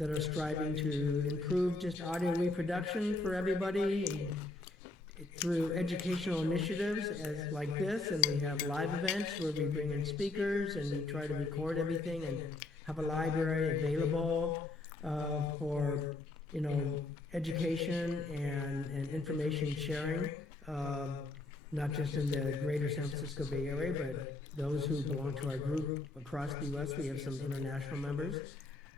that are striving to improve just audio reproduction for everybody and through educational initiatives as like this, and we have live events where we bring in speakers and we try to record everything and have a library available for, you know, education and information sharing, not just in the greater San Francisco Bay Area, but those who belong to our group across the U.S. We have some international members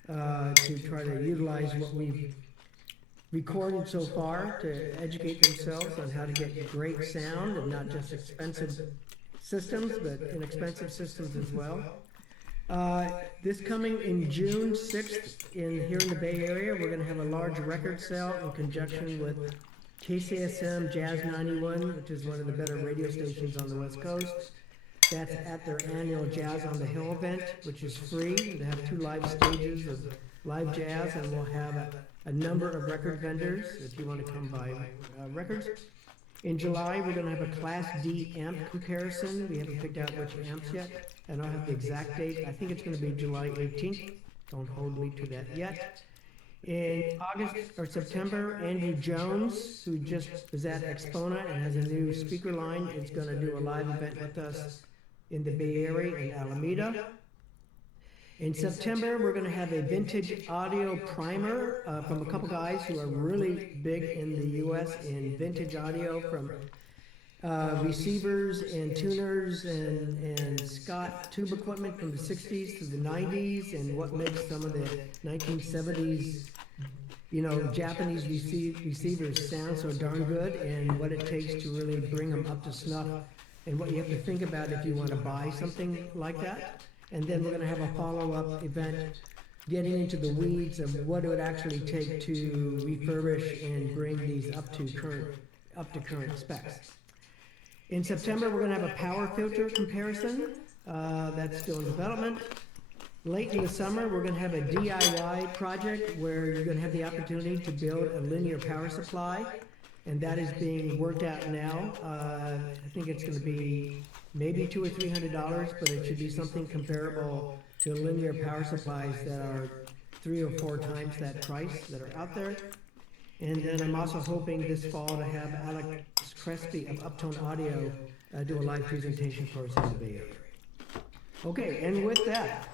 to try to utilize what we've recorded so far to educate themselves on how to get great sound and not just expensive systems, but inexpensive systems as well. This coming in June 6th here in the Bay Area, we're going to have a large record sale in conjunction with KCSM Jazz 91, which is one of the better radio stations on the West Coast. That's at their annual Jazz on the Hill event, which is free. They have 2 live stages of live jazz, and we'll have a number of record vendors if you want to come buy records. In July, we're going to have a Class D amp comparison. We haven't picked out which amps yet. I don't have the exact date. I think it's going to be July 18th. Don't hold me to that yet. In August or September, Andrew Jones, who just is at Exponent and has a new speaker line, is going to do a live event with us in the Bay Area in Alameda. In September, we're going to have a vintage audio primer from a couple guys who are really big in the U.S. in vintage audio, from receivers and tuners and Scott tube equipment from the 60s to the 90s, and what makes some of the 1970s, you know, Japanese receivers sound so darn good, and what it takes to really bring them up to snuff, and what you have to think about if you want to buy something like that. And then we're going to have a follow-up event getting into the weeds of what it would actually take to refurbish and bring these up to current specs. In September, we're going to have a power filter comparison. That's still in development. Late in the summer, we're going to have a DIY project where you're going to have the opportunity to build a linear power supply, and that is being worked out now. I think it's going to be maybe $200 or $300, but it should be something comparable to linear power supplies that are 3 or 4 times that price that are out there. And then I'm also hoping this fall to have Alex Crespi of Uptone Audio do a live presentation for us in the Bay Area. Okay, and with that,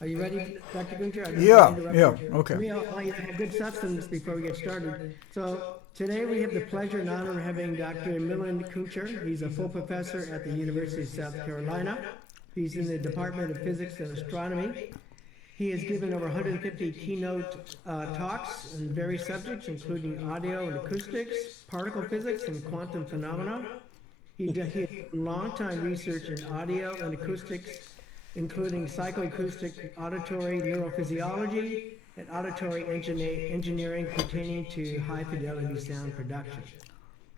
are you ready, Dr. Gunter? Yeah, okay. We all have good substance before we get started. So today we have the pleasure and honor of having Dr. Milind Kuncher. He's a full professor at the University of South Carolina. He's in the Department of Physics and Astronomy. He has given over 150 keynote talks on various subjects, including audio and acoustics, particle physics, and quantum phenomena. He has long-time research in audio and acoustics, including psychoacoustic, auditory neurophysiology, and auditory engineering pertaining to high-fidelity sound production.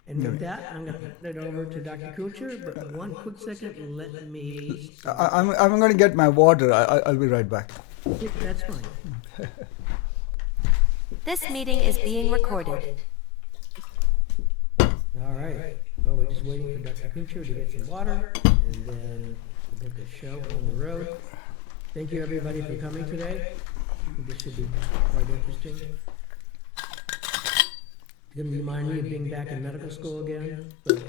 And with that, I'm going to turn it over to Dr. Kuncher, but one quick second, let me... I'm going to get my water. I'll be right back. Yeah, that's fine. This meeting is being recorded. All right. Well, we're just waiting for Dr. Kuncher to get some water, and then we'll get the show on the road. Thank you, everybody, for coming today. This should be quite interesting. Didn't remind me of being back in medical school again, but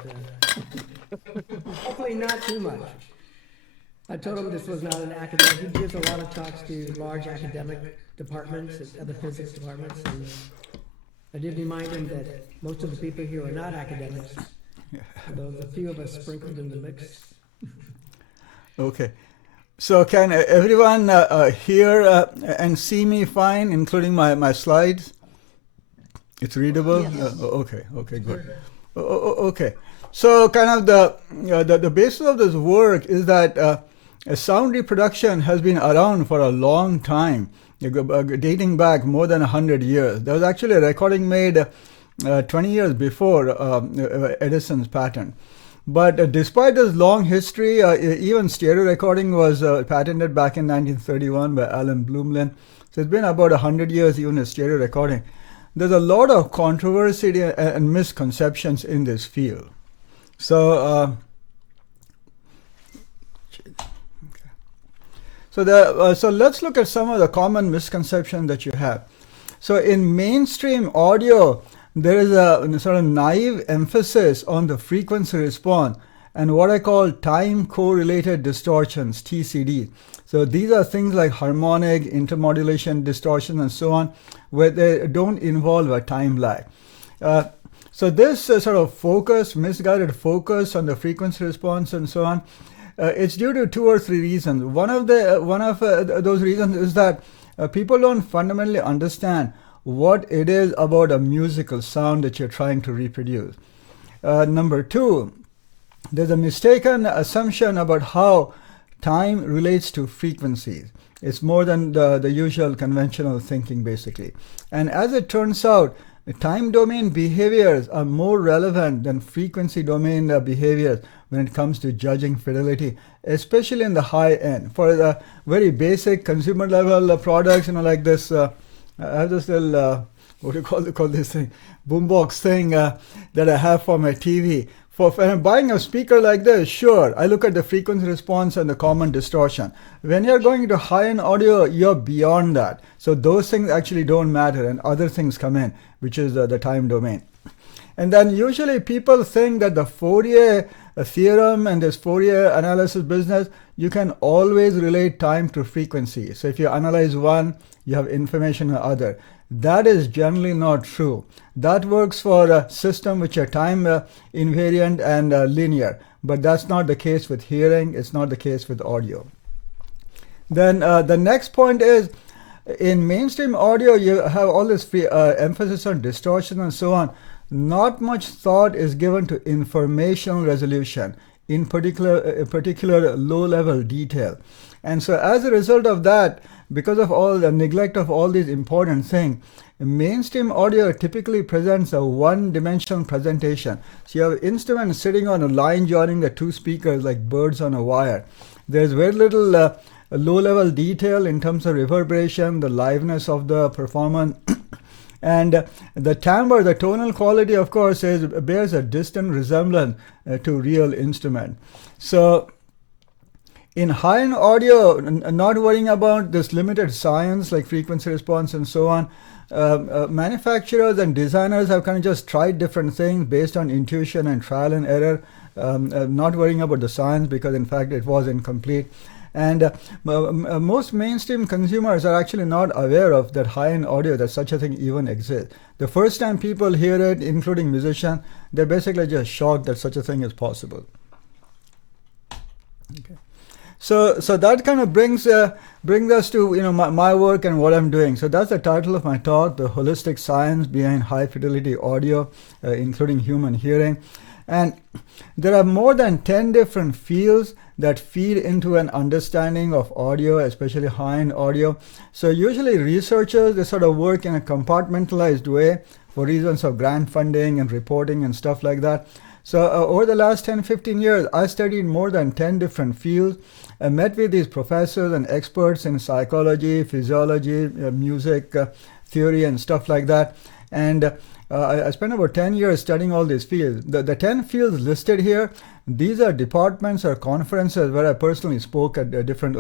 hopefully not too much. I told him this was not an academic. He gives a lot of talks to large academic departments and other physics departments, and I did remind him that most of the people here are not academics, although there's a few of us sprinkled in the mix. Okay. So can everyone hear and see me fine, including my slides? It's readable? Yes. Okay, good. Okay. So kind of the basis of this work is that sound reproduction has been around for a long time, dating back more than 100 years. There was actually a recording made 20 years before Edison's patent. But despite this long history, even stereo recording was patented back in 1931 by Alan Blumlein. So it's been about 100 years even with stereo recording. There's a lot of controversy and misconceptions in this field. So So let's look at some of the common misconceptions that you have. So in mainstream audio, there is a sort of naive emphasis on the frequency response and what I call time correlated distortions, TCD. So these are things like harmonic, intermodulation, distortion, and so on, where they don't involve a time lag. So this sort of focus, misguided focus on the frequency response and so on, it's due to 2 or 3 reasons. One of those reasons is that people don't fundamentally understand what it is about a musical sound that you're trying to reproduce. Number 2, there's a mistaken assumption about how time relates to frequencies. It's more than the usual conventional thinking, basically. And as it turns out, time domain behaviors are more relevant than frequency domain behaviors when it comes to judging fidelity, especially in the high end. For the very basic consumer level products, like this, I have this little, what do you call this thing, boombox thing that I have for my TV. For when I'm buying a speaker like this, sure, I look at the frequency response and the common distortion. When you're going into high-end audio, you're beyond that. So those things actually don't matter, and other things come in, which is the time domain. And then usually people think that the Fourier theorem and this Fourier analysis business, you can always relate time to frequency. So if you analyze one, you have information on the other. That is generally not true. That works for a system which are time invariant and linear, but that's not the case with hearing. It's not the case with audio. Then the next point is, in mainstream audio, you have all this emphasis on distortion and so on. Not much thought is given to informational resolution, in particular low-level detail. And so as a result of that, because of all the neglect of all these important things, mainstream audio typically presents a one-dimensional presentation. So you have instruments sitting on a line joining the 2 speakers like birds on a wire. There's very little low-level detail in terms of reverberation, the liveness of the performance. And the timbre, the tonal quality, of course, bears a distant resemblance to real instrument. So in high-end audio, not worrying about this limited science like frequency response and so on, manufacturers and designers have kind of just tried different things based on intuition and trial and error, not worrying about the science because, in fact, it was incomplete. And most mainstream consumers are actually not aware of that high-end audio, that such a thing even exists. The first time people hear it, including musicians, they're basically just shocked that such a thing is possible. Okay. So that kind of brings us to my work and what I'm doing. So that's the title of my talk, the holistic science behind high-fidelity audio, including human hearing. And there are more than 10 different fields that feed into an understanding of audio, especially high-end audio. So usually researchers, they sort of work in a compartmentalized way for reasons of grant funding and reporting and stuff like that. So over the last 10-15 years, I studied more than 10 different fields. I met with these professors and experts in psychology, physiology, music, theory, and stuff like that. And I spent about 10 years studying all these fields. The 10 fields listed here, these are departments or conferences where I personally spoke at different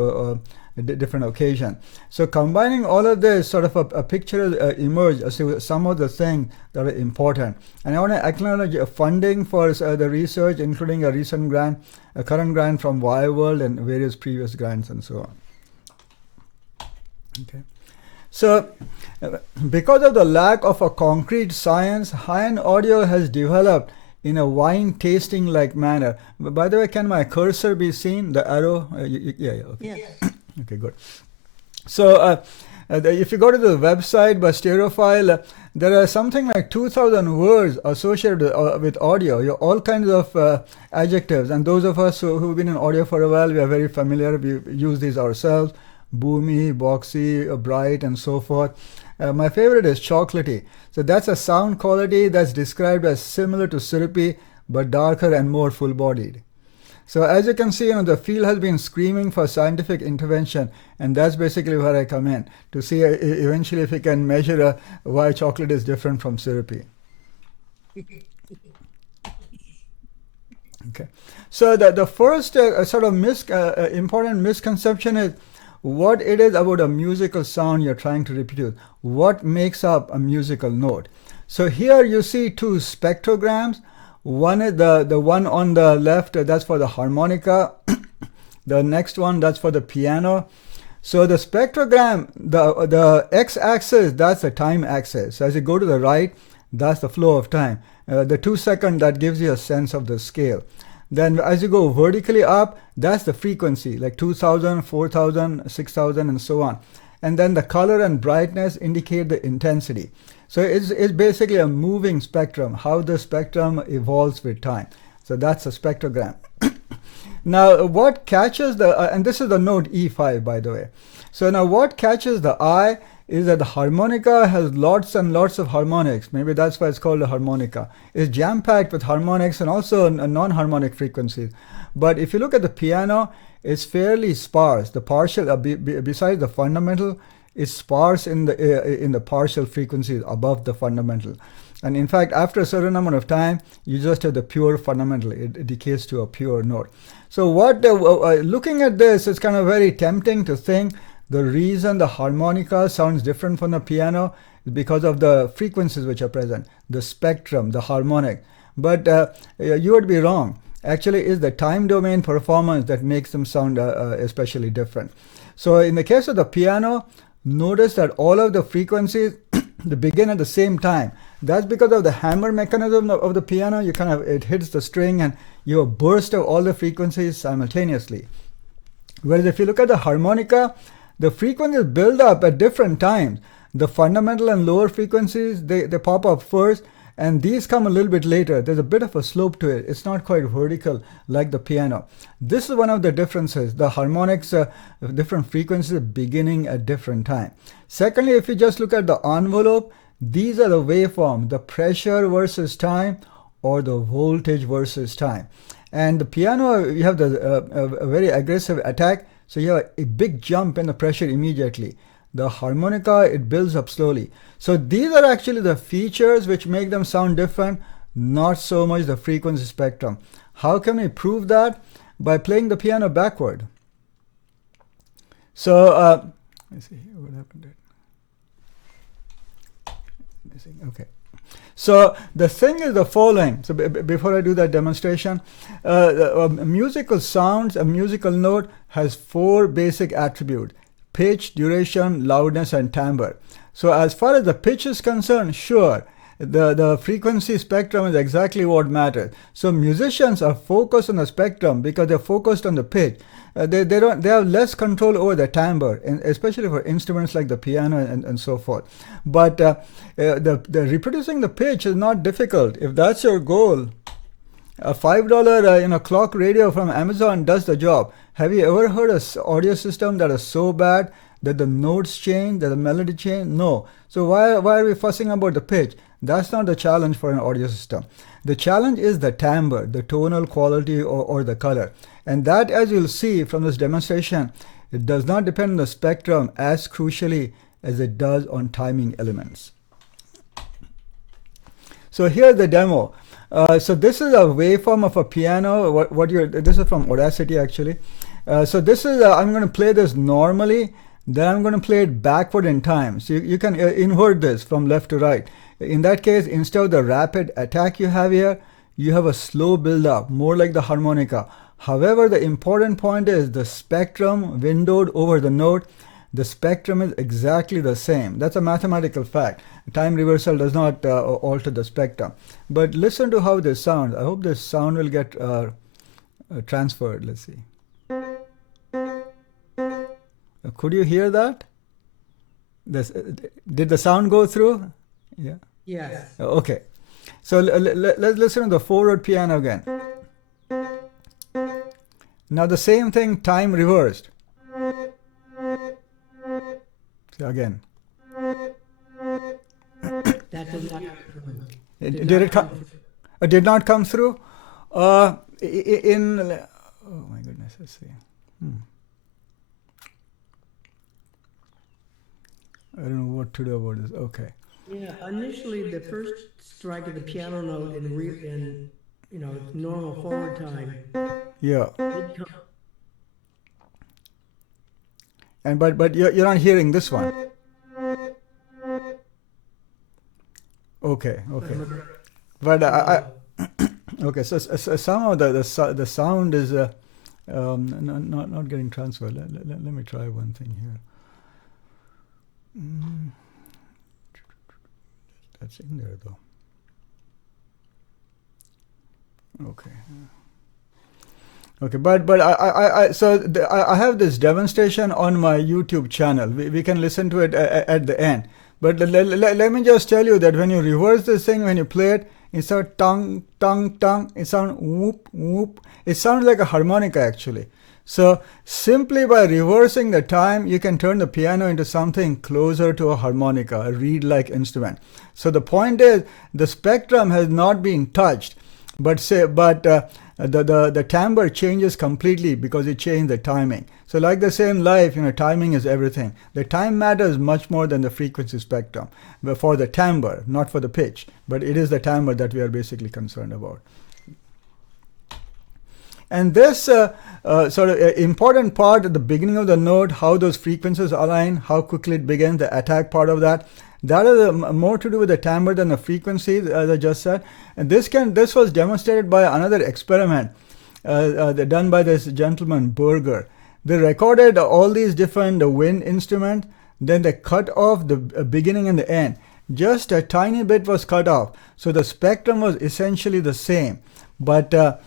occasions. So combining all of this, sort of a picture emerged as to some of the things that are important. And I want to acknowledge funding for the research, including a recent grant, a current grant from World and various previous grants and so on. Okay. So because of the lack of a concrete science, high-end audio has developed in a wine tasting like manner. By the way, can my cursor be seen? The arrow? Yeah, okay. Yes. Okay, good. So if you go to the website by Stereophile, there are something like 2,000 words associated with audio, all kinds of adjectives. And those of us who've been in audio for a while, we are very familiar. We use these ourselves. Boomy, boxy, bright, and so forth. My favorite is chocolatey. So that's a sound quality that's described as similar to syrupy, but darker and more full-bodied. So as you can see, the field has been screaming for scientific intervention, and that's basically where I come in, to see eventually if we can measure why chocolate is different from syrupy. Okay. So the first sort of important misconception is, what it is about a musical sound you're trying to reproduce. What makes up a musical note? So here you see two spectrograms. One is the one on the left, that's for the harmonica. The next one, that's for the piano. So the spectrogram, the x-axis, that's the time axis. So as you go to the right, that's the flow of time. The 2 second, that gives you a sense of the scale. Then as you go vertically up, that's the frequency, like 2000, 4000, 6000, and so on. And then the color and brightness indicate the intensity. So it's basically a moving spectrum, how the spectrum evolves with time. So that's a spectrogram. Now, what catches the, and this is the note E5, by the way. So now what catches the eye is that the harmonica has lots and lots of harmonics. Maybe that's why it's called a harmonica. It's jam-packed with harmonics and also non-harmonic frequencies. But if you look at the piano, it's fairly sparse. The partial, besides the fundamental, is sparse in the partial frequencies above the fundamental. And in fact, after a certain amount of time, you just have the pure fundamental. It decays to a pure note. So what looking at this, it's kind of very tempting to think the reason the harmonica sounds different from the piano is because of the frequencies which are present, the spectrum, the harmonic. But you would be wrong. Actually, it's the time domain performance that makes them sound especially different. So in the case of the piano, notice that all of the frequencies they begin at the same time. That's because of the hammer mechanism of the piano. You kind of, it hits the string and you have a burst of all the frequencies simultaneously. Whereas if you look at the harmonica, the frequencies build up at different times. The fundamental and lower frequencies, they pop up first, and these come a little bit later. There's a bit of a slope to it. It's not quite vertical like the piano. This is one of the differences. The harmonics, different frequencies beginning at different time. Secondly, if you just look at the envelope, these are the waveform, the pressure versus time or the voltage versus time. And the piano, you have a very aggressive attack, so you have a big jump in the pressure immediately. The harmonica, it builds up slowly. So these are actually the features which make them sound different, not so much the frequency spectrum. How can we prove that? By playing the piano backward. So let's see here, what happened there. Okay. So the thing is the following. So before I do that demonstration, musical sounds, a musical note has 4 basic attributes: pitch, duration, loudness, and timbre. So as far as the pitch is concerned, sure, the frequency spectrum is exactly what matters. So musicians are focused on the spectrum because they're focused on the pitch. They have less control over the timbre, and especially for instruments like the piano and so forth. But the reproducing the pitch is not difficult. If that's your goal, a $5 clock radio from Amazon does the job. Have you ever heard an audio system that is so bad that the notes change, that the melody change? No. So why are we fussing about the pitch? That's not the challenge for an audio system. The challenge is the timbre, the tonal quality or the color. And that, as you'll see from this demonstration, it does not depend on the spectrum as crucially as it does on timing elements. So here's the demo. So this is a waveform of a piano. This is from Audacity actually. So this is I'm going to play this normally. Then I'm going to play it backward in time. So you can invert this from left to right. In that case, instead of the rapid attack you have here, you have a slow build up, more like the harmonica. However, the important point is the spectrum windowed over the note. The spectrum is exactly the same. That's a mathematical fact. Time reversal does not alter the spectrum. But listen to how this sounds. I hope this sound will get transferred. Let's see. Could you hear that? Did the sound go through? Yeah. Yes. Okay. So let's listen to the forward piano again. Now the same thing, time reversed. So again. That did not Did not come through? Oh my goodness, let's see. I don't know what to do about this. Okay. Yeah, initially the first strike of the piano note in normal forward time. Yeah. Did come. And but you're not hearing this one. Okay. But I okay. So somehow the sound is not getting transferred. Let me try one thing here. That's in there though. Okay, but I have this demonstration on my YouTube channel. We can listen to it at the end. But let me just tell you that when you reverse this thing, when you play it, instead of tung, tung, tung, it sounds whoop, whoop. It sounds like a harmonica actually. So simply by reversing the time, you can turn the piano into something closer to a harmonica, a reed-like instrument. So the point is, the spectrum has not been touched, but the timbre changes completely because it changed the timing. So like the same life, timing is everything. The time matters much more than the frequency spectrum, but for the timbre, not for the pitch. But it is the timbre that we are basically concerned about. And this sort of important part at the beginning of the note, how those frequencies align, how quickly it begins, the attack part of that is more to do with the timbre than the frequencies, as I just said. And this was demonstrated by another experiment done by this gentleman, Berger. They recorded all these different wind instruments, then they cut off the beginning and the end. Just a tiny bit was cut off. So the spectrum was essentially the same. But the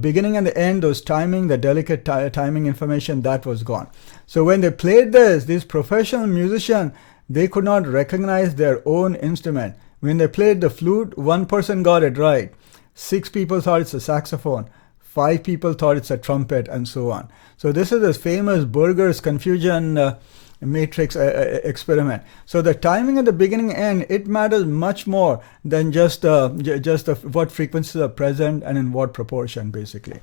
beginning and the end, those timing, the delicate timing information, that was gone. So when they played this, these professional musicians, they could not recognize their own instrument. When they played the flute, one person got it right. 6 people thought it's a saxophone. 5 people thought it's a trumpet, and so on. So this is this famous Berger's confusion matrix experiment. So the timing at the beginning and end, it matters much more than just what frequencies are present and in what proportion, basically.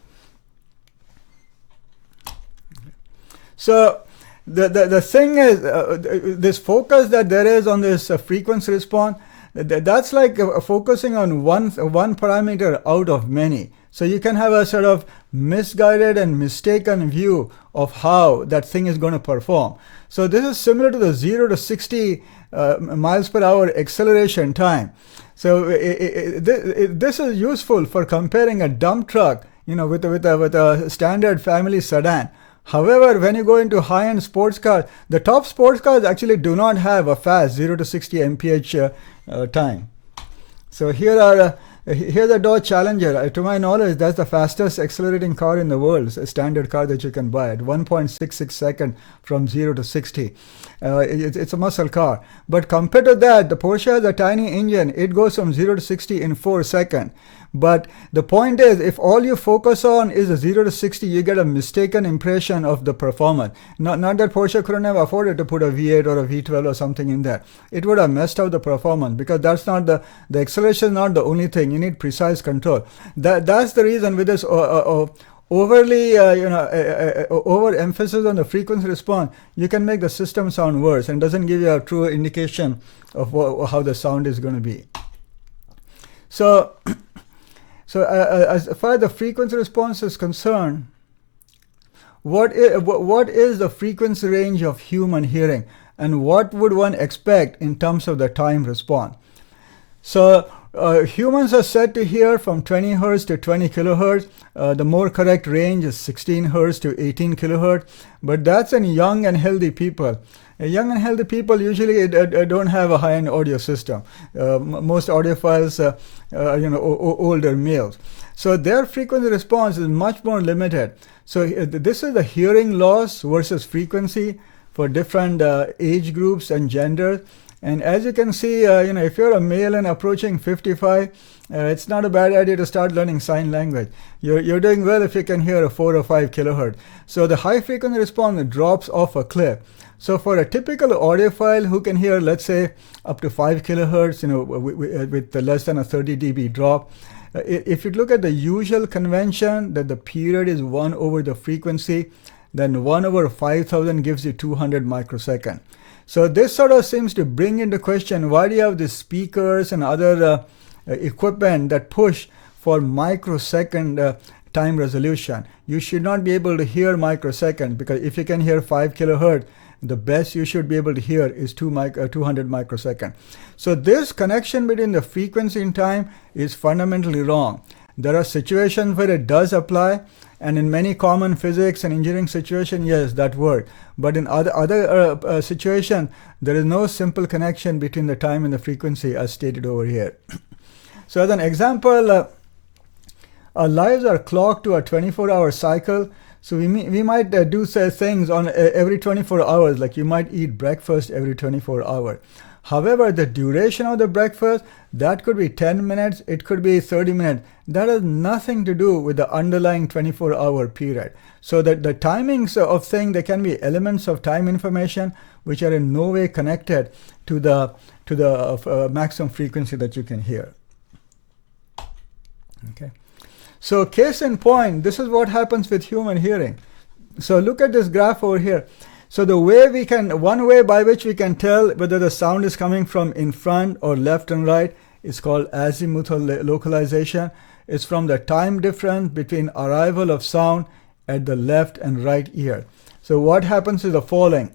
So the thing is, this focus that there is on this frequency response, that's like focusing on one parameter out of many. So you can have a sort of misguided and mistaken view of how that thing is going to perform. So this is similar to the 0 to 60 miles per hour acceleration time. So this is useful for comparing a dump truck, with a standard family sedan. However, when you go into high-end sports cars, the top sports cars actually do not have a fast 0 to 60 mph time. So here's a Dodge Challenger. To my knowledge, that's the fastest accelerating car in the world. It's a standard car that you can buy at 1.66 seconds from 0 to 60. It's a muscle car. But compared to that, the Porsche has a tiny engine. It goes from 0 to 60 in 4 seconds. But the point is, if all you focus on is a 0 to 60, you get a mistaken impression of the performance. Not that Porsche couldn't have afforded to put a V8 or a V12 or something in there. It would have messed up the performance, because that's not the acceleration is not the only thing. You need precise control. That's the reason with this overly overemphasis on the frequency response, you can make the system sound worse and doesn't give you a true indication of how the sound is going to be. So as far as the frequency response is concerned, what is the frequency range of human hearing, and what would one expect in terms of the time response? So humans are said to hear from 20 Hz to 20 kilohertz. The more correct range is 16 Hz to 18 kilohertz, but that's in young and healthy people. Young and healthy people usually don't have a high-end audio system. Most audiophiles are older males. So their frequency response is much more limited. So this is the hearing loss versus frequency for different age groups and genders. And as you can see, if you're a male and approaching 55, it's not a bad idea to start learning sign language. You're doing well if you can hear a 4 or 5 kilohertz. So the high frequency response drops off a cliff. So for a typical audiophile who can hear, let's say, up to 5 kilohertz, with less than a 30 dB drop, if you look at the usual convention that the period is 1 over the frequency, then 1 over 5,000 gives you 200 microseconds. So this sort of seems to bring into question, why do you have these speakers and other equipment that push for microsecond time resolution. You should not be able to hear microseconds, because if you can hear 5 kilohertz, the best you should be able to hear is 200 microseconds. So this connection between the frequency and time is fundamentally wrong. There are situations where it does apply, and in many common physics and engineering situations, yes, that works. But in other situations, there is no simple connection between the time and the frequency as stated over here. So as an example, our lives are clocked to a 24-hour cycle. So we might do things on every 24 hours, like you might eat breakfast every 24 hours. However, the duration of the breakfast, that could be 10 minutes, it could be 30 minutes. That has nothing to do with the underlying 24-hour period. So that the timings of things, there can be elements of time information which are in no way connected to the maximum frequency that you can hear. Okay. So case in point, this is what happens with human hearing. So look at this graph over here. So the way one way by which we can tell whether the sound is coming from in front or left and right is called azimuthal localization. It's from the time difference between arrival of sound at the left and right ear. So what happens is the following.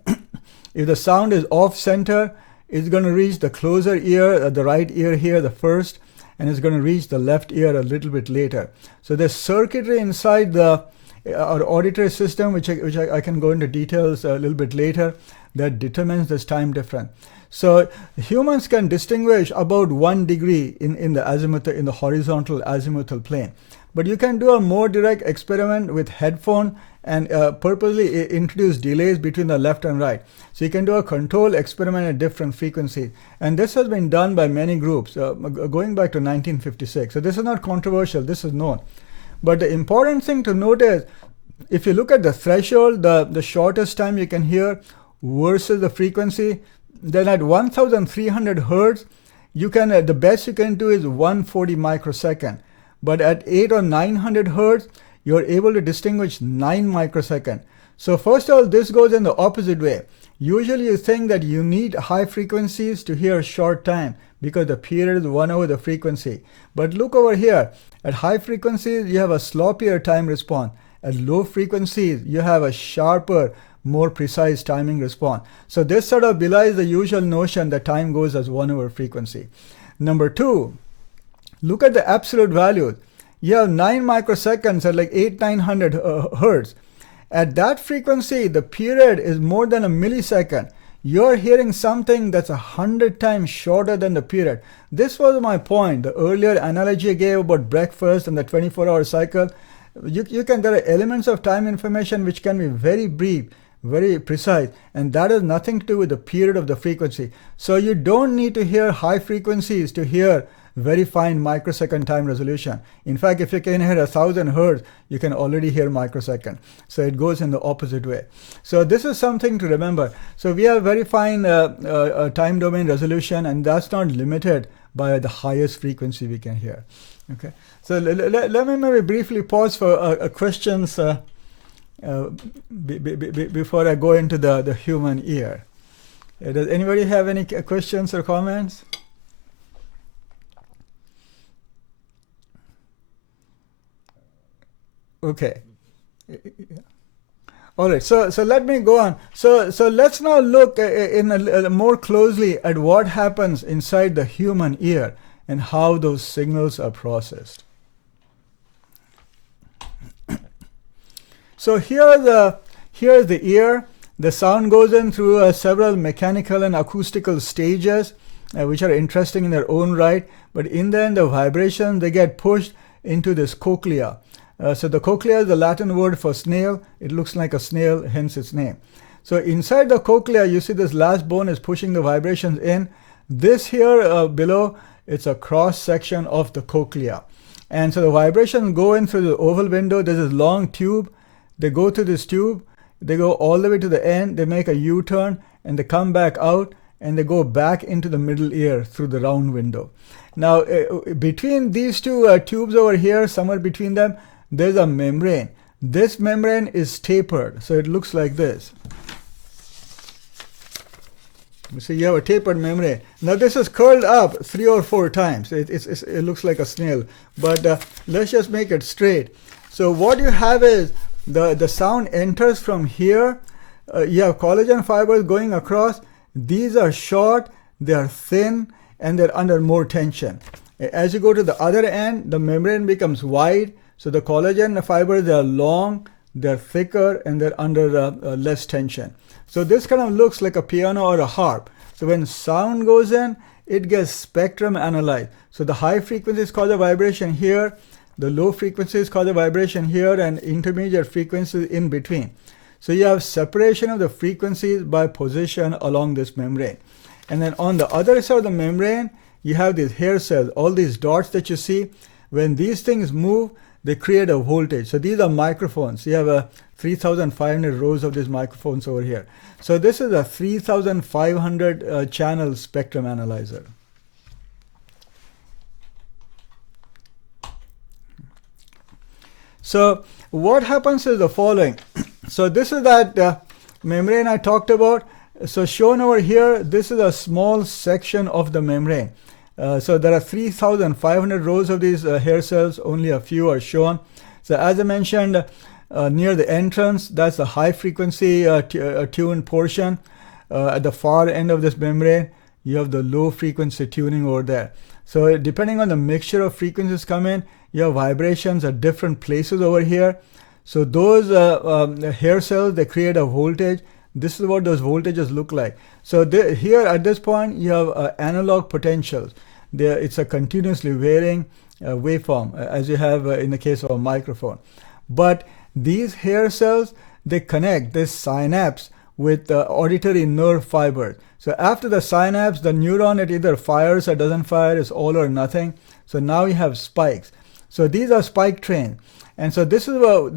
If the sound is off center, it's going to reach the closer ear, the right ear here, the first, and it's going to reach the left ear a little bit later. So there's circuitry inside our auditory system, which I can go into details a little bit later, that determines this time difference. So humans can distinguish about 1 degree in the horizontal azimuthal plane. But you can do a more direct experiment with headphone and purposely introduce delays between the left and right. So you can do a control experiment at different frequencies. And this has been done by many groups going back to 1956. So this is not controversial, this is known. But the important thing to note is, if you look at the threshold, the shortest time you can hear versus the frequency, then at 1300 hertz, you can the best you can do is 140 microsecond. But at 800 or 900 hertz, you're able to distinguish 9 microseconds. So first of all, this goes in the opposite way. Usually you think that you need high frequencies to hear short time because the period is 1 over the frequency. But look over here. At high frequencies, you have a sloppier time response. At low frequencies, you have a sharper, more precise timing response. So this sort of belies the usual notion that time goes as 1 over frequency. Number 2, look at the absolute values. You have 9 microseconds at like 900 hertz. At that frequency, the period is more than a millisecond. You're hearing something that's 100 times shorter than the period. This was my point. The earlier analogy I gave about breakfast and the 24-hour cycle. There are elements of time information which can be very brief, very precise, and that has nothing to do with the period of the frequency. So you don't need to hear high frequencies to hear very fine microsecond time resolution. In fact, if you can hear 1000 hertz, you can already hear microsecond. So it goes in the opposite way. So this is something to remember. So we have very fine time domain resolution, and that's not limited by the highest frequency we can hear. Okay. So let me maybe briefly pause for questions before I go into the human ear. Does anybody have any questions or comments? Okay. All right. So let me go on. So let's now look more closely at what happens inside the human ear and how those signals are processed. So here's the ear. The sound goes in through several mechanical and acoustical stages, which are interesting in their own right. But in the end, the vibrations, they get pushed into this cochlea. So the cochlea is the Latin word for snail. It looks like a snail, hence its name. So inside the cochlea, you see this last bone is pushing the vibrations in. This here below, it's a cross section of the cochlea. And so the vibrations go in through the oval window. There's this long tube. They go through this tube. They go all the way to the end. They make a U-turn and they come back out and they go back into the middle ear through the round window. Now, between these two tubes over here, somewhere between them, there's a membrane. This membrane is tapered, so it looks like this. So you have a tapered membrane. Now this is curled up 3 or 4 times. It looks like a snail, but let's just make it straight. So what you have is the sound enters from here. You have collagen fibers going across. These are short, they are thin, and they're under more tension. As you go to the other end, the membrane becomes wide. So the collagen fibers, they are long, they're thicker, and they're under less tension. So this kind of looks like a piano or a harp. So when sound goes in, it gets spectrum analyzed. So the high frequencies cause a vibration here, the low frequencies cause a vibration here, and intermediate frequencies in between. So you have separation of the frequencies by position along this membrane. And then on the other side of the membrane, you have these hair cells, all these dots that you see. When these things move, they create a voltage. So these are microphones. You have 3,500 rows of these microphones over here. So this is a 3,500 channel spectrum analyzer. So what happens is the following. So this is that membrane I talked about. So shown over here, this is a small section of the membrane. So there are 3,500 rows of these hair cells, only a few are shown. So as I mentioned, near the entrance, that's the high frequency tuned portion. At the far end of this membrane, you have the low frequency tuning over there. So depending on the mixture of frequencies come in, you have vibrations at different places over here. So those hair cells, they create a voltage. This is what those voltages look like. So here at this point, you have analog potentials. It's a continuously varying waveform, as you have in the case of a microphone. But these hair cells, they connect this synapse with auditory nerve fibers. So after the synapse, the neuron, it either fires or doesn't fire. It's all or nothing. So now you have spikes. So these are spike trains. And so this is what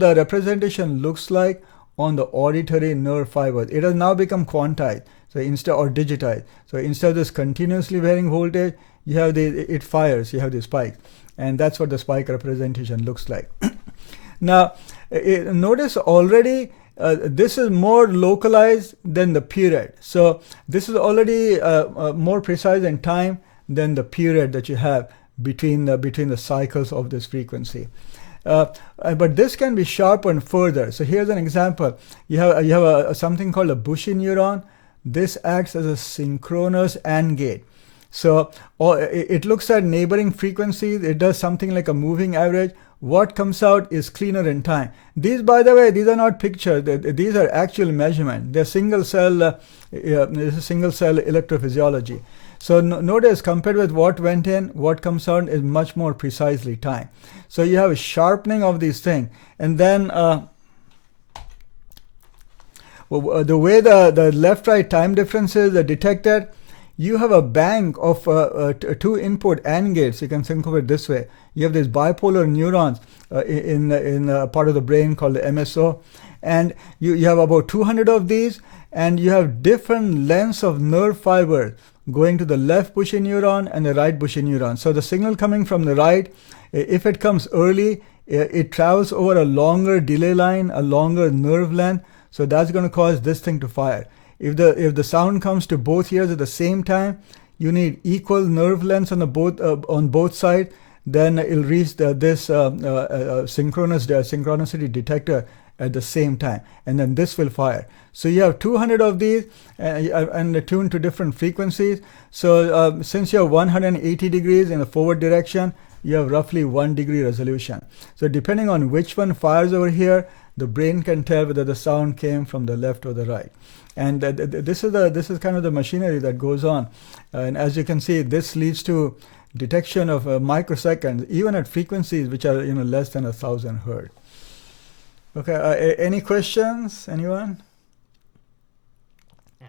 the representation looks like on the auditory nerve fibers. It has now become quantized, so instead, or digitized. So instead of this continuously varying voltage, you have it fires, you have the spike. And that's what the spike representation looks like. Now, notice already this is more localized than the period. So this is already more precise in time than the period that you have between the cycles of this frequency. But this can be sharpened further. So here's an example. You have something called a Bushy neuron. This acts as a synchronous AND gate. So it looks at neighboring frequencies. It does something like a moving average. What comes out is cleaner in time. These, by the way, these are not pictures. These are actual measurements. They're single cell electrophysiology. So notice, compared with what went in, what comes out is much more precisely timed. So you have a sharpening of these things. And then the way the left-right time differences are detected, you have a bank of two input AND gates. You can think of it this way. You have these bipolar neurons in a part of the brain called the MSO. And you have about 200 of these, and you have different lengths of nerve fibers going to the left bushy neuron and the right bushy neuron. So the signal coming from the right, if it comes early, it travels over a longer delay line, a longer nerve length. So that's going to cause this thing to fire. If the sound comes to both ears at the same time, you need equal nerve lengths on both sides. Then it'll reach this synchronicity detector at the same time, and then this will fire. So you have 200 of these and tuned to different frequencies. So since you have 180 degrees in the forward direction, you have roughly 1 degree resolution. So depending on which one fires over here, the brain can tell whether the sound came from the left or the right. And this is kind of the machinery that goes on. And as you can see, this leads to detection of microseconds, even at frequencies which are less than 1,000 hertz. Okay, any questions? Anyone?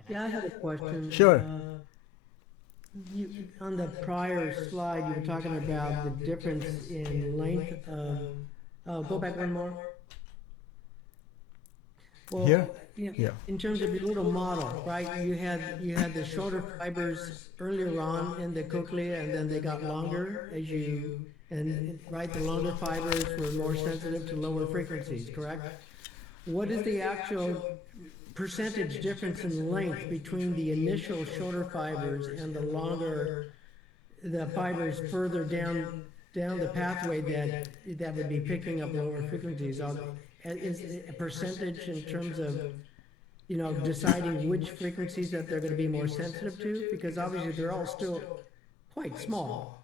Yeah, I have a question. Sure. On the prior slide, you were talking about the difference in length of, go back one more. Well, Here? Yeah. In terms of your little model, right? You had the shorter fibers earlier on in the cochlea, and then they got longer right, the longer fibers were more sensitive to lower frequencies, correct? What is the actual percentage difference in length between the initial shorter fibers and the fibers further down down the pathway that would be picking up lower frequencies, is a percentage in terms of, deciding which frequencies that they're going to be more sensitive to? Because obviously they're all still quite small.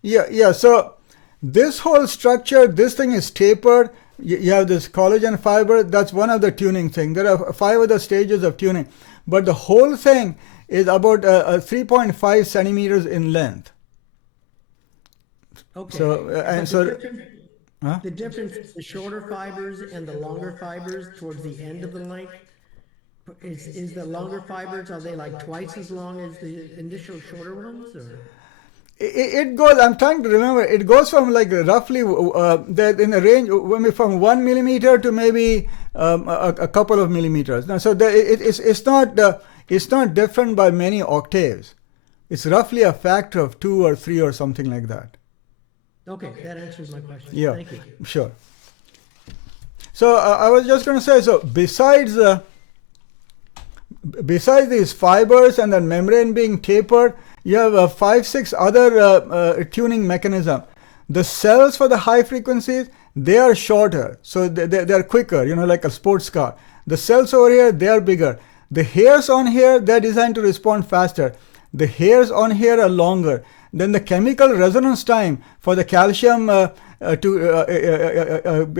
Yeah. So this whole structure, this thing is tapered. You have this collagen fiber. That's one of the tuning things. There are 5 other stages of tuning, but the whole thing is about 3.5 centimeters in length. Okay. So the difference, the shorter fibers and the longer fibers towards the end of the length, is the longer fibers, are they like twice as long as the initial shorter ones, or? It goes, I'm trying to remember, it goes from like roughly in the range from 1 millimeter to maybe a couple of millimeters. Now, so it's not different by many octaves. It's roughly a factor of 2 or 3 or something like that. Okay, that answers my question. Yeah, thank you. Sure. So I was just going to say, so besides these fibers and the membrane being tapered, you have 5-6 other tuning mechanism. The cells for the high frequencies, they are shorter, so they're quicker, like a sports car. The cells over here, they are bigger. The hairs on here, they're designed to respond faster. The hairs on here are longer. Then the chemical resonance time for the calcium to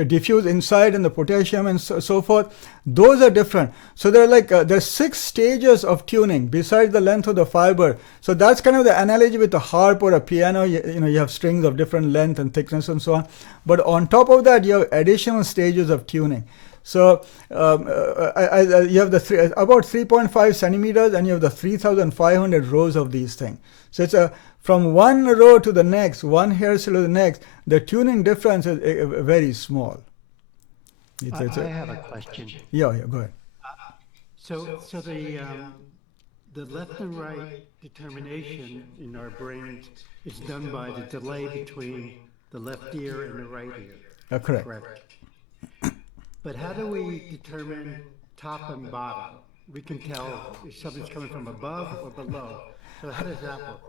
diffuse inside and the potassium and so forth, those are different. So there's 6 stages of tuning besides the length of the fiber. So that's kind of the analogy with a harp or a piano. You have strings of different length and thickness and so on. But on top of that, you have additional stages of tuning. So you have about 3.5 centimeters, and you have the 3,500 rows of these things. So it's from one row to the next, one hairstyle to the next, the tuning difference is very small. I have a question. Yeah, go ahead. So the left and right determination in our brains is done by the delay between the left ear and the right ear. Correct. But how do we determine top and bottom? We can tell if something's coming from above or below. So how does that work?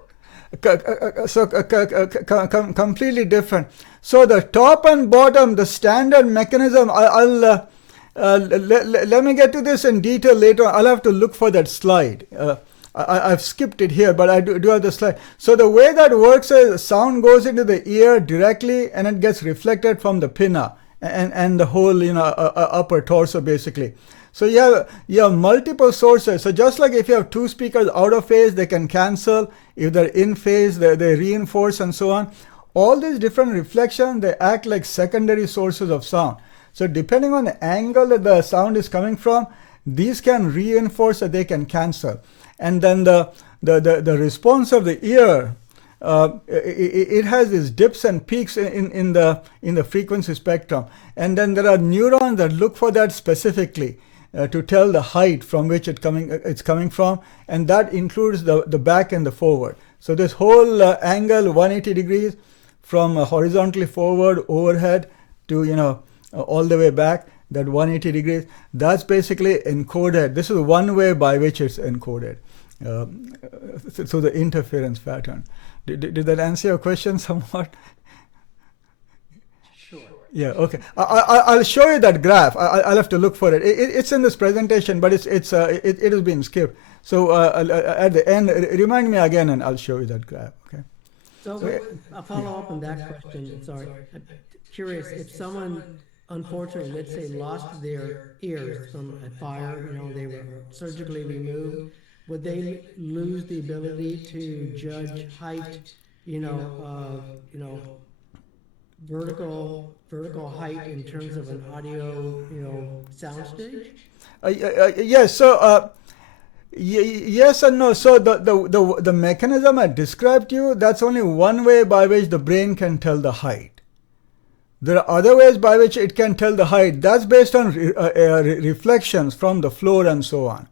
Completely different. So the top and bottom, the standard mechanism, let me get to this in detail later. I'll have to look for that slide. I've skipped it here, but I do have the slide. So the way that works is sound goes into the ear directly, and it gets reflected from the pinna and the whole upper torso basically. So you have multiple sources. So just like if you have 2 speakers out of phase, they can cancel. If they're in phase, they reinforce and so on. All these different reflections, they act like secondary sources of sound. So depending on the angle that the sound is coming from, these can reinforce or they can cancel. And then the response of the ear, it has these dips and peaks in the frequency spectrum. And then there are neurons that look for that specifically. To tell the height from which it's coming from, and that includes the back and the forward. So this whole angle 180 degrees from horizontally forward overhead to all the way back, that 180 degrees, that's basically encoded. This is one way by which it's encoded through the interference pattern. Did that answer your question somewhat? Yeah, okay. I'll show you that graph. I'll have to look for it. It's in this presentation, but it has been skipped. So at the end, remind me again, and I'll show you that graph. Okay. So I'll follow up on that question. Sorry, I'm curious if someone, unfortunately, let's say, lost their ears from a fire. They were surgically removed. Would they lose the ability to judge height? Vertical height in terms of an audio, soundstage? Yes. So yes and no. So the mechanism I described to you, that's only one way by which the brain can tell the height. There are other ways by which it can tell the height. That's based on reflections from the floor and so on.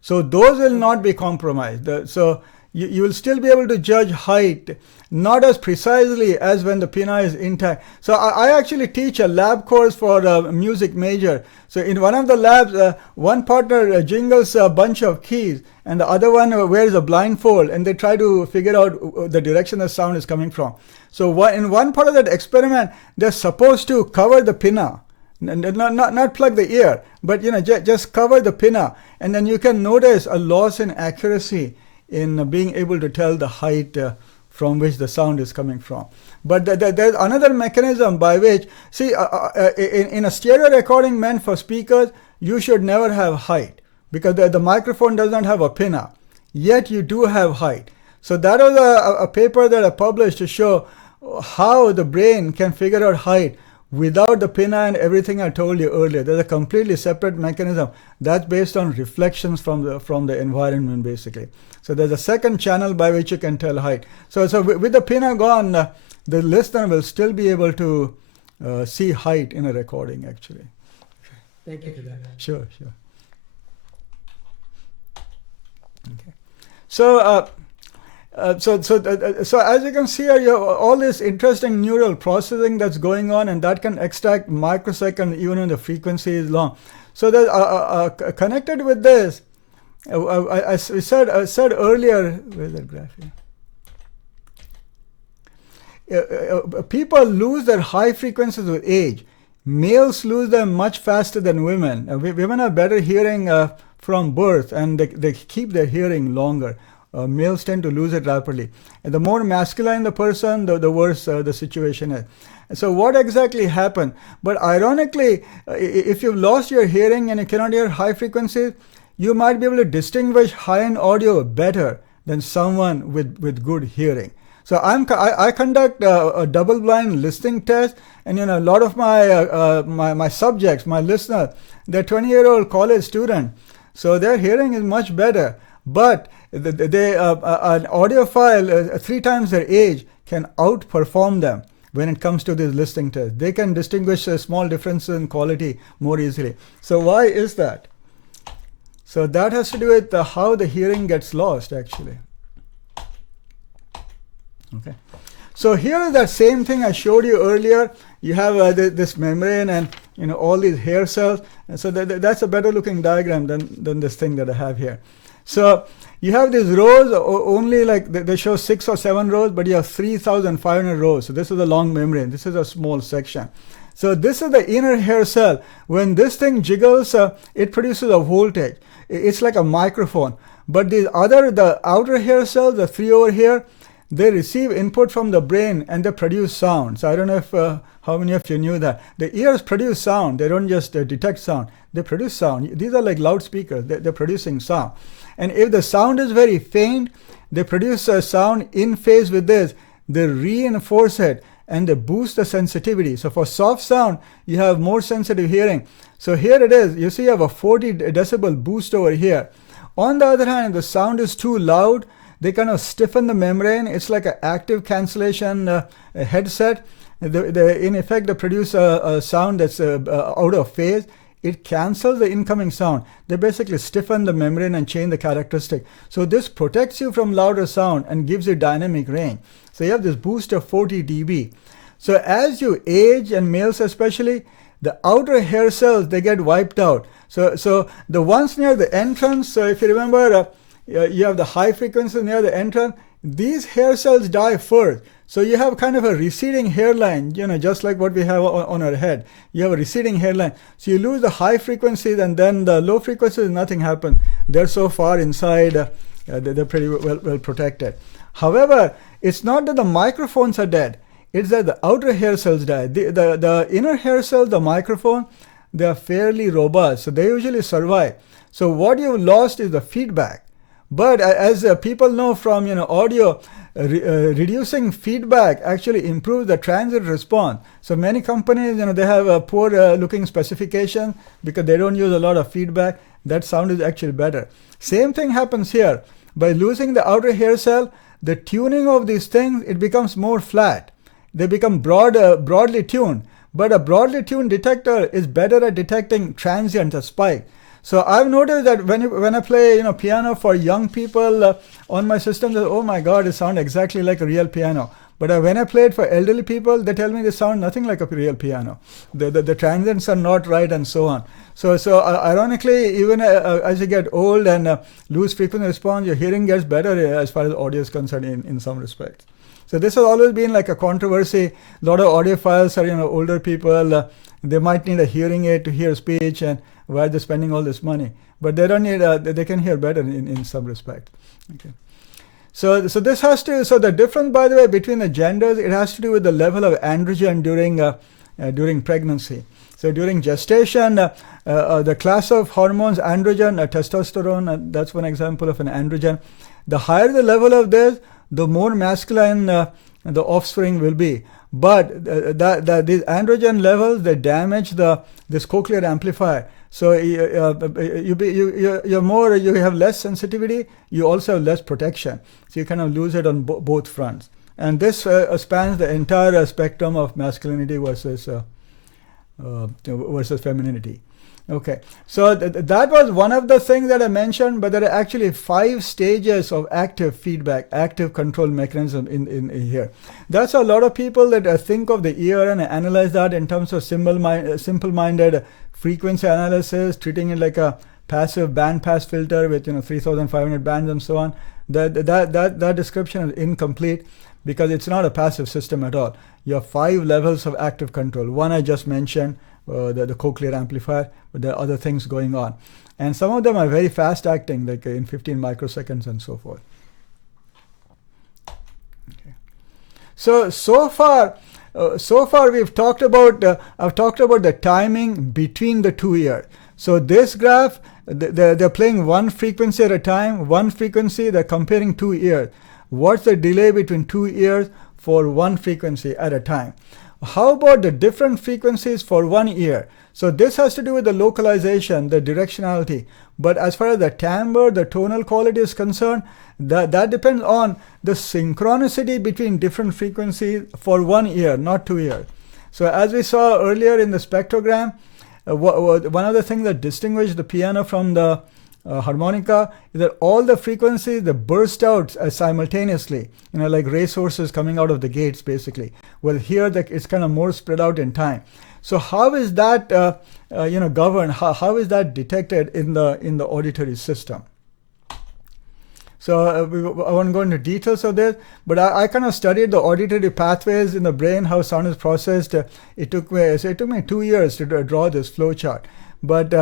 So those will not be compromised. So you will still be able to judge height, not as precisely as when the pinna is intact. So I actually teach a lab course for a music major. So in one of the labs, one partner jingles a bunch of keys, and the other one wears a blindfold, and they try to figure out the direction the sound is coming from. So in one part of that experiment, they're supposed to cover the pinna, not plug the ear, but just cover the pinna, and then you can notice a loss in accuracy in being able to tell the height from which the sound is coming from. But there's another mechanism by which, see, in a stereo recording meant for speakers, you should never have height, because the microphone does not have a pinna, yet you do have height. So that was a paper that I published to show how the brain can figure out height without the pinna and everything I told you earlier. There's a completely separate mechanism that's based on reflections from the environment, basically. So there's a second channel by which you can tell height. So with the pinna gone, the listener will still be able to see height in a recording, actually. Thank you for that. Sure. Okay. So as you can see here, you have all this interesting neural processing that's going on, and that can extract microseconds even when the frequency is long. So that connected with this, I said earlier, where's that graph here? People lose their high frequencies with age. Males lose them much faster than women. Women have better hearing from birth, and they keep their hearing longer. Males tend to lose it rapidly. And the more masculine the person, the worse the situation is. So what exactly happened? But ironically, if you've lost your hearing and you cannot hear high frequencies, you might be able to distinguish high-end audio better than someone with good hearing. So I conduct a double-blind listening test, and a lot of my subjects, my listeners, they're 20-year-old college students, so their hearing is much better. But an audiophile 3 times their age can outperform them when it comes to this listening test. They can distinguish small differences in quality more easily. So why is that? So that has to do with how the hearing gets lost, actually. Okay. So here is that same thing I showed you earlier. You have this membrane and all these hair cells. And so that's a better looking diagram than this thing that I have here. So you have these rows, only like they show 6 or 7 rows, but you have 3,500 rows. So this is a long membrane. This is a small section. So this is the inner hair cell. When this thing jiggles, it produces a voltage. It's like a microphone. But the outer hair cells, the 3 over here, they receive input from the brain and they produce sound. So I don't know if how many of you knew that. The ears produce sound. They don't just detect sound. They produce sound. These are like loudspeakers. They're producing sound. And if the sound is very faint, they produce a sound in phase with this. They reinforce it and they boost the sensitivity. So for soft sound, you have more sensitive hearing. So here it is. You see you have a 40 decibel boost over here. On the other hand, if the sound is too loud, they kind of stiffen the membrane. It's like an active cancellation headset. In effect, they produce a sound that's out of phase. It cancels the incoming sound. They basically stiffen the membrane and change the characteristic. So this protects you from louder sound and gives you dynamic range. So you have this boost of 40 dB. So as you age, and males especially, the outer hair cells, they get wiped out. So the ones near the entrance, so if you remember, you have the high frequency near the entrance, these hair cells die first. So you have kind of a receding hairline, just like what we have on our head. You have a receding hairline. So you lose the high frequencies, and then the low frequencies, nothing happens. They're so far inside, they're pretty well protected. However, it's not that the microphones are dead. It's that the outer hair cells die. The inner hair cells, the microphone, they are fairly robust. So they usually survive. So what you've lost is the feedback. But as people know from audio, reducing feedback actually improves the transient response. So many companies, they have a poor looking specification because they don't use a lot of feedback. That sound is actually better. Same thing happens here. By losing the outer hair cell, the tuning of these things, it becomes more flat. They become broadly tuned. But a broadly tuned detector is better at detecting transients, a spike. So I've noticed that when I play piano for young people on my system, oh my God, it sounds exactly like a real piano. But when I play it for elderly people, they tell me they sound nothing like a real piano. The transients are not right, and so on. So ironically, even as you get old and lose frequency response, your hearing gets better as far as audio is concerned in some respects. So this has always been like a controversy. A lot of audiophiles are, older people. They might need a hearing aid to hear speech, and why they're spending all this money. But they don't need. They can hear better in some respect. Okay. So this has to. So the difference, by the way, between the genders, it has to do with the level of androgen during pregnancy. So during gestation, the class of hormones, androgen, testosterone, that's one example of an androgen. The higher the level of this, the more masculine the offspring will be. But these androgen levels, they damage this cochlear amplifier. So you have less sensitivity. You also have less protection. So you kind of lose it on both fronts. And this spans the entire spectrum of masculinity versus femininity. Okay, so that was one of the things that I mentioned, but there are actually 5 stages of active feedback, active control mechanism in here. That's a lot of people that think of the ear and analyze that in terms of simple-minded frequency analysis, treating it like a passive bandpass filter with 3,500 bands and so on. That description is incomplete because it's not a passive system at all. You have 5 levels of active control. One I just mentioned, the cochlear amplifier, but there are other things going on. And some of them are very fast acting, like in 15 microseconds and so forth. Okay. So far we've talked about, I've talked about the timing between the 2 ears. So this graph, they're playing one frequency at a time, one frequency, they're comparing 2 ears. What's the delay between 2 ears for one frequency at a time? How about the different frequencies for 1 ear? So this has to do with the localization, the directionality. But as far as the timbre, the tonal quality is concerned, that depends on the synchronicity between different frequencies for 1 ear, not 2 ears. So as we saw earlier in the spectrogram, one of the things that distinguished the piano from the harmonica is that all the frequencies, they burst out simultaneously, like racehorses coming out of the gates basically. Well, here it's kind of more spread out in time. So how is that governed? How is that detected in the auditory system? So I won't go into details of this, but I kind of studied the auditory pathways in the brain, how sound is processed. It took me 2 years to draw this flow chart. But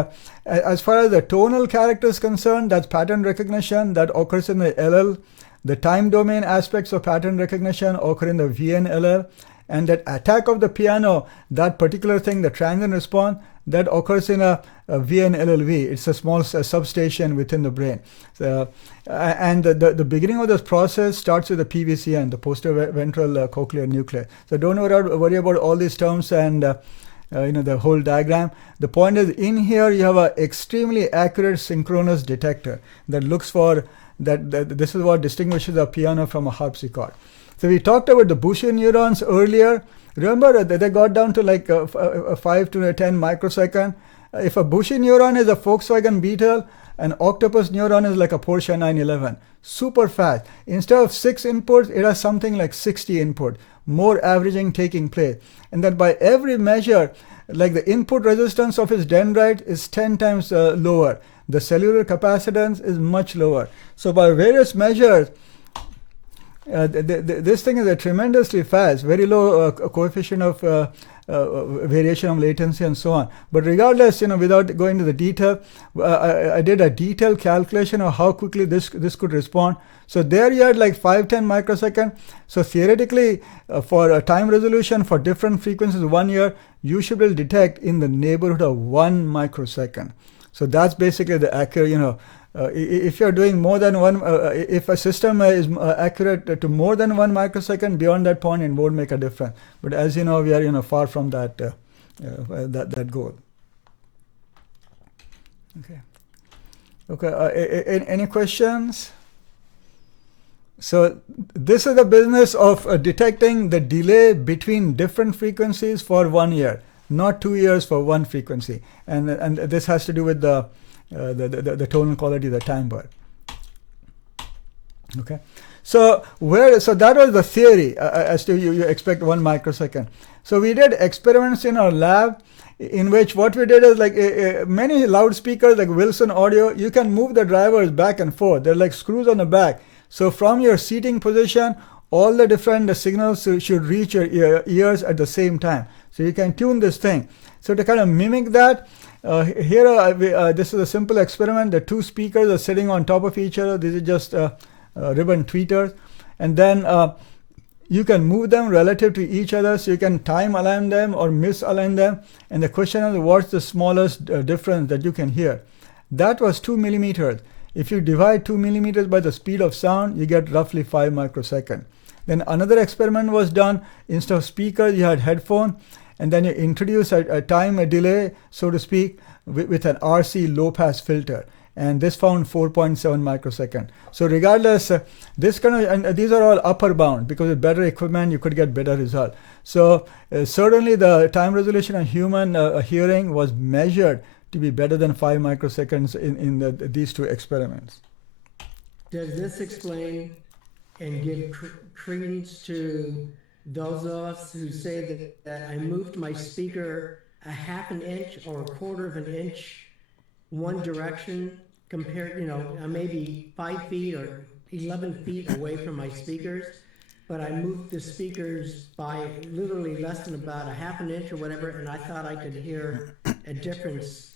as far as the tonal character is concerned, that's pattern recognition that occurs in the LL. The time domain aspects of pattern recognition occur in the VNLL. And that attack of the piano, that particular thing, the transient response, that occurs in a VNLLV. It's a small substation within the brain. So, and the beginning of this process starts with the PVCN, the posterior ventral cochlear nucleus. So don't worry about all these terms and the whole diagram. The point is, in here you have an extremely accurate synchronous detector that looks for that. This is what distinguishes a piano from a harpsichord. So we talked about the Bushy neurons earlier. Remember that they got down to like 5 to 10 microsecond. If a Bushy neuron is a Volkswagen Beetle, an octopus neuron is like a Porsche 911. Super fast. Instead of 6 inputs, it has something like 60 input. More averaging taking place. And that by every measure, like the input resistance of its dendrite is 10 times lower. The cellular capacitance is much lower. So by various measures, this thing is a tremendously fast, very low coefficient of variation of latency and so on. But regardless, without going into the detail, I did a detailed calculation of how quickly this could respond. So there you had like 5-10 microsecond. So theoretically, for a time resolution for different frequencies 1 year, you should be able to detect in the neighborhood of 1 microsecond. So that's basically the accurate, if you're doing more than one, if a system is accurate to more than 1 microsecond, beyond that point it won't make a difference. But as you know, we are far from that goal. Okay. Any questions? So this is the business of detecting the delay between different frequencies for 1 year, not 2 years for one frequency, and this has to do with the tonal quality, the timbre. Okay, so that was the theory as to you expect 1 microsecond. So we did experiments in our lab in which what we did is like many loudspeakers like Wilson Audio, you can move the drivers back and forth. They're like screws on the back. So from your seating position, all the different signals should reach your ears at the same time. So you can tune this thing. So to kind of mimic that, this is a simple experiment. The two speakers are sitting on top of each other. This is just ribbon tweeters. And then you can move them relative to each other, so you can time align them or misalign them. And the question is, what's the smallest difference that you can hear? That was 2 millimeters. If you divide 2 millimeters by the speed of sound, you get roughly 5 microseconds. Then another experiment was done. Instead of speakers, you had headphone, and then you introduce a time delay, so to speak, with an RC low-pass filter. And this found 4.7 microseconds. So regardless, these are all upper bound, because with better equipment, you could get better result. So certainly the time resolution of human hearing was measured to be better than 5 microseconds in these two experiments. Does this explain and give credence to those of us who say that I moved my speaker a half an inch or a quarter of an inch one direction compared, maybe 5 feet or 11 feet away from my speakers, but I moved the speakers by literally less than about a half an inch or whatever, and I thought I could hear a difference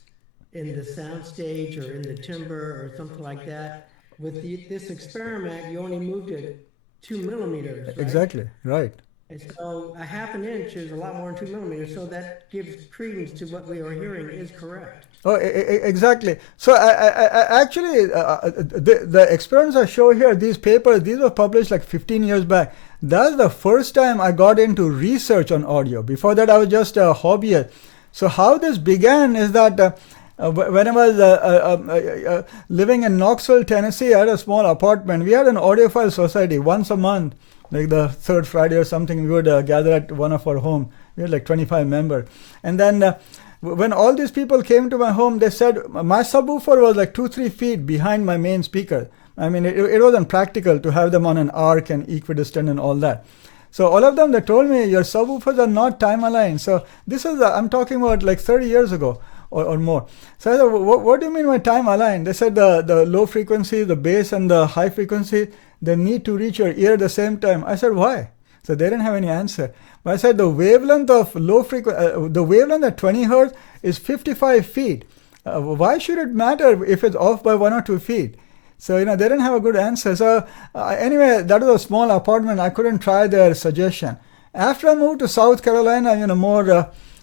in the sound stage or in the timbre or something like that. With this experiment, you only moved it 2 millimeters. Right? Exactly, right. And so a half an inch is a lot more than 2 millimeters, so that gives credence to what we are hearing is correct. Oh, exactly. So actually, the experiments I show here, these papers, these were published like 15 years back. That's the first time I got into research on audio. Before that, I was just a hobbyist. So how this began is that when I was living in Knoxville, Tennessee, I had a small apartment. We had an audiophile society once a month, like the third Friday or something. We would gather at one of our homes. We had like 25 members. And then when all these people came to my home, they said my subwoofer was like 2-3 feet behind my main speaker. I mean, it wasn't practical to have them on an arc and equidistant and all that. So all of them, they told me, your subwoofers are not time aligned. So this is, I'm talking about like 30 years ago or more. So I said, what do you mean by time aligned? They said the low frequency, the bass, and the high frequency, they need to reach your ear at the same time. I said, why? So they didn't have any answer. But I said the wavelength of the wavelength at 20 hertz is 55 feet. Why should it matter if it's off by 1 or 2 feet? So, they didn't have a good answer. So anyway, that was a small apartment. I couldn't try their suggestion. After I moved to South Carolina,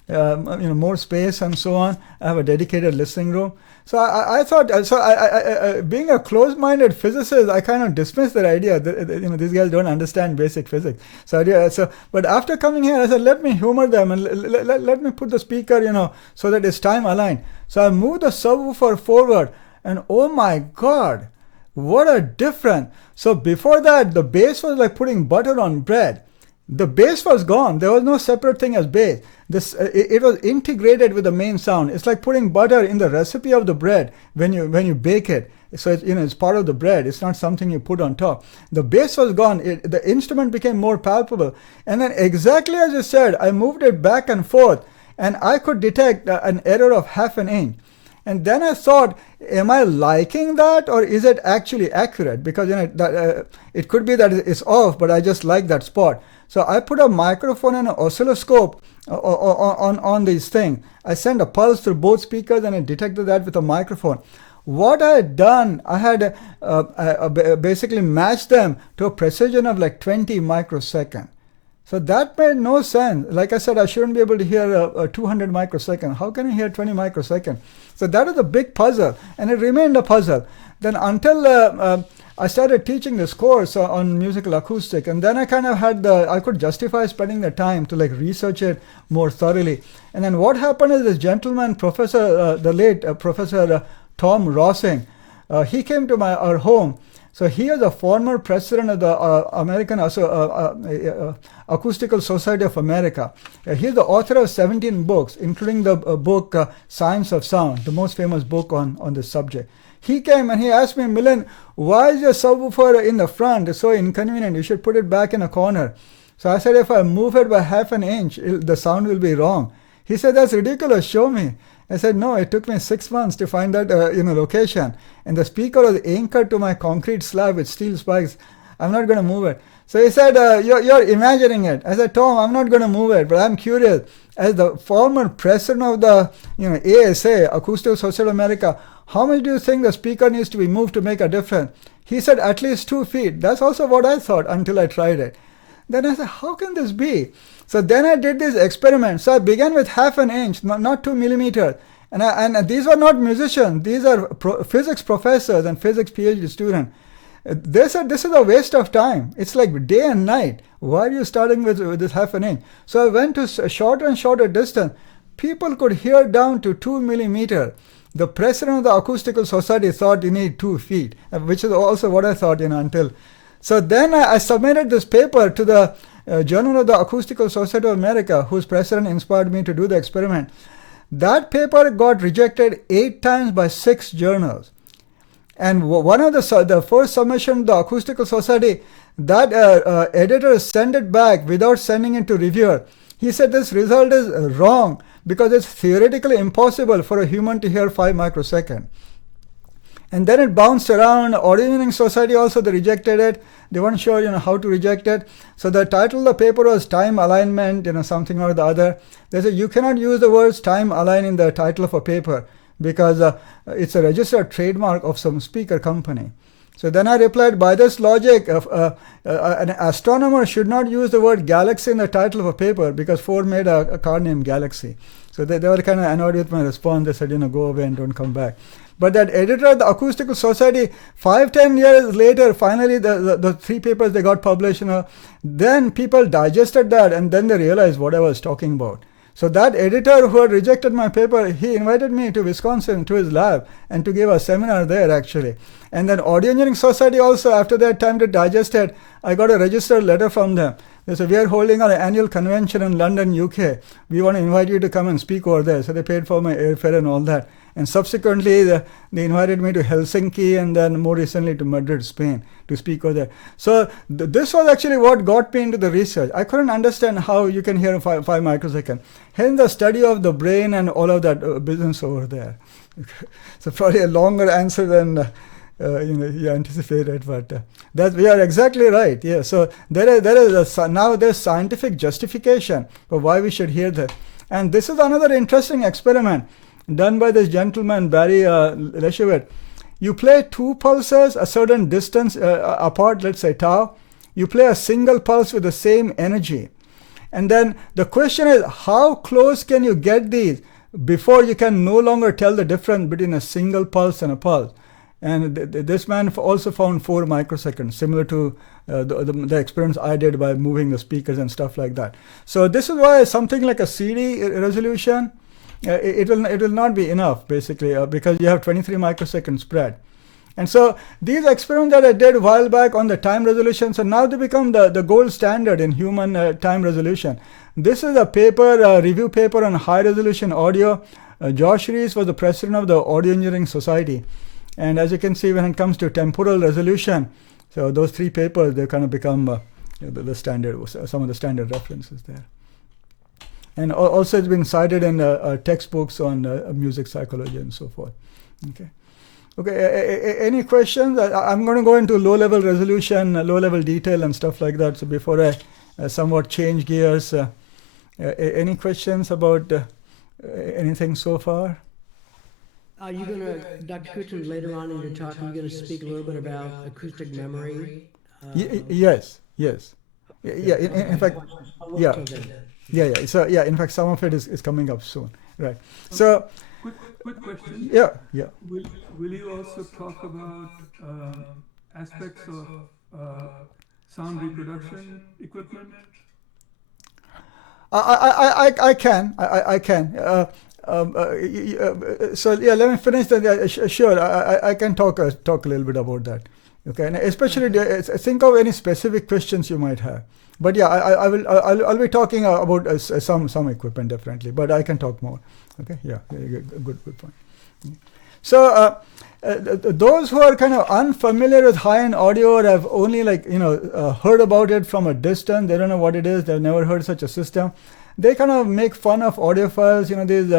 more space and so on. I have a dedicated listening room. So I thought, being a closed-minded physicist, I kind of dismissed that idea that, these guys don't understand basic physics. But after coming here, I said, let me humor them and let me put the speaker, so that it's time aligned. So I moved the subwoofer forward, and oh my God, what a difference. So before that, the bass was like putting butter on bread. The bass was gone. There was no separate thing as bass. It was integrated with the main sound. It's like putting butter in the recipe of the bread when you bake it. So it's part of the bread. It's not something you put on top. The bass was gone. The instrument became more palpable. And then exactly as you said, I moved it back and forth, and I could detect an error of half an inch. And then I thought, am I liking that, or is it actually accurate? Because it could be that it's off, but I just like that spot. So I put a microphone and an oscilloscope on this thing. I sent a pulse through both speakers, and it detected that with a microphone. What I had done, I had basically matched them to a precision of like 20 microseconds. So that made no sense. Like I said, I shouldn't be able to hear 200 microseconds. How can I hear 20 microseconds? So that is a big puzzle, and it remained a puzzle. Then until I started teaching this course on musical acoustic, and then I kind of had I could justify spending the time to like research it more thoroughly. And then what happened is this gentleman, the late Professor Tom Rossing, he came to our home. So he is a former president of the American Acoustical Society of America. He is the author of 17 books, including the book Science of Sound, the most famous book on this subject. He came and he asked me, Milind, why is your subwoofer in the front? It's so inconvenient. You should put it back in a corner. So I said, if I move it by half an inch, the sound will be wrong. He said, that's ridiculous. Show me. I said, no, it took me 6 months to find that location. And the speaker was anchored to my concrete slab with steel spikes. I'm not going to move it. So he said, you're imagining it. I said, Tom, I'm not going to move it, but I'm curious. As the former president of the ASA, Acoustical Society of America, how much do you think the speaker needs to be moved to make a difference? He said, at least 2 feet. That's also what I thought until I tried it. Then I said, how can this be? So then I did this experiment. So I began with 1/2 inch, not 2 millimeters. And these were not musicians. These are physics professors and physics PhD students. They said, this is a waste of time. It's like day and night. Why are you starting with this 1/2 inch? So I went to a shorter and shorter distance. People could hear down to 2 millimeters. The president of the Acoustical Society thought you need 2 feet, which is also what I thought, until. So then I submitted this paper to the Journal of the Acoustical Society of America, whose president inspired me to do the experiment. That paper got rejected 8 times by 6 journals. And one of the first submission of the Acoustical Society, that editor sent it back without sending it to reviewer. He said this result is wrong because it's theoretically impossible for a human to hear 5 microseconds. And then it bounced around. Audio Engineering Society also, they rejected it. They weren't sure, how to reject it. So the title of the paper was Time Alignment, something or the other. They said you cannot use the words time align in the title of a paper because it's a registered trademark of some speaker company. So then I replied, by this logic, an astronomer should not use the word galaxy in the title of a paper because Ford made a car named Galaxy. So they were kind of annoyed with my response. They said, go away and don't come back. But that editor of the Acoustical Society, 5-10 years later, finally the 3 papers they got published, then people digested that and then they realized what I was talking about. So that editor who had rejected my paper, he invited me to Wisconsin to his lab and to give a seminar there actually. And then Audio Engineering Society also, after that time to digest it, I got a registered letter from them. They said, we are holding our annual convention in London, UK. We want to invite you to come and speak over there. So they paid for my airfare and all that. And subsequently, they invited me to Helsinki and then more recently to Madrid, Spain, to speak over there. So this was actually what got me into the research. I couldn't understand how you can hear 5 microseconds. Hence the study of the brain and all of that business over there. So probably a longer answer than you anticipated, but we are exactly right. Yeah. So now there's scientific justification for why we should hear that. And this is another interesting experiment done by this gentleman, Barry Leschewitz. You play 2 pulses a certain distance apart, let's say tau. You play a single pulse with the same energy. And then the question is, how close can you get these before you can no longer tell the difference between a single pulse and a pulse? And this man also found 4 microseconds, similar to the experiments I did by moving the speakers and stuff like that. So this is why something like a CD resolution, it will not be enough basically because you have 23 microsecond spread. And so these experiments that I did a while back on the time resolution, so now they become the gold standard in human time resolution. This is a paper, review paper on high resolution audio. Josh Rees was the president of the Audio Engineering Society. And as you can see, when it comes to temporal resolution, so those 3 papers, they kind of become the standard, some of the standard references there. And also it's been cited in textbooks on music psychology and so forth. Okay, any questions? I'm going to go into low-level resolution, low-level detail and stuff like that. So before I somewhat change gears, any questions about anything so far? You're going to, Dr. Kuchin, later on in your talk, you're going to speak a little bit about acoustic memory. Yes. Yeah. In fact, yeah. So in fact, some of it is coming up soon, right? So, quick question. Yeah. Will you also talk about aspects of sound reproduction equipment? I can. So yeah, let me finish that. Sure, I can talk a little bit about that. Okay, and especially think of any specific questions you might have. But yeah, I'll be talking about some equipment definitely. But I can talk more. Okay, yeah, good point. So those who are kind of unfamiliar with high-end audio or have only heard about it from a distance, they don't know what it is. They've never heard such a system. They kind of make fun of audiophiles. These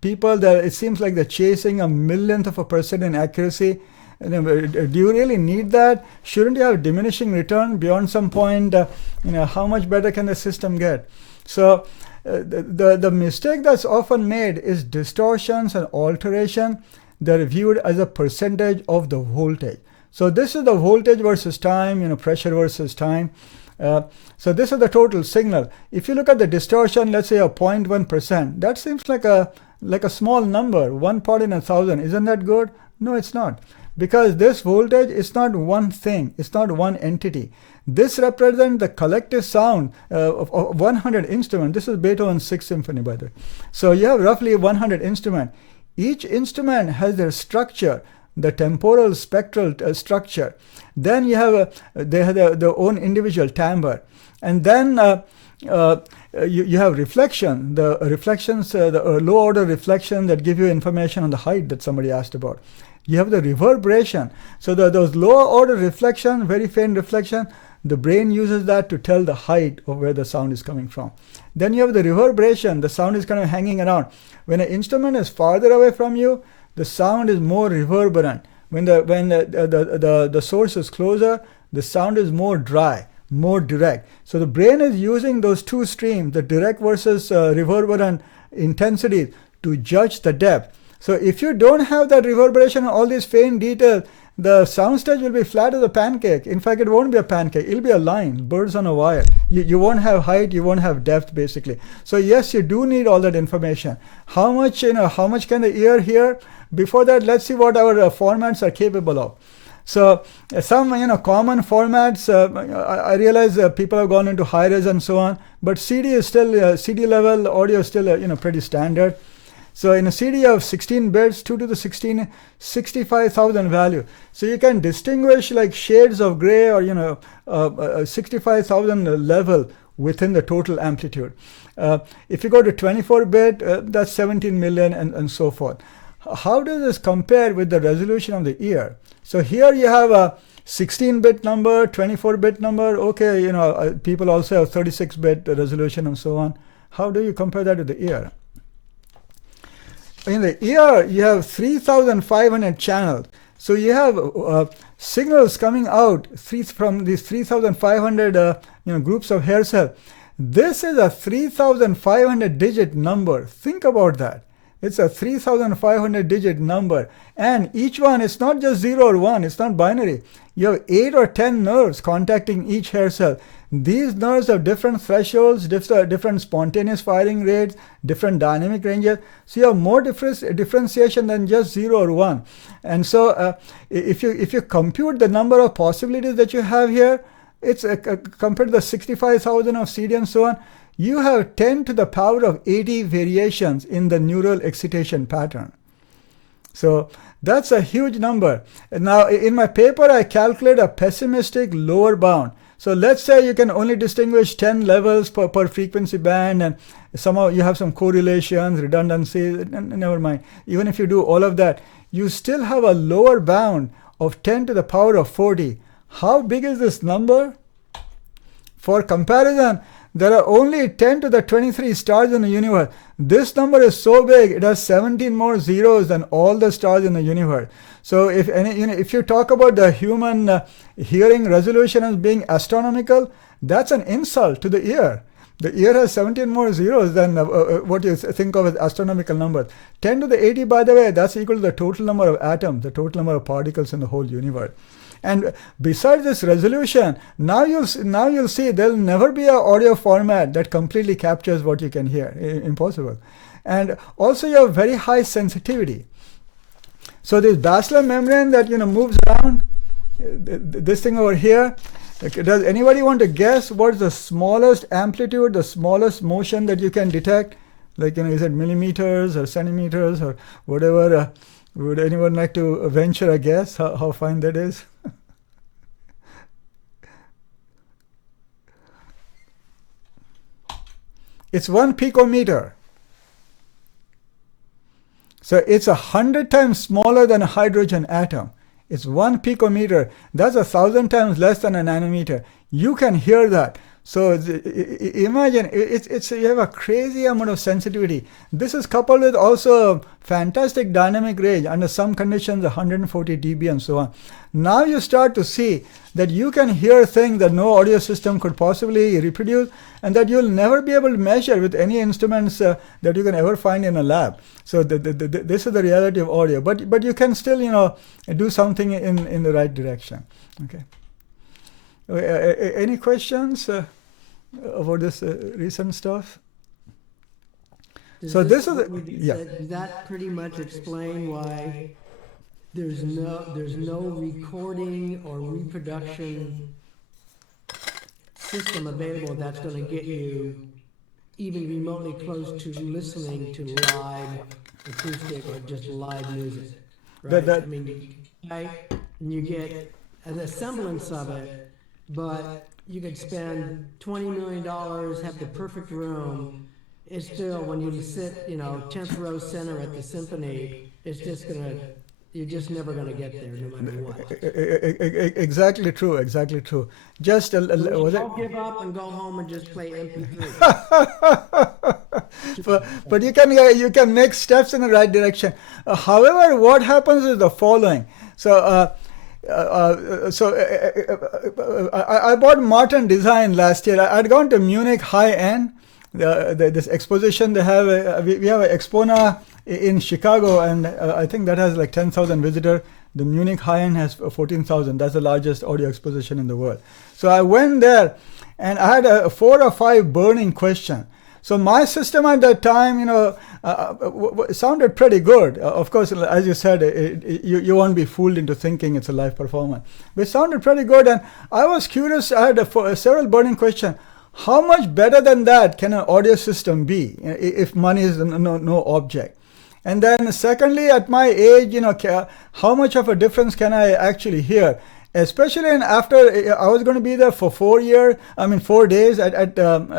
people that it seems like they're chasing a millionth of a percent in accuracy. Do you really need that? Shouldn't you have diminishing return beyond some point? How much better can the system get? So the mistake that's often made is distortions and alteration. They're viewed as a percentage of the voltage. So this is the voltage versus time, pressure versus time. So this is the total signal. If you look at the distortion, let's say a 0.1%, that seems like a small number, 1 part in 1,000. Isn't that good? No, it's not. Because this voltage is not one thing. It's not one entity. This represents the collective sound of 100 instruments. This is Beethoven's 6th Symphony, by the way. So you have roughly 100 instruments. Each instrument has their structure, the temporal spectral structure. Then you have they have their own individual timbre. And then you have reflection, the reflections, the low order reflection that give you information on the height that somebody asked about. You have the reverberation. So those lower order reflection, very faint reflection, the brain uses that to tell the height of where the sound is coming from. Then you have the reverberation, the sound is kind of hanging around. When an instrument is farther away from you, the sound is more reverberant. When the source is closer, the sound is more dry, more direct. So the brain is using those two streams, the direct versus reverberant intensities, to judge the depth. So if you don't have that reverberation and all these faint details, the soundstage will be flat as a pancake. In fact, it won't be a pancake. It'll be a line, birds on a wire. You won't have height, you won't have depth, basically. So yes, you do need all that information. How much can the ear hear? Before that, let's see what our formats are capable of. So some common formats. I realize people have gone into hi-res and so on, but CD is still CD level audio is still pretty standard. So in a CD of 16 bits, 2 to the 16, 65,000 value. So you can distinguish like shades of gray or 65,000 level within the total amplitude. If you go to 24-bit, that's 17 million and so forth. How does this compare with the resolution of the ear? So here you have a 16-bit number, 24-bit number. Okay, people also have 36-bit resolution and so on. How do you compare that to the ear? In the ear, you have 3,500 channels. So you have signals coming out from these 3,500 groups of hair cells. This is a 3,500 digit number. Think about that. It's a 3,500 digit number. And each one, it's not just 0 or 1. It's not binary. You have 8 or 10 nerves contacting each hair cell. These nerves have different thresholds, different spontaneous firing rates, different dynamic ranges. So you have more differentiation than just 0 or 1. And so if you compute the number of possibilities that you have here, it's compared to the 65,000 of CD and so on, you have 10 to the power of 80 variations in the neural excitation pattern. So that's a huge number. Now in my paper, I calculate a pessimistic lower bound. So let's say you can only distinguish 10 levels per frequency band, and somehow you have some correlations, redundancies, never mind. Even if you do all of that, you still have a lower bound of 10 to the power of 40. How big is this number? For comparison, there are only 10 to the 23 stars in the universe. This number is so big, it has 17 more zeros than all the stars in the universe. So if you talk about the human hearing resolution as being astronomical, that's an insult to the ear. The ear has 17 more zeros than what you think of as astronomical numbers. 10 to the 80, by the way, that's equal to the total number of atoms, the total number of particles in the whole universe. And besides this resolution, now you'll see there'll never be an audio format that completely captures what you can hear. Impossible. And also you have very high sensitivity. So this basilar membrane that moves around, this thing over here, does anybody want to guess what's the smallest amplitude, the smallest motion that you can detect? Like, is it millimeters or centimeters or whatever? Would anyone like to venture a guess how fine that is? It's 1 picometer. So it's 100 times smaller than a hydrogen atom. It's 1 picometer. That's 1,000 times less than a nanometer. You can hear that. So imagine it's you have a crazy amount of sensitivity. This is coupled with also fantastic dynamic range under some conditions 140 dB and so on. Now you start to see that you can hear things that no audio system could possibly reproduce, and that you'll never be able to measure with any instruments that you can ever find in a lab. So this is the reality of audio. But you can still do something in the right direction. Okay. Any questions about this recent stuff? Does that pretty much explain why there's no recording or reproduction system available that's going to get you even remotely close to listening to live acoustic or just live music, right? I mean, you get a semblance of it, but you could spend $20 million, have the perfect room. It's still, when you sit, 10th row center at the symphony, it's just you're just never going to get there no matter what. Exactly true. Just don't give up and go home and just play MP3. but you can make steps in the right direction. However, what happens is the following. So I bought Martin Design last year. I'd gone to Munich High-End, this exposition they have. We have an Expona in Chicago, and I think that has like 10,000 visitors. The Munich High-End has 14,000. That's the largest audio exposition in the world. So I went there, and I had 4 or 5 burning questions. So my system at that time, sounded pretty good. Of course, as you said, you won't be fooled into thinking it's a live performance. But it sounded pretty good, and I was curious. I had several burning questions. How much better than that can an audio system be if money is no object? And then secondly, at my age, how much of a difference can I actually hear? Especially after I was going to be there for 4 days at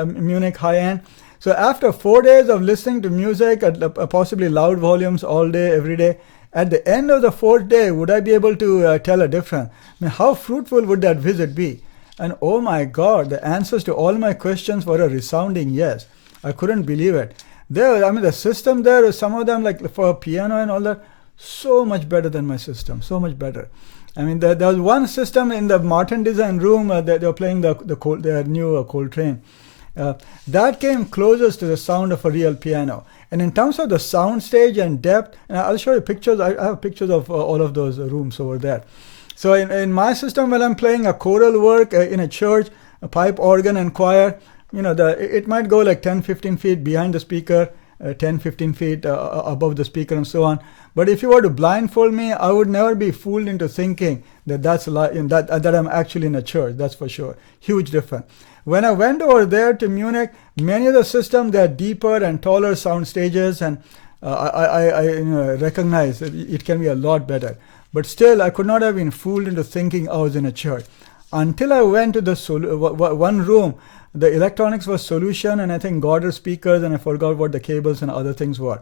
Munich High-End. So after 4 days of listening to music at possibly loud volumes all day, every day, at the end of the 4th day, would I be able to tell a difference? I mean, how fruitful would that visit be? And oh my God, the answers to all my questions were a resounding yes. I couldn't believe it. The system there, some of them, like for piano and all that, so much better than my system, so much better. I mean, there was one system in the Martin Design room, they were playing their new Coltrane. That came closest to the sound of a real piano. And in terms of the sound stage and depth, and I'll show you pictures, I have pictures of all of those rooms over there. So in my system, when I'm playing a choral work in a church, a pipe organ and choir, it might go like 10, 15 feet behind the speaker, 10, 15 feet above the speaker and so on. But if you were to blindfold me, I would never be fooled into thinking that I'm actually in a church, that's for sure. Huge difference. When I went over there to Munich, many of the systems, they are deeper and taller sound stages, and I recognize that it can be a lot better. But still, I could not have been fooled into thinking I was in a church. Until I went to the one room, the electronics was Solution, and I think Goddard speakers, and I forgot what the cables and other things were.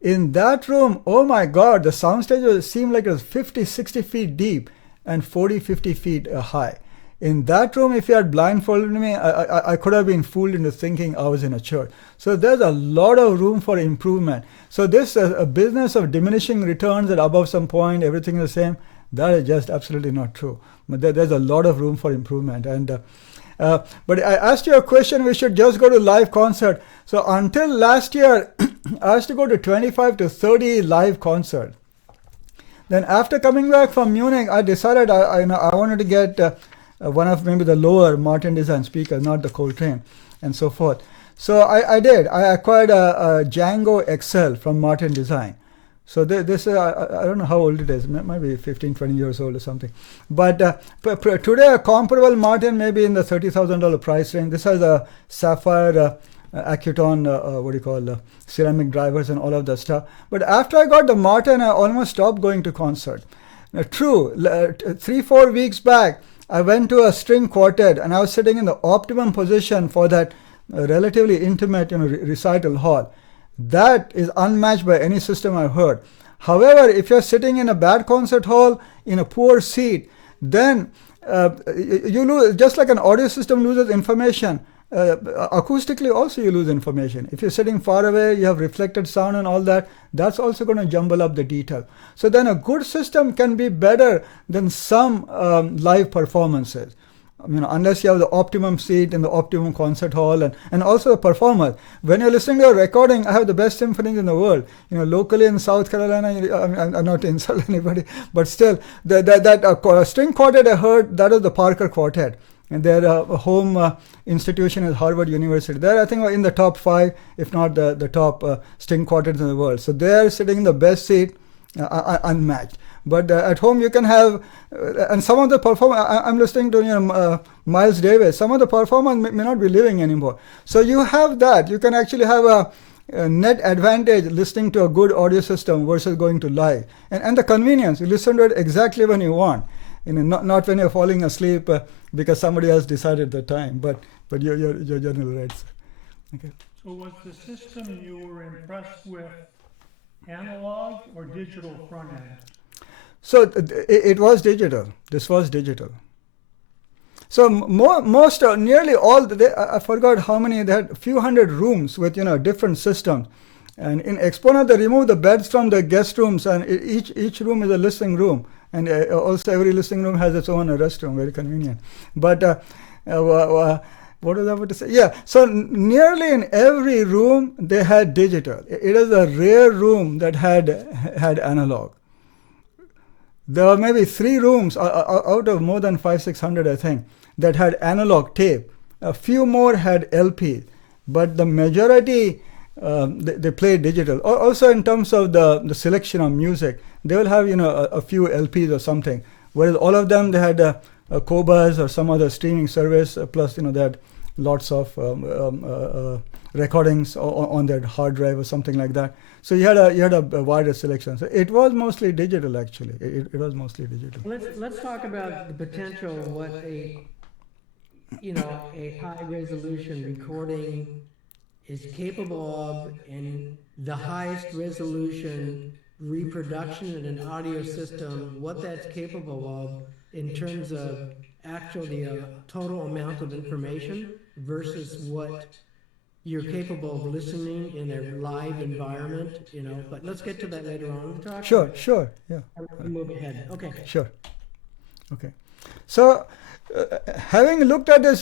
In that room, oh my God, the soundstage seemed like it was 50, 60 feet deep and 40, 50 feet high. In that room, if you had blindfolded me, I could have been fooled into thinking I was in a church. So there's a lot of room for improvement. So this a business of diminishing returns that above some point, everything is the same, that is just absolutely not true. But there's a lot of room for improvement. And but I asked you a question, we should just go to live concert. So until last year, I used to go to 25 to 30 live concerts. Then after coming back from Munich, I decided I wanted to get one of maybe the lower Martin Design speakers, not the Coltrane, and so forth. So I did. I acquired a Django XL from Martin Design. So this I don't know how old it is. It might be 15, 20 years old or something. But today a comparable Martin maybe in the $30,000 price range. This has a sapphire Accuton, ceramic drivers and all of that stuff. But after I got the Martin, I almost stopped going to concert. Now, true, 3-4 weeks back, I went to a string quartet, and I was sitting in the optimum position for that relatively intimate, recital hall. That is unmatched by any system I've heard. However, if you're sitting in a bad concert hall in a poor seat, then you lose, just like an audio system loses information. Acoustically also you lose information. If you're sitting far away, you have reflected sound and all that, that's also going to jumble up the detail. So then a good system can be better than some live performances. Unless you have the optimum seat in the optimum concert hall, and also the performers. When you're listening to a recording, I have the best symphonies in the world. Locally in South Carolina, I'm not to insult anybody, but still, that string quartet I heard, that was the Parker Quartet. And their home institution is Harvard University. They're, I think, in the top 5, if not the top string quartets in the world. So they're sitting in the best seat, unmatched. But at home you can have, and some of the performers, I'm listening to Miles Davis, some of the performers may not be living anymore. So you have that. You can actually have a net advantage listening to a good audio system versus going to live. And the convenience, you listen to it exactly when you want. Not when you're falling asleep because somebody else decided the time, but your general rights. Okay. So was the system you were impressed with analog or digital front end? So it was digital. This was digital. So nearly all, I forgot how many, they had a few hundred rooms with different systems. And in Exponent, they removed the beds from the guest rooms, and each room is a listening room. And also every listening room has its own restroom, very convenient. But what was I about to say? Yeah, so nearly in every room, they had digital. It is a rare room that had analog. There were maybe 3 rooms out of more than 500-600, I think, that had analog tape. A few more had LP, but the majority, they played digital. Also in terms of the selection of music, they will have a few LPs or something, whereas all of them, they had a Qobuz or some other streaming service, plus they had lots of recordings on their hard drive or something like that. So you had a wider selection. So it was mostly digital, actually. It was mostly digital. Let's talk about the potential of what a high resolution recording is capable of, and the highest resolution reproduction in an audio system, what that's capable of in terms of actually a total amount of information versus what you're capable of listening in a live environment, but let's get to that later on. Sure, yeah. Move ahead. Okay. Sure. Okay. So, having looked at this,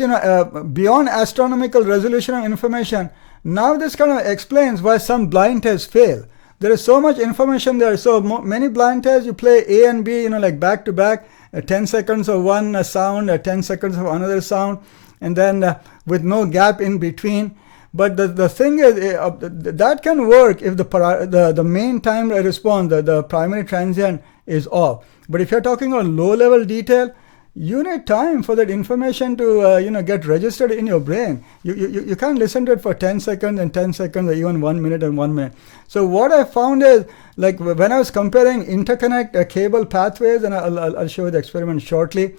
beyond astronomical resolution of information, now this kind of explains why some blind tests fail. There is so much information there. So many blind tests, you play A and B, like back to back, 10 seconds of one sound, 10 seconds of another sound, and then with no gap in between. But the thing is, that can work if the main time response, the primary transient, is off. But if you're talking on low-level detail, you need time for that information to get registered in your brain. You can't listen to it for 10 seconds and 10 seconds or even 1 minute and 1 minute. So what I found is, like when I was comparing interconnect cable pathways, and I'll show you the experiment shortly,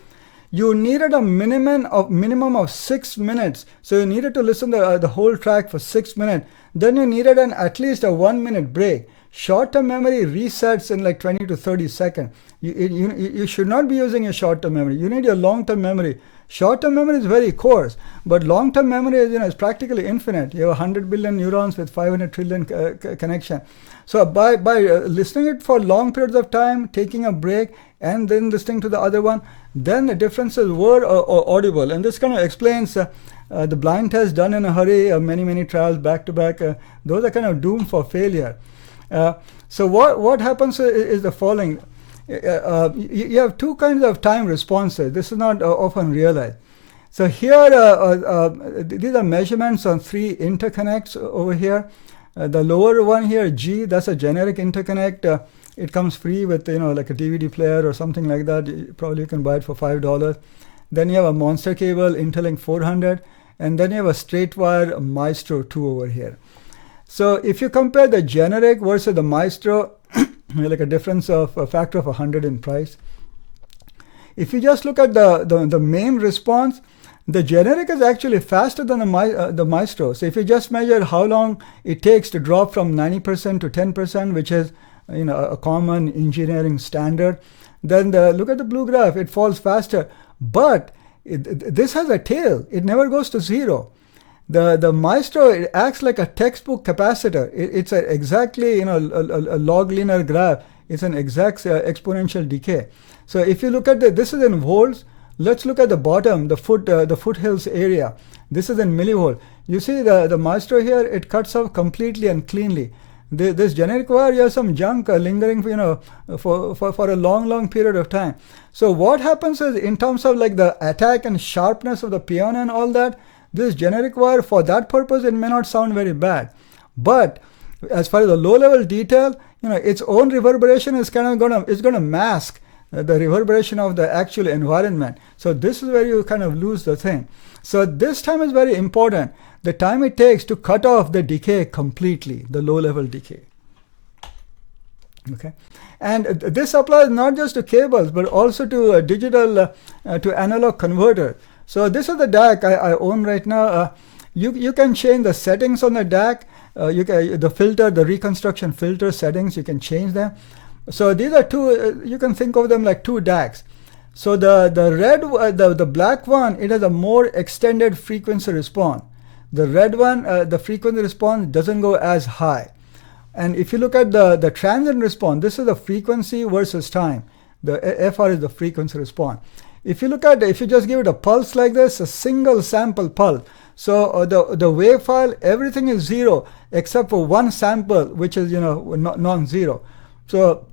you needed a minimum of 6 minutes. So you needed to listen to the whole track for 6 minutes. Then you needed at least a 1 minute break. Short-term memory resets in like 20 to 30 seconds. You should not be using your short-term memory. You need your long-term memory. Short-term memory is very coarse, but long-term memory is practically infinite. You have 100 billion neurons with 500 trillion connection. So by listening it for long periods of time, taking a break, and then listening to the other one, then the differences were audible. And this kind of explains the blind test done in a hurry, many trials back to back. Those are kind of doomed for failure. So what happens is the following. You have 2 kinds of time responses. This is not often realized. So here, these are measurements on 3 interconnects over here. The lower one here, G, that's a generic interconnect. It comes free with like a DVD player or something like that. Probably you can buy it for $5. Then you have a monster cable, Interlink 400, and then you have a straight wire Maestro 2 over here. So if you compare the generic versus the Maestro, like a difference of a factor of 100 in price. If you just look at the main response, the generic is actually faster than the Maestro. So if you just measure how long it takes to drop from 90% to 10%, which is a common engineering standard, then look at the blue graph, it falls faster. But this has a tail, it never goes to zero. The maestro, it acts like a textbook capacitor. It's exactly, a log linear graph. It's an exact exponential decay. So if you look at this is in volts. Let's look at the bottom, the foothills area. This is in millivolt. You see the maestro here, it cuts off completely and cleanly. This generic wire, you have some junk lingering, for a long period of time. So what happens is, in terms of like the attack and sharpness of the piano and all that, this generic wire, for that purpose, it may not sound very bad. But as far as the low-level detail, its own reverberation is kind of gonna mask the reverberation of the actual environment. So this is where you kind of lose the thing. So this time is very important. The time it takes to cut off the decay completely, the low-level decay. Okay, and this applies not just to cables but also to digital to analog converter. So this is the DAC I own right now. You can change the settings on the DAC. The filter, the reconstruction filter settings, you can change them. So these are two. You can think of them like two DACs. So the black one, it has a more extended frequency response. The red one, the frequency response doesn't go as high. And if you look at the transient response, this is the frequency versus time. The FR is the frequency response. If you look at, if you just give it a pulse like this, a single sample pulse. So the wave file, everything is zero except for one sample, which is non-zero. So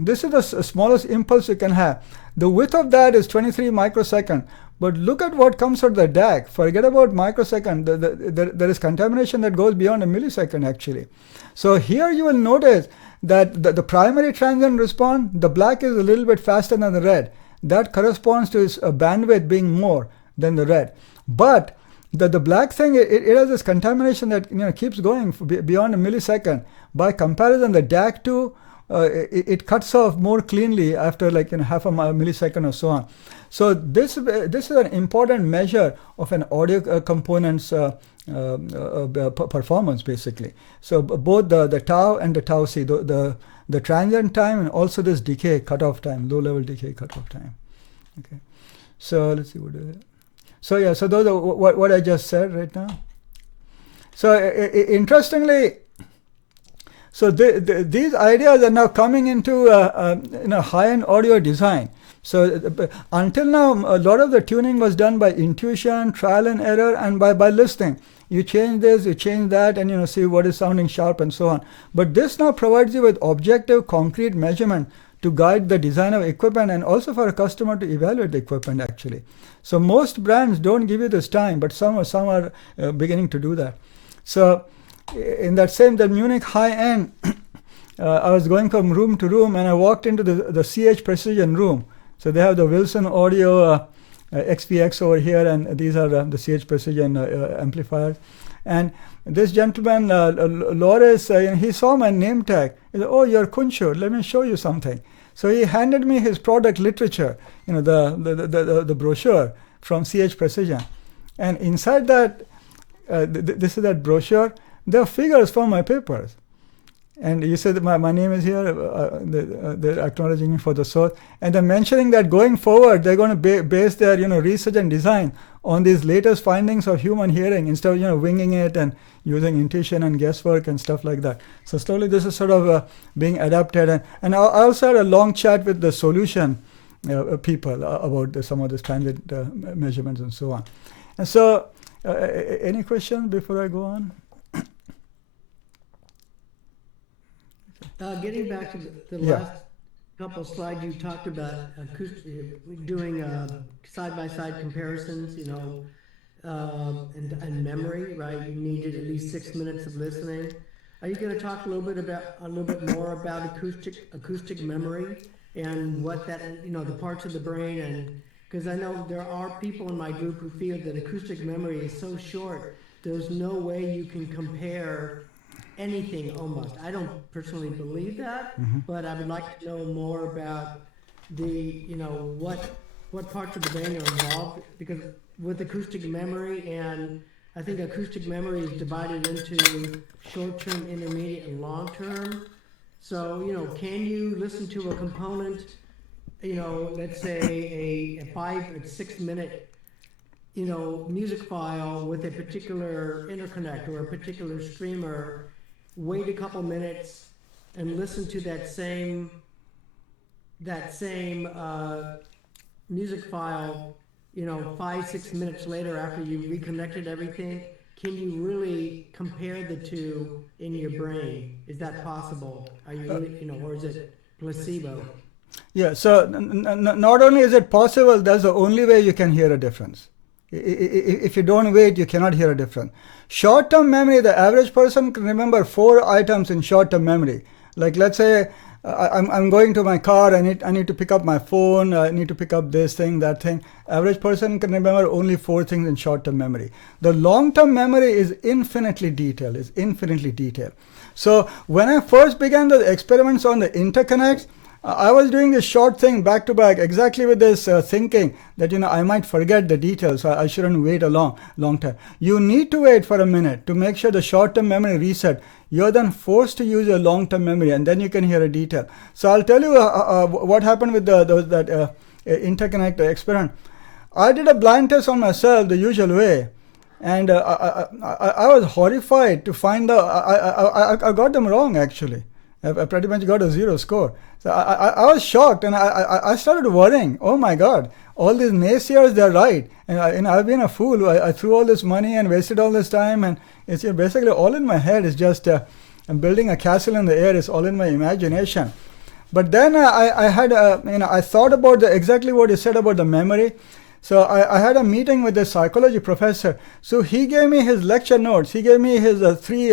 this is the smallest impulse you can have. The width of that is 23 microseconds. But look at what comes out of the DAC. Forget about microsecond. There is contamination that goes beyond a millisecond actually. So here you will notice that the primary transient response, the black is a little bit faster than the red. That corresponds to its bandwidth being more than the red. But the black thing, it has this contamination that keeps going beyond a millisecond. By comparison, the DAC2, it cuts off more cleanly after like half a millisecond or so on. So this is an important measure of an audio component's performance basically. So both the tau and the tau c, the transient time and also this decay cutoff time, low level decay cutoff time. Okay, so let's see what is it. So yeah, so those are what I just said right now. So interestingly, so these ideas are now coming into high-end audio design. So until now, a lot of the tuning was done by intuition, trial and error, and by listening. You change this, you change that, and see what is sounding sharp and so on. But this now provides you with objective, concrete measurement to guide the design of equipment and also for a customer to evaluate the equipment actually. So most brands don't give you this time, but some are beginning to do that. So in the Munich high-end, I was going from room to room and I walked into the CH Precision room. So they have the Wilson Audio XPX over here, and these are the CH Precision amplifiers. And this gentleman, Loris, he saw my name tag. He said, "Oh, you're Kunshur, let me show you something." So he handed me his product literature, the brochure from CH Precision. And inside that, this is that brochure, there are figures from my papers. And you said that my name is here, they're acknowledging me for the source. And they're mentioning that going forward, they're going to base their research and design on these latest findings of human hearing instead of winging it and using intuition and guesswork and stuff like that. So slowly this is sort of being adapted. And I also had a long chat with the solution people about some of the standard measurements and so on. And so any questions before I go on? Getting back to the last couple of slides, you talked about doing side-by-side comparisons, and memory, right? You needed at least 6 minutes of listening. Are you going to talk a little bit more about acoustic memory and what that, the parts of the brain, and because I know there are people in my group who feel that acoustic memory is so short, there's no way you can compare anything almost. I don't personally believe that, but I would like to know more about the, what parts of the brain are involved, because with acoustic memory, and I think acoustic memory is divided into short-term, intermediate, and long-term. So, can you listen to a component let's say a 6 minute, music file with a particular interconnect or a particular streamer, wait a couple minutes and listen to that same music file, 5-6 minutes later after you reconnected everything, can you really compare the two in your brain? Is that possible? Are you really, or is it placebo? Yeah, so not only is it possible, that's the only way you can hear a difference. If you don't wait, you cannot hear a difference. Short-term memory, the average person can remember 4 items in short-term memory. Like let's say I'm going to my car, I need to pick up my phone, I need to pick up this thing, that thing. Average person can remember only 4 things in short-term memory. The long-term memory is infinitely detailed, So when I first began the experiments on the interconnects, I was doing this short thing back to back, exactly with this thinking that I might forget the details, so I shouldn't wait a long time. You need to wait for a minute to make sure the short-term memory reset. You're then forced to use your long-term memory, and then you can hear a detail. So I'll tell you what happened with that interconnect experiment. I did a blind test on myself the usual way, and I was horrified to find out I got them wrong actually. I pretty much got a 0 score. So I was shocked, and I started worrying. Oh my God, all these naysayers, they're right. And I've been a fool. I threw all this money and wasted all this time, and it's basically all in my head. It's just I'm building a castle in the air. It's all in my imagination. But then I thought about exactly what you said about the memory. So I had a meeting with the psychology professor. So he gave me his lecture notes. He gave me his 3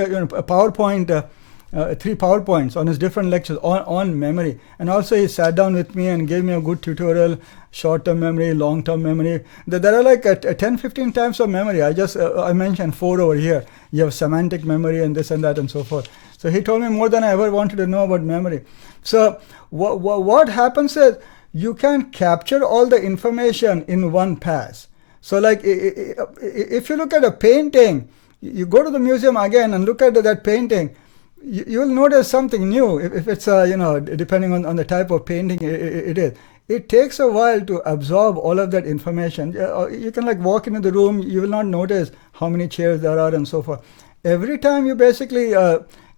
PowerPoints on his different lectures on memory. And also he sat down with me and gave me a good tutorial, short-term memory, long-term memory. There are like 10-15 types of memory. I mentioned 4 over here. You have semantic memory and this and that and so forth. So he told me more than I ever wanted to know about memory. So what happens is you can capture all the information in one pass. So like if you look at a painting, you go to the museum again and look at that painting, you'll notice something new. If it's depending on the type of painting it is. It takes a while to absorb all of that information. You can like walk into the room, you will not notice how many chairs there are and so forth. Every time you basically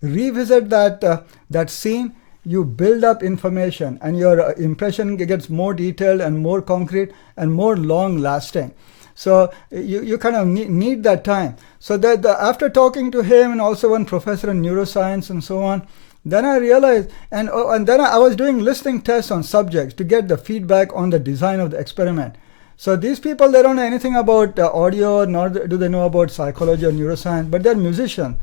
revisit that scene, you build up information, and your impression gets more detailed and more concrete and more long lasting. So you kind of need that time. So that after talking to him and also one professor in neuroscience and so on, then I realized, and then I was doing listening tests on subjects to get the feedback on the design of the experiment. So these people, they don't know anything about audio, nor do they know about psychology or neuroscience, but they're musicians.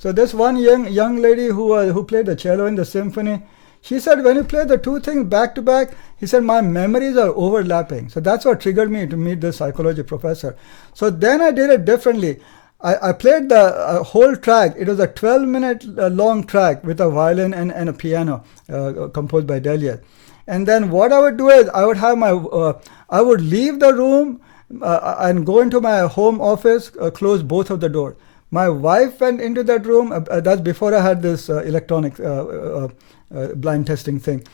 So this one young lady who played the cello in the symphony, she said, when you play the 2 things back to back, he said, my memories are overlapping. So that's what triggered me to meet the psychology professor. So then I did it differently. I played the whole track. It was a 12-minute long track with a violin and a piano composed by Delius. And then what I would do is I would have I would leave the room and go into my home office, close both of the doors. My wife went into that room. That's before I had this electronic blind testing thing.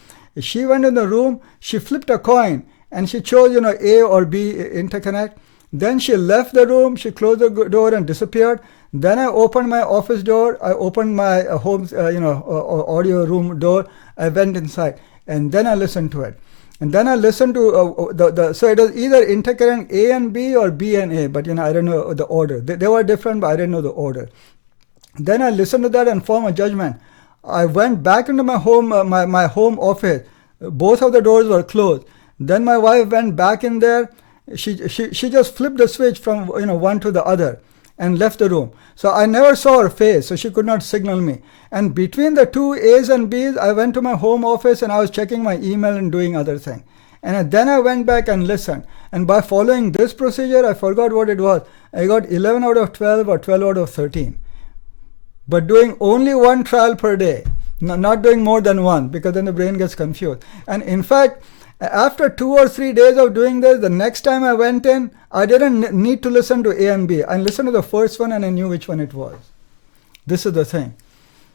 She went in the room, she flipped a coin, and she chose, A or B interconnect. Then she left the room, she closed the door and disappeared. Then I opened my office door, I opened my home, audio room door, I went inside, and then I listened to it. And then I listened to, so it was either interconnect A and B or B and A, but I don't know the order. They were different, but I didn't know the order. Then I listened to that and formed a judgment. I went back into my home, my home office. Both of the doors were closed. Then my wife went back in there. She just flipped the switch from one to the other and left the room. So I never saw her face, so she could not signal me. And between the 2 A's and B's, I went to my home office and I was checking my email and doing other things. And then I went back and listened. And by following this procedure, I forgot what it was. I got 11 out of 12 or 12 out of 13. But doing only 1 trial per day, not doing more than 1, because then the brain gets confused. And in fact, after 2 or 3 days of doing this, the next time I went in, I didn't need to listen to A and B. I listened to the first one and I knew which one it was. This is the thing.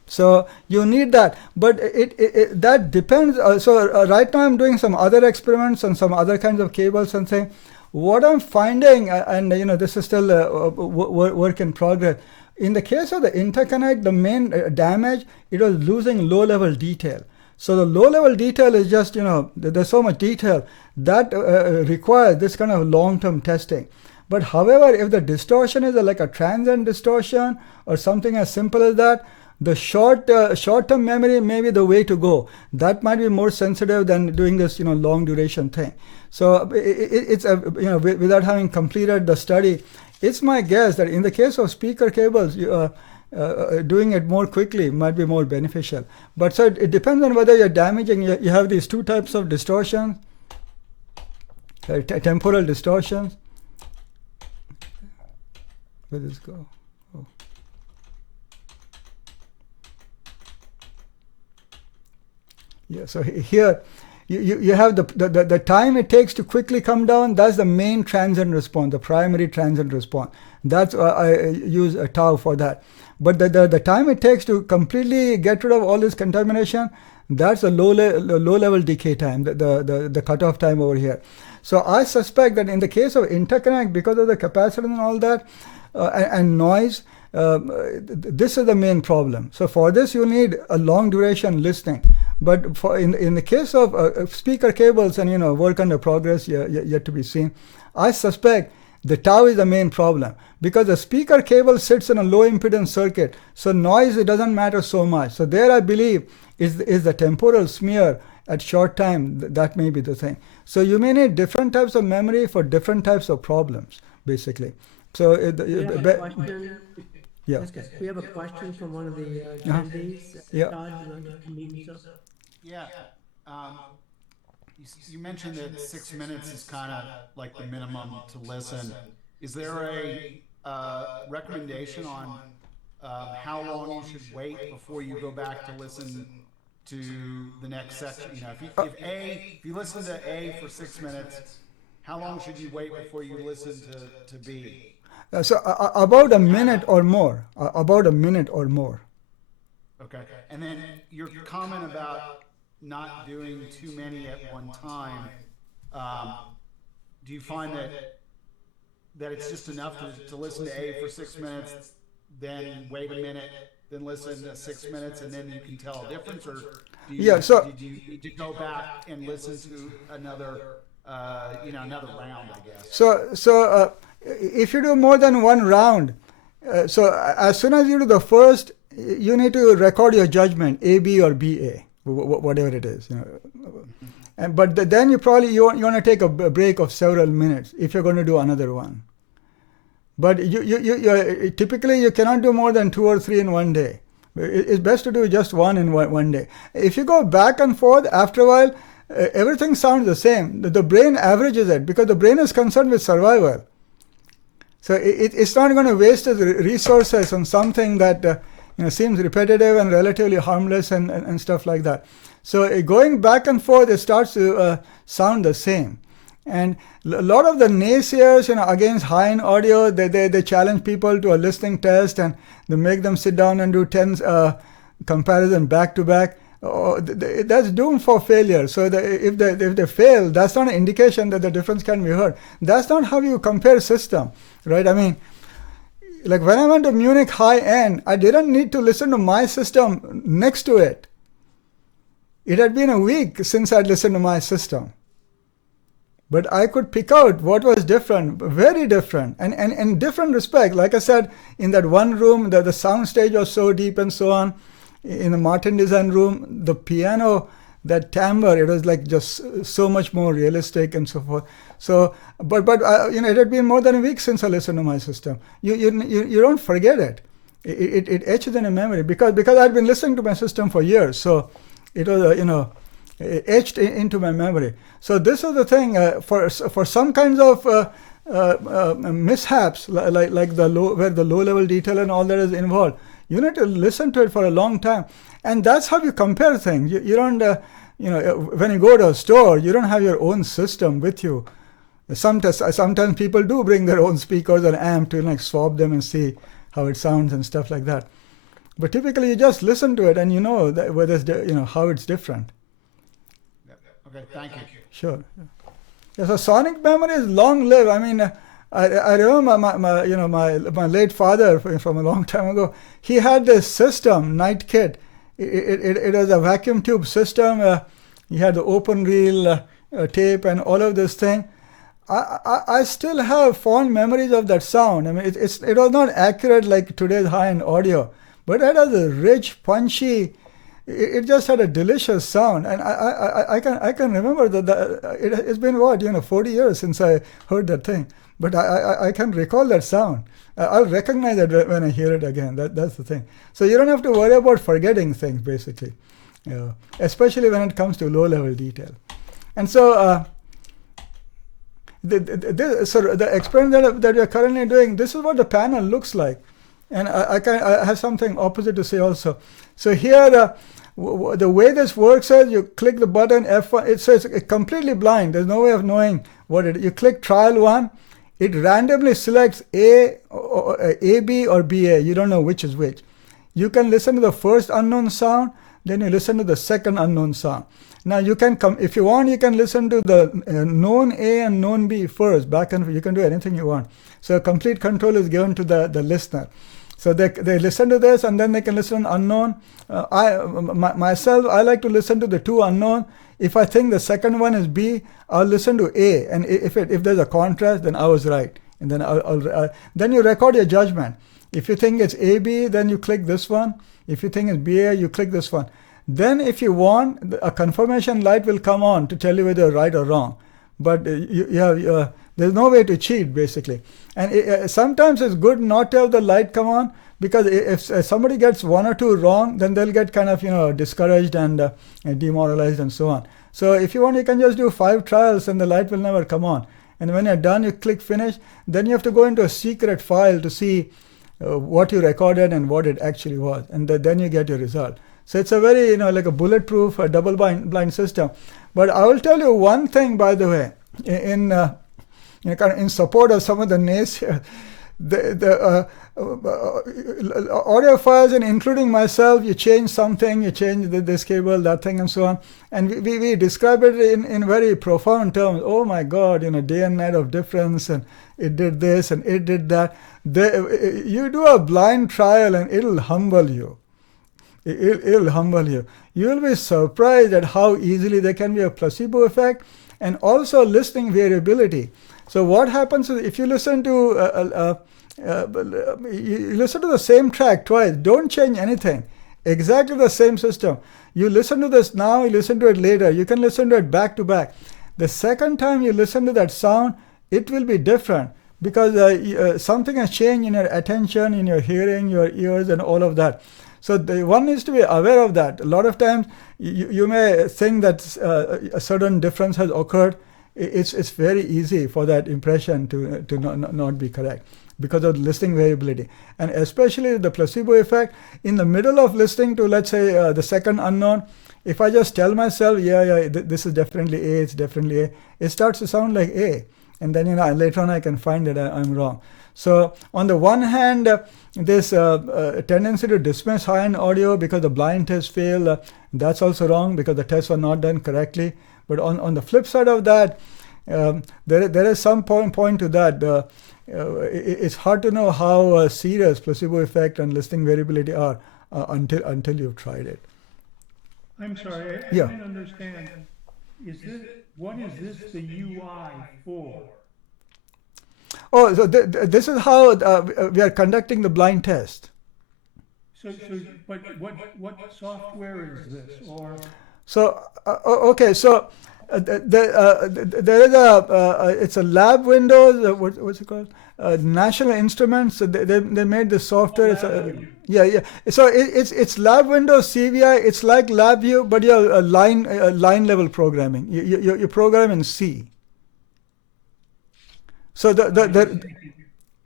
So you need that, but that depends. Right now I'm doing some other experiments on some other kinds of cables and saying, what I'm finding, and this is still a work in progress. In the case of the interconnect, the main damage, it was losing low-level detail. So the low-level detail is just, there's so much detail that requires this kind of long-term testing. But however, if the distortion is like a transient distortion or something as simple as that, the short-term memory may be the way to go. That might be more sensitive than doing this, long duration thing. So it's without having completed the study, it's my guess that in the case of speaker cables, doing it more quickly might be more beneficial. But so it depends on whether you're damaging. You have these two types of distortions, temporal distortions. Where does this go? Oh. Yeah, so here you have the time it takes to quickly come down. That's the main transient response, the primary transient response. That's I use a tau for that. But the time it takes to completely get rid of all this contamination, that's a low level decay time, the cutoff time over here. So I suspect that in the case of interconnect, because of the capacitance and all that, and noise, this is the main problem. So for this, you need a long duration listening. But in the case of speaker cables and work under progress yet to be seen, I suspect the tau is the main problem, because the speaker cable sits in a low impedance circuit, so noise, it doesn't matter so much. So there I believe is the temporal smear at short time. That may be the thing. So you may need different types of memory for different types of problems, basically. So yeah. That's good. We have a question from one of the attendees. Yeah. Todd, you want to unmute yourself? Yeah. You mentioned that 6 minutes is kind of like the minimum to listen. Is there a recommendation on how long you should wait before you go back to listen to the next section? If you listen to A for 6 minutes, how long should you wait before you listen to B? About a minute or more. About a minute or more. Okay. And then your comment about not doing too many at one time, do you find that it's just enough to listen to A for 6 minutes, then wait a minute, then listen to 6 minutes, and then you can tell a difference? Or do you need to go back and listen to another round, I guess? So if you do more than one round, so as soon as you do the first, you need to record your judgment, A, B, or B, A, whatever it is. But then you want to take a break of several minutes if you're going to do another one. But you typically you cannot do more than 2 or 3 in one day. It's best to do just one in one day. If you go back and forth, after a while, everything sounds the same. The brain averages it because the brain is concerned with survival. So it's not going to waste its resources on something that seems repetitive and relatively harmless and stuff like that. So going back and forth, it starts to sound the same. And a lot of the naysayers, against high-end audio, they challenge people to a listening test, and they make them sit down and do 10 comparison back to back. That's doomed for failure. So if they fail, that's not an indication that the difference can be heard. That's not how you compare system, right? I mean, like when I went to Munich high-end, I didn't need to listen to my system next to it. It had been a week since I'd listened to my system. But I could pick out what was different, very different, and in different respect. Like I said, in that one room, the sound stage was so deep and so on. In the Martin design room, the piano, that timbre, it was like just so much more realistic and so forth. So, but it had been more than a week since I listened to my system. You don't forget it. It etches in a memory because I'd been listening to my system for years. So it was etched into my memory. So this is the thing for some kinds of mishaps like where the low level detail and all that is involved. You need to listen to it for a long time, and that's how you compare things. You don't, when you go to a store, you don't have your own system with you. Sometimes people do bring their own speakers or amp to swap them and see how it sounds and stuff like that. But typically, you just listen to it and you know that whether it's how it's different. Okay, thank you. Sure. Yeah, so sonic memory is long-lived. I mean, I remember my late father from a long time ago. He had this system, Night Kit. It was a vacuum tube system. He had the open reel tape and all of this thing. I still have fond memories of that sound. I mean, it was not accurate like today's high-end audio, but it has a rich, punchy. It just had a delicious sound, and I can remember that it's been 40 years since I heard that thing, but I can recall that sound. I'll recognize it when I hear it again. That's the thing. So you don't have to worry about forgetting things, basically, especially when it comes to low-level detail. And so the experiment that we are currently doing, this is what the panel looks like, and I have something opposite to say also. So here, the way this works is you click the button F1. It says it's completely blind. There's no way of knowing what it is. You click trial 1. It randomly selects A, B, or BA. You don't know which is which. You can listen to the first unknown sound. Then you listen to the second unknown sound. Now you can if you want, you can listen to the known A and known B first. Back and forth. You can do anything you want. So complete control is given to the listener. So they listen to this, and then they can listen to unknown. Myself, I like to listen to the two unknown. If I think the second one is B, I'll listen to A, and if there's a contrast, then I was right, and then then you record your judgment. If you think it's AB, then you click this one. If you think it's BA, you click this one. Then, if you want, a confirmation light will come on to tell you whether you're right or wrong. But there's no way to cheat, basically. And sometimes it's good not to have the light come on, because if somebody gets one or two wrong, then they'll get kind of discouraged and demoralized and so on. So if you want, you can just do 5 trials and the light will never come on. And when you're done, you click finish. Then you have to go into a secret file to see what you recorded and what it actually was, and then you get your result. So it's a very like a bulletproof double blind system. But I will tell you one thing, by the way, in support of some of the naysayers. The audiophiles, and including myself, you change something, you change this cable, that thing, and so on. And we describe it in very profound terms. Oh my God, day and night of difference, and it did this and it did that. You do a blind trial and it'll humble you. It'll humble you. You'll be surprised at how easily there can be a placebo effect and also listening variability. So what happens is, if you listen to you listen to the same track twice, don't change anything. Exactly the same system. You listen to this now, you listen to it later. You can listen to it back to back. The second time you listen to that sound, it will be different, because something has changed in your attention, in your hearing, your ears, and all of that. So one needs to be aware of that. A lot of times you may think that a certain difference has occurred. It's very easy for that impression to not be correct, because of listening variability. And especially the placebo effect, in the middle of listening to, let's say, the second unknown, if I just tell myself, this is definitely A, it's definitely A, it starts to sound like A. And then later on I can find that I'm wrong. So on the one hand, this tendency to dismiss high-end audio because the blind test failed, that's also wrong, because the tests were not done correctly. But on the flip side of that, there is some point to that. It's hard to know how serious placebo effect and listening variability are until you've tried it. I'm sorry, I Yeah. didn't understand. What is this the UI for? Oh, so this is how we are conducting the blind test. But what software is this? Or So okay, so there is it's a lab window. What's it called? National Instruments. So they made this software. Yeah. So it's Lab Windows CVI. It's like LabVIEW, but you're line level programming. You program in C. So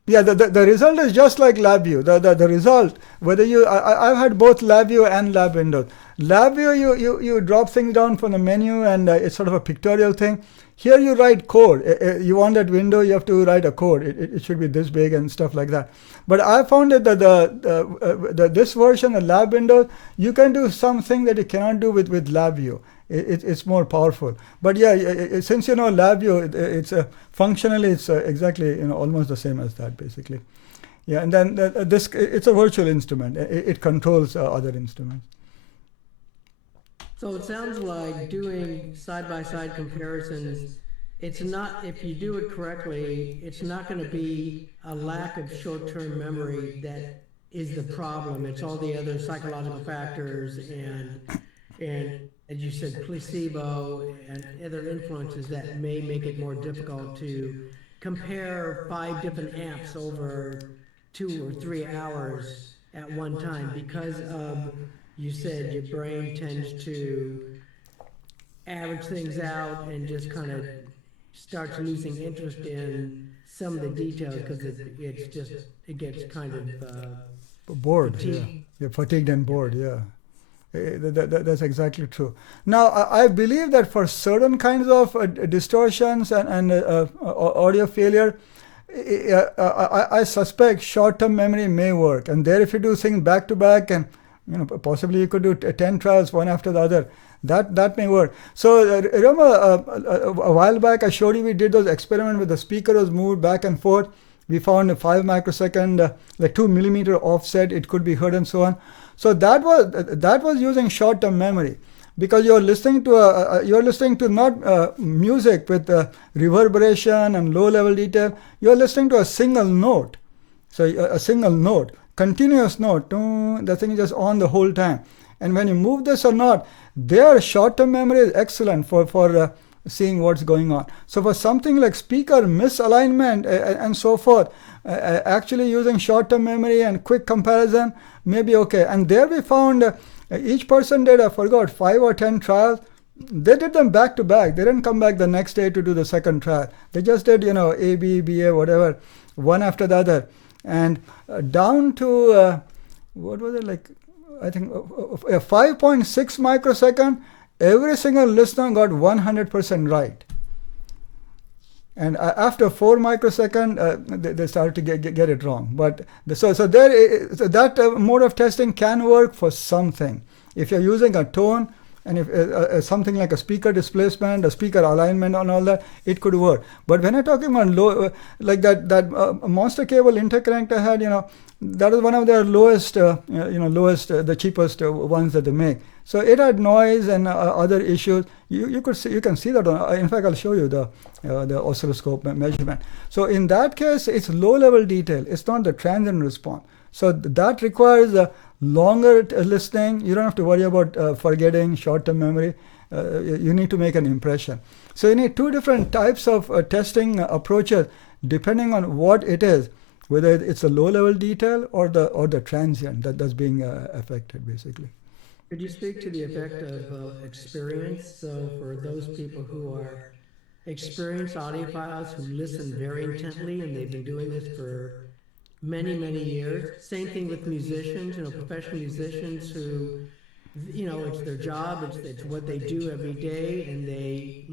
Yeah, the result is just like LabVIEW. The result, whether I've had both LabVIEW and Lab Windows. LabVIEW, you drop things down from the menu and it's sort of a pictorial thing. Here you write code. You want that window, you have to write a code. It should be this big and stuff like that. But I found that this version of Lab Windows, you can do something that you cannot do with LabVIEW. It's more powerful. But yeah, since you know LabVIEW, it's functionally it's exactly almost the same as that basically. Yeah, and then this it's a virtual instrument. It controls other instruments. So it sounds like doing side-by-side comparisons, it's not, if you do it correctly, it's not going to be a lack of short-term memory that is the problem. It's all the other psychological factors and as you said, placebo and other influences that may make it more difficult to compare 5 different amps over 2 or 3 hours at one time because of, you said, your brain tends to average things out and just kind of starts losing interest in some of the details because it gets kind of bored. fatigued. Yeah, you're fatigued and bored. Yeah. That's exactly true. Now, I believe that for certain kinds of distortions and audio failure, I suspect short-term memory may work. And there, if you do things back to back, and possibly you could do 10 trials one after the other, that may work. So remember a while back I showed you we did those experiments where the speaker was moved back and forth. We found a 5 microsecond, like 2 millimeter offset. It could be heard and so on. So that was using short-term memory, because you're listening to not music with reverberation and low-level detail. You're listening to a single note. So a single note, continuous note. The thing is just on the whole time. And when you move this or not, their short-term memory is excellent for seeing what's going on. So for something like speaker misalignment and so forth, actually using short-term memory and quick comparison may be okay. And there we found each person did, I forgot, 5 or 10 trials. They did them back to back. They didn't come back the next day to do the second trial. They just did, A, B, BA, whatever, one after the other. And down to, what was it, like, I think 5.6 microsecond, every single listener got 100% right. And after 4 microsecond, they started to get it wrong. But so that mode of testing can work for something. If you're using a tone and if something like a speaker displacement, a speaker alignment, and all that, it could work. But when I'm talking about low, like that monster cable interconnect I had, that is one of their lowest, the cheapest ones that they make. So it had noise and other issues. You can see that. In fact, I'll show you the oscilloscope measurement. So in that case, it's low-level detail. It's not the transient response. So that requires longer listening. You don't have to worry about forgetting short-term memory. You need to make an impression. So you need 2 different types of testing approaches depending on what it is, whether it's a low-level detail or the transient that's being affected, basically. Could you speak to the effect of experience? So for those people who are experienced audiophiles who listen very intently, and they've been doing this for many, many years. Same thing with musicians, professional musicians who, it's their job, it's what they do every day, and they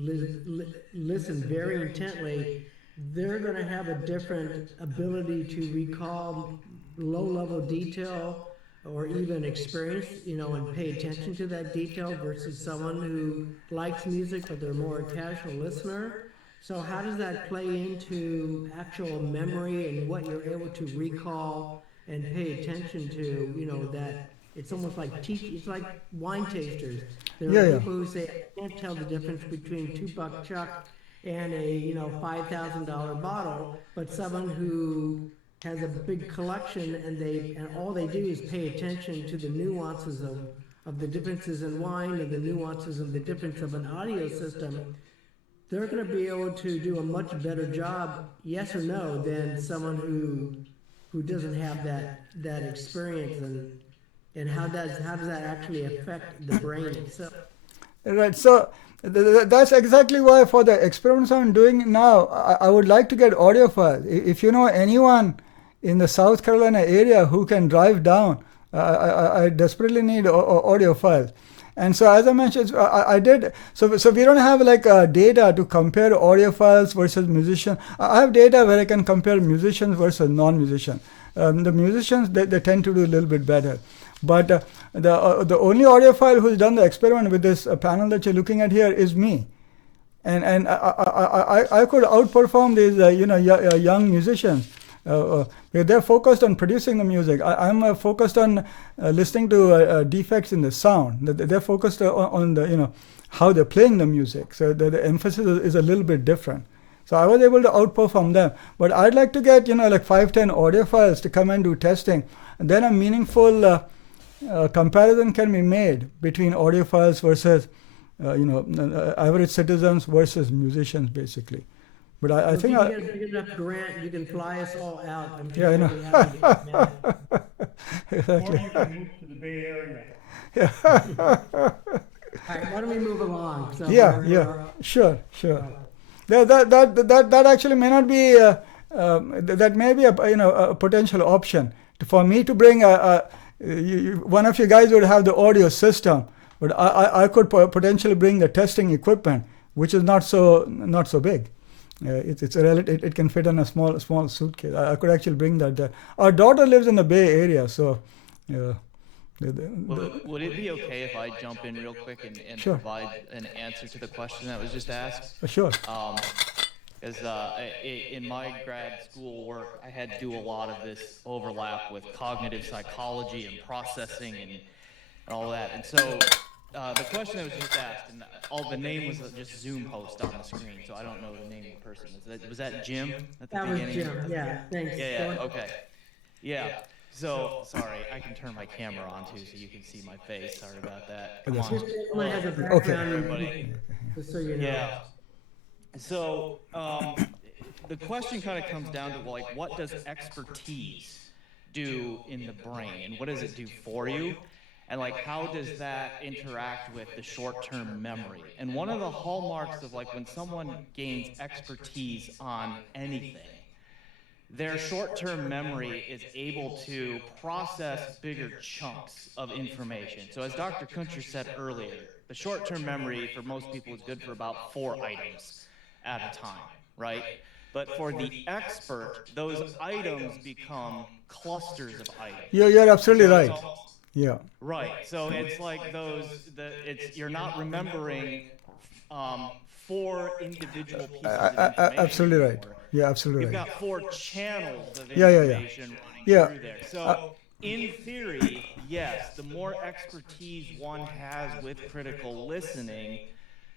listen very intently. They're going to have a different ability to recall low-level detail or even experience, and pay attention to that detail versus someone who likes music but they're more a casual listener. So how does that play into actual memory and what you're able to recall and pay attention to, that it's almost like it's like wine tasters. There are people who say, I can't tell the difference between $2 Chuck and a $5,000 bottle, but someone who has a big collection and all they do is pay attention to the nuances of the differences in wine and the nuances of the difference of an audio system, they're going to be able to do a much better job, yes or no, than someone who doesn't have that experience. And how does that actually affect the brain itself? Right. So That's exactly why for the experiments I'm doing now, I would like to get audio files. If you know anyone in the South Carolina area who can drive down, I desperately need audio files. And so as I mentioned, I did, so we don't have like data to compare audio files versus musicians. I have data where I can compare musicians versus non-musicians. The musicians, they tend to do a little bit better. But the only audiophile who's done the experiment with this panel that you're looking at here is me. And I could outperform these young musicians. They're focused on producing the music. I'm focused on listening to defects in the sound. They're focused on the how they're playing the music. So the emphasis is a little bit different. So I was able to outperform them. But I'd like to get like 5-10 audiophiles to come and do testing. And then a meaningful comparison can be made between audiophiles versus average citizens versus musicians, basically. But I think if you get a big enough grant, you can fly us all out. I'm sure I know. we'll be happy to get that. Exactly. Or you can move to the Bay Area. All right, why don't we move along? So Yeah. Sure. That actually may not be that may be a potential option for me to bring one of you guys would have the audio system, but I could potentially bring the testing equipment, which is not so big. It can fit in a small suitcase. I could actually bring that there. Our daughter lives in the Bay Area, so. Would it be okay if I jump in real quick and Sure. provide an answer to the question that was just asked? Sure. Because in my grad school work, I had to do a lot of this overlap with cognitive psychology and processing and all that. And so the question that was just asked, and all the name was just Zoom host on the screen, so I don't know the name of the person. Was that Jim at the That was beginning? Jim, yeah, thanks. Yeah, okay. Yeah. So, sorry, I can turn my camera on too so you can see my face. Sorry about that. Come on. This one has a Okay. background, Everybody. just so you know. Yeah. So, the question kind of comes down to like, what does expertise do in the brain, and what does it do for you? And like, how does that interact with the short-term memory? And one of the hallmarks of like when someone gains expertise on anything, their short-term memory is able to process bigger chunks of information. So as Dr. Kuncher said earlier, the short-term memory for most people is good for about 4 items at a time, right? But for the expert, those items become clusters of items. You're absolutely So right. it's all- Yeah. Right. So it's like you're not remembering 4 individual pieces of information. Absolutely right. anymore. Yeah, absolutely You've right. got 4 channels of Yeah. information running Yeah. through there. So in theory, yes, the more expertise one has with critical listening,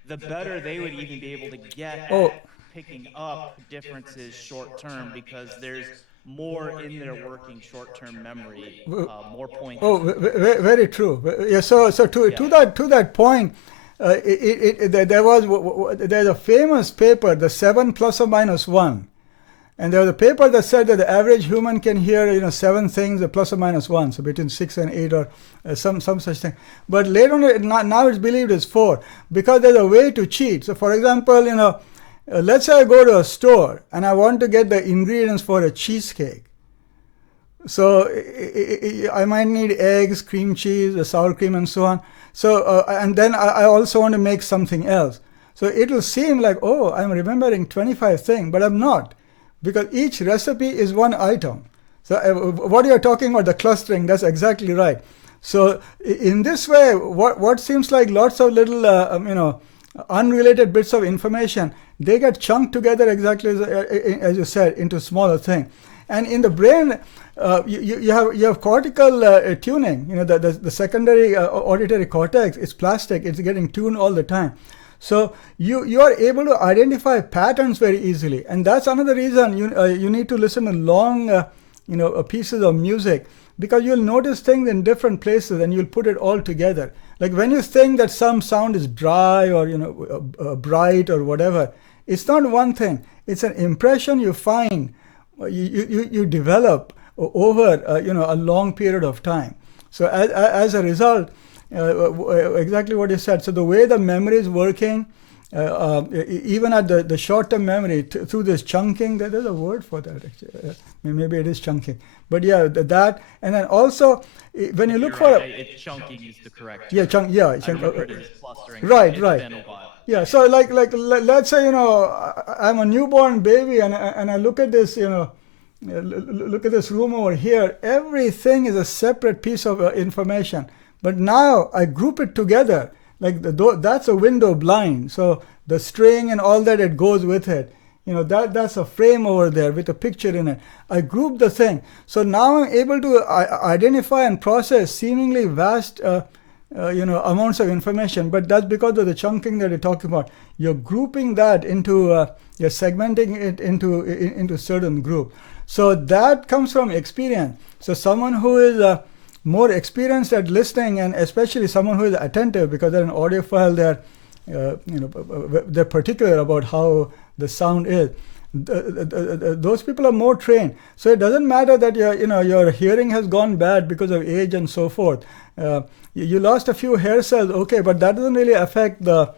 the better they would even be able to get at picking up differences short term, because there's more in their working short-term memory, more points. Very true. Yeah. So to that point, there's a famous paper, the 7 ± 1, and there was a paper that said that the average human can hear 7 things ± 1, so between 6 and 8 or some such thing. But later on, now it's believed it's 4 because there's a way to cheat. So for example, let's say I go to a store and I want to get the ingredients for a cheesecake. So I might need eggs, cream cheese, sour cream, and so on. So and then I also want to make something else. So it'll seem like, oh, I'm remembering 25 things, but I'm not, because each recipe is one item. So what you're talking about, the clustering, that's exactly right. So in this way, what seems like lots of little unrelated bits of information, they get chunked together exactly as you said, into smaller things. And in the brain, you have cortical tuning. The secondary auditory cortex is plastic; it's getting tuned all the time. So you are able to identify patterns very easily, and that's another reason you need to listen to long pieces of music, because you'll notice things in different places and you'll put it all together. Like when you think that some sound is dry or bright or whatever, it's not one thing. It's an impression you find, you develop over a long period of time. So as a result, exactly what you said. So the way the memory is working, even at the short-term memory, through this chunking, there's a word for that actually. Maybe it is chunking. But yeah, that, and then also when you look You're for right, it's chunking is the correct term. yeah, I refer to it as clustering. right, It's right. been a while. Yeah, so like let's say, you know, I'm a newborn baby and I look at this, you know, look at this room over here. Everything is a separate piece of information. But now I group it together. Like that's a window blind. So the string and all that, it goes with it. You know, that's a frame over there with a picture in it. I group the thing. So now I'm able to identify and process seemingly vast amounts of information, but that's because of the chunking that you're talking about. You're grouping that into, you're segmenting it into certain group. So that comes from experience. So someone who is more experienced at listening, and especially someone who is attentive, because they're an audiophile, they're particular about how the sound is. Those people are more trained. So it doesn't matter that your hearing has gone bad because of age and so forth. You lost a few hair cells, okay, but that doesn't really affect the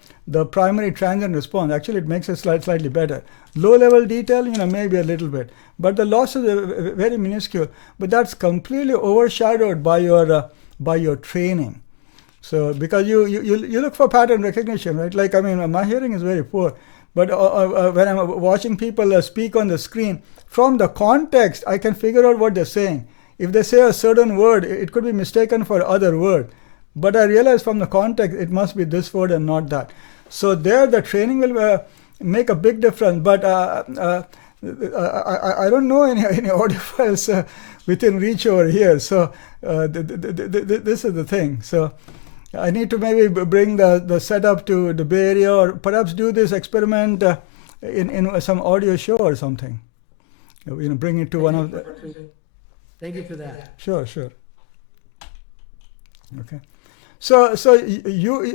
primary transient response. Actually, it makes it slightly better. Low-level detail, maybe a little bit, but the losses are very minuscule. But that's completely overshadowed by your training. So because you look for pattern recognition, right? Like, I mean, my hearing is very poor, but when I'm watching people speak on the screen, from the context, I can figure out what they're saying. If they say a certain word, it could be mistaken for other word. But I realize from the context, it must be this word and not that. So there, the training will make a big difference. But I don't know any audiophiles within reach over here. So this is the thing. So I need to maybe bring the setup to the Bay Area, or perhaps do this experiment in some audio show or something. Bring it to one of the... Thank you for that. Sure. Okay. So you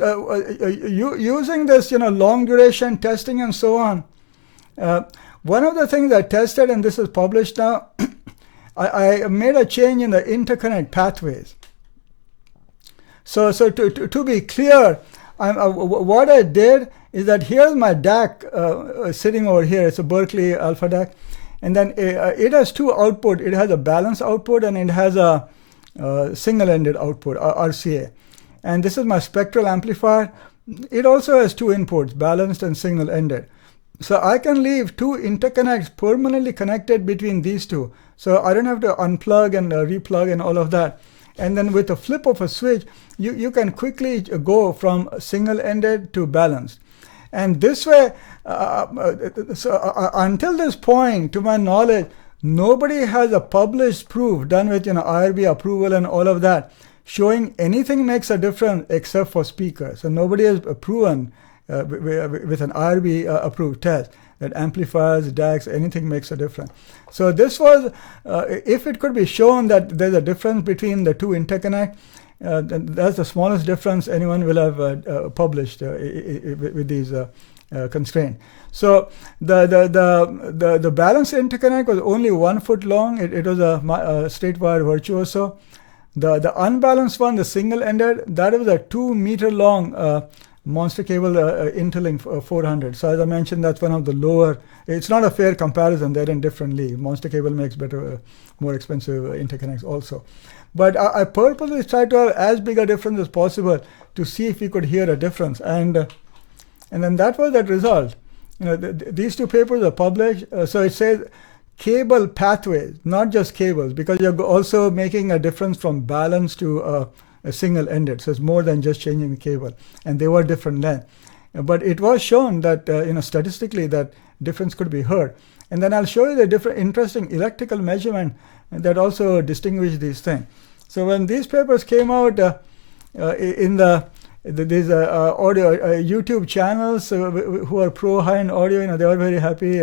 using this, long duration testing and so on. One of the things I tested, and this is published now, I made a change in the interconnect pathways. So to be clear, what I did is that here's my DAC sitting over here. It's a Berkeley Alpha DAC. And then it has two outputs. It has a balanced output and it has a single-ended output, RCA. And this is my spectral amplifier. It also has two inputs, balanced and single-ended. So I can leave two interconnects permanently connected between these two. So I don't have to unplug and replug and all of that. And then with a flip of a switch, you can quickly go from single-ended to balanced. And this way, until this point, to my knowledge, nobody has a published proof done with IRB approval and all of that, showing anything makes a difference except for speakers. So nobody has proven with an IRB approved test that amplifiers, DACs, anything makes a difference. So this was, if it could be shown that there's a difference between the two interconnect, that's the smallest difference anyone will have published with these constraints. So the balanced interconnect was only 1 foot long. It was a straight wire virtuoso. The unbalanced one, the single-ended, that was a 2 meter long monster cable interlink 400. So as I mentioned, that's one of the lower. It's not a fair comparison. They're in different leagues. Monster cable makes better, more expensive interconnects also. But I purposely tried to have as big a difference as possible to see if we could hear a difference. And then that was that result. These two papers are published. So it says cable pathways, not just cables, because you're also making a difference from balanced to a single-ended. So it's more than just changing the cable. And they were different length. But it was shown that, statistically, that difference could be heard. And then I'll show you the different interesting electrical measurement that also distinguish these things. So when these papers came out in these audio YouTube channels who are pro high-end audio, they were very happy,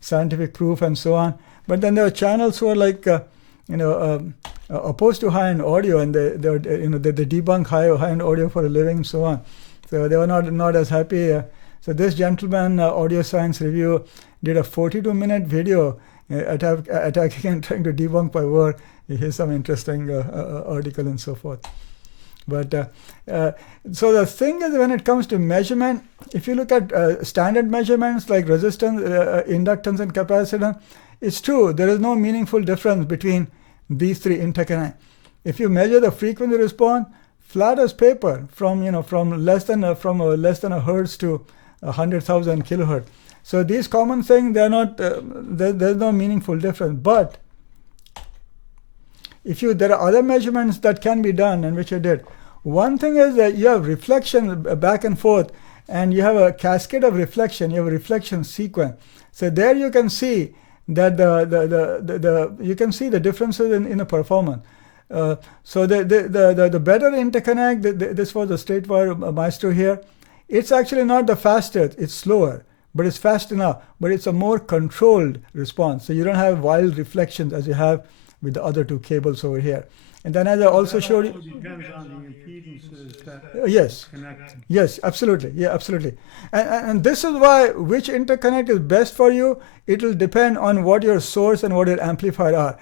scientific proof and so on. But then there were channels who are like, opposed to high-end audio, and they debunk high-end audio for a living and so on. So they were not as happy. So this gentleman, Audio Science Review, did a 42-minute video attacking and trying to debunk my work. Here's some interesting article and so forth. But so the thing is, when it comes to measurement, if you look at standard measurements like resistance, inductance, and capacitance, it's true there is no meaningful difference between these three interconnects. If you measure the frequency response, flat as paper, from less than a hertz to 100,000 kilohertz. So these common things, they're not there's no meaningful difference. But there are other measurements that can be done, and which I did. One thing is that you have reflection back and forth, and you have a cascade of reflection. You have a reflection sequence. So there you can see that you can see the differences in the performance. So the better interconnect, this was the straight wire maestro here. It's actually not the fastest; it's slower, but it's fast enough. But it's a more controlled response. So you don't have wild reflections as you have with the other two cables over here. And then, as I also showed you, Depends on the impedances that yes, connect. yes, absolutely, yeah, absolutely. And this is why which interconnect is best for you. It will depend on what your source and what your amplifier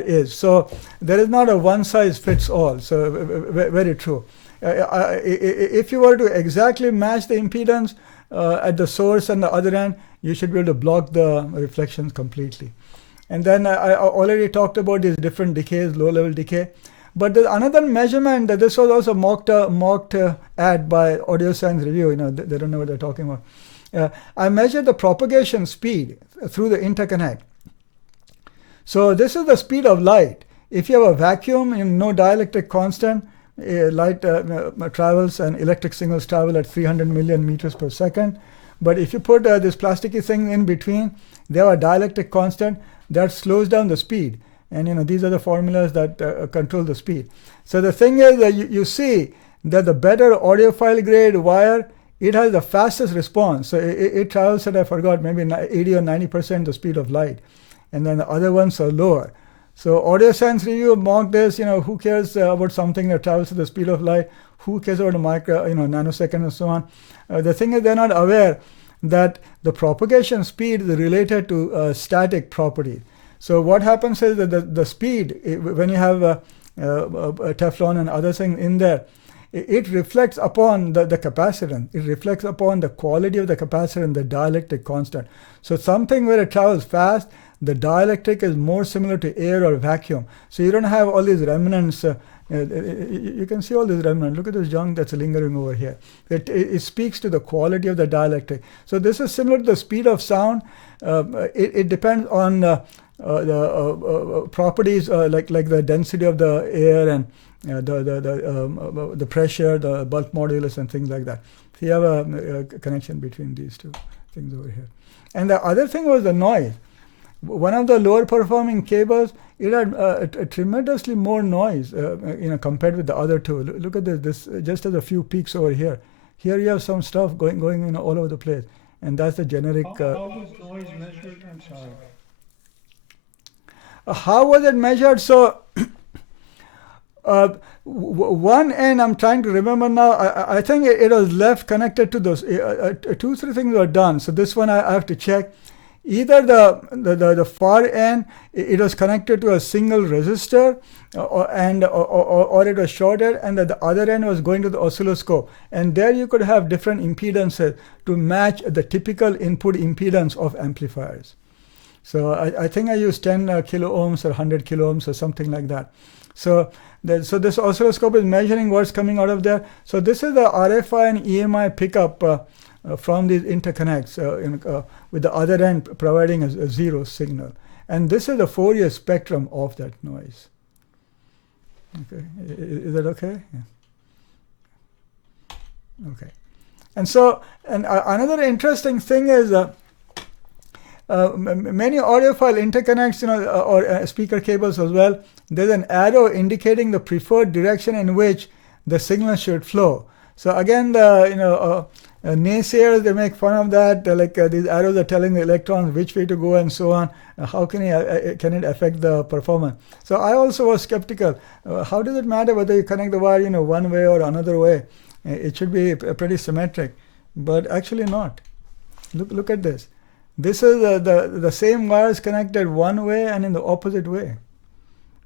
is. So there is not a one size fits all. So very true. If you were to exactly match the impedance at the source and the other end, you should be able to block the reflections completely. And then I already talked about these different decays, low-level decay. But there's another measurement that this was also mocked at by Audio Science Review. They don't know what they're talking about. I measured the propagation speed through the interconnect. So this is the speed of light. If you have a vacuum, no dielectric constant, light travels and electric signals travel at 300 million meters per second. But if you put this plasticky thing in between, they have a dielectric constant that slows down the speed. And these are the formulas that control the speed. So the thing is that you see that the better audiophile grade wire, it has the fastest response. So it travels at, I forgot, maybe 80 or 90% the speed of light. And then the other ones are lower. So Audio Science Review mocked this, who cares about something that travels at the speed of light? Who cares about a nanosecond and so on? The thing is, they're not aware that the propagation speed is related to static property. So what happens is that the speed, when you have a Teflon and other things in there, it reflects upon the capacitance. It reflects upon the quality of the capacitance, the dielectric constant. So something where it travels fast, the dielectric is more similar to air or vacuum. So you don't have all these remnants. You can see all these remnants. Look at this junk that's lingering over here. It speaks to the quality of the dielectric. So this is similar to the speed of sound. It depends on the properties like the density of the air and the pressure, the bulk modulus, and things like that. So you have a connection between these two things over here. And the other thing was the noise. One of the lower performing cables, it had tremendously more noise, compared with the other two. Look at this just has a few peaks over here. Here you have some stuff going all over the place, and that's the generic. How was noise measured? I'm sorry. How was it measured? So one end, I'm trying to remember now. I think it was left connected to those. 2-3 things were done. So this one I have to check. Either the far end, it was connected to a single resistor, or it was shorted, and the other end was going to the oscilloscope. And there you could have different impedances to match the typical input impedance of amplifiers. So I think I used 10 kilo ohms or 100 kilo ohms or something like that. So this oscilloscope is measuring what's coming out of there. So this is the RFI and EMI pickup from these interconnects, with the other end providing a zero signal. And this is the Fourier spectrum of that noise. Okay, is that okay? Yeah. Okay. And so, another interesting thing is many audiophile interconnects, or speaker cables as well, there's an arrow indicating the preferred direction in which the signal should flow. So again, naysayers, they make fun of that. These arrows are telling the electrons which way to go and so on. How can it affect the performance? So I also was skeptical. How does it matter whether you connect the wire, one way or another way? It should be pretty symmetric, but actually not. Look at this. This is the same wires connected one way and in the opposite way.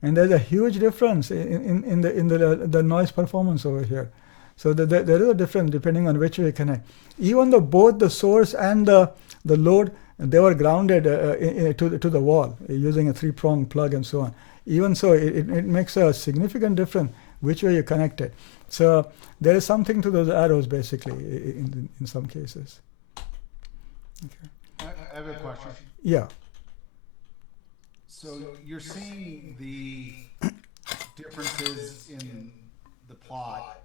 and there's a huge difference in the noise performance over here. So there is a difference depending on which way you connect. Even though both the source and the load, they were grounded to the wall using a 3-prong plug and so on. Even so, it makes a significant difference which way you connect it. So there is something to those arrows basically in some cases. Okay. I have a question. Yeah. So you're seeing the differences in the plot,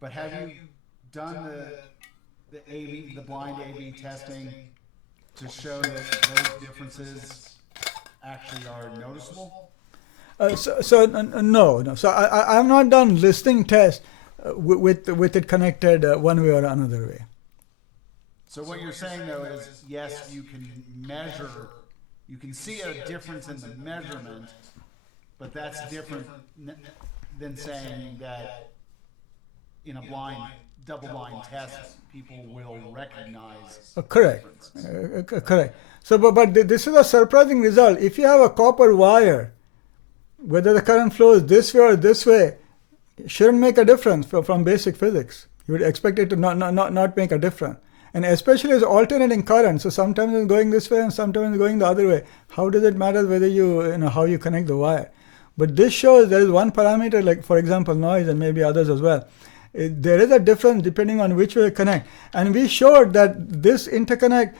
but have you done the blind A/B testing to show that those differences actually are noticeable? No. So I've not done listening test with it connected one way or another way. So what you're saying though is, yes, you can measure, you can see a difference in the measurement, but that's different than saying that in a double-blind test, people will recognize. Correct. Correct. So, but this is a surprising result. If you have a copper wire, whether the current flows this way or this way, shouldn't make a difference from basic physics. You would expect it to not make a difference. And especially as alternating current, so sometimes it's going this way and sometimes it's going the other way. How does it matter whether how you connect the wire? But this shows there is one parameter, like for example noise and maybe others as well. There is a difference depending on which way you connect. And we showed that this interconnect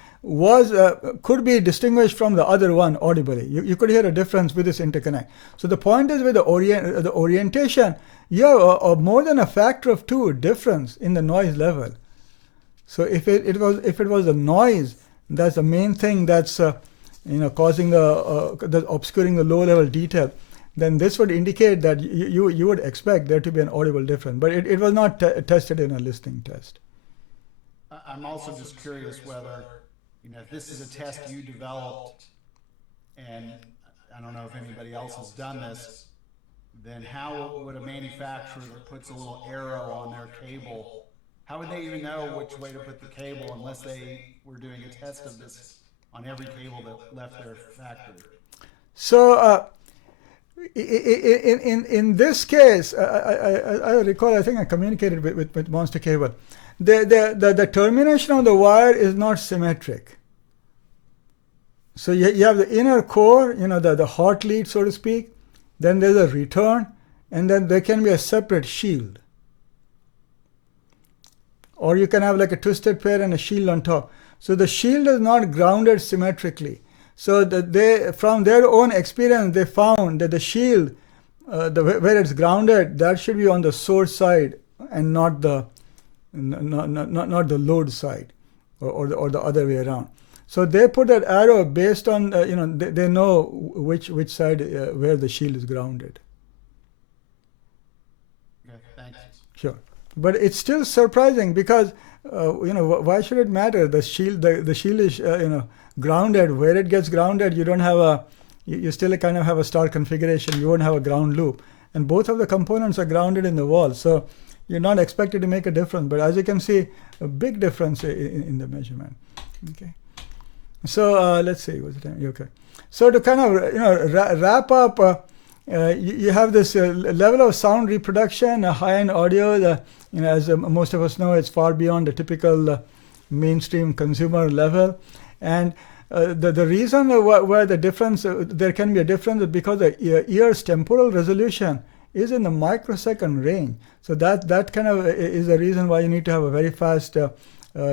could be distinguished from the other one audibly. You could hear a difference with this interconnect. So the point is with the orientation, you have more than a factor of 2 difference in the noise level. So if it was the noise, that's the main thing that's causing the obscuring the low level detail, then this would indicate that you would expect there to be an audible difference. But it was not tested in a listening test. I'm also just curious whether, if this is a test you developed, and I don't know if anybody else has done this, then how would a manufacturer that puts a little arrow on their cable, how would they even know which way to put the cable unless they were doing a test of this on every cable that left their factory? So in this case, I recall, I think I communicated with Monster Cable. The termination of the wire is not symmetric. So you have the inner core, the hot lead, so to speak. Then there's a return, and then there can be a separate shield. Or you can have like a twisted pair and a shield on top. So the shield is not grounded symmetrically. So that from their own experience, they found that the shield, where it's grounded, that should be on the source side and not the load side, or the other way around. So they put that arrow based on they know which side where the shield is grounded. Okay, thanks. Sure, but it's still surprising because why should it matter? The shield is grounded. Where it gets grounded, you don't have you still kind of have a star configuration. You won't have a ground loop, and both of the components are grounded in the wall. So you're not expected to make a difference. But as you can see, a big difference in the measurement. Okay. So let's see, what's the time? Okay. So to kind of wrap up, you have this level of sound reproduction, high-end audio. As most of us know, it's far beyond the typical mainstream consumer level. And the reason where the difference, there can be a difference, is because the ear's temporal resolution is in the microsecond range. So that kind of is the reason why you need to have a very fast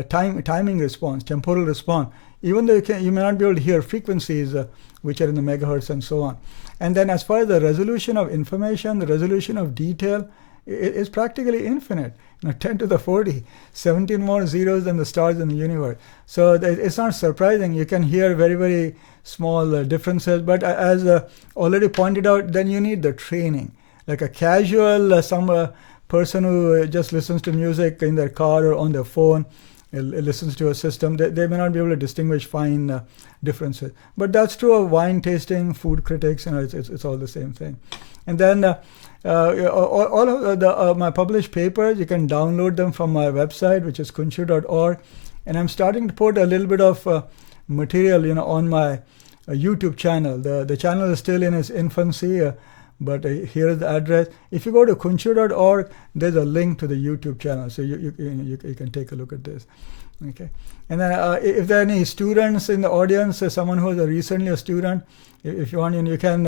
timing response, temporal response. Even though you may not be able to hear frequencies which are in the megahertz and so on. And then as far as the resolution of information, the resolution of detail, is practically infinite. 10 to the 40, 17 more zeros than the stars in the universe. So it's not surprising. You can hear very, very small differences. But as already pointed out, then you need the training. Like a casual, some person who just listens to music in their car or on their phone, listens to a system, they may not be able to distinguish fine differences. But that's true of wine tasting, food critics, it's all the same thing. And then all of my published papers, you can download them from my website, which is kunshu.org. And I'm starting to put a little bit of material on my YouTube channel. The channel is still in its infancy, but here is the address. If you go to kunchu.org, there's a link to the YouTube channel, so you can take a look at this. Okay, and then if there are any students in the audience, someone who is recently a student, if you want, you can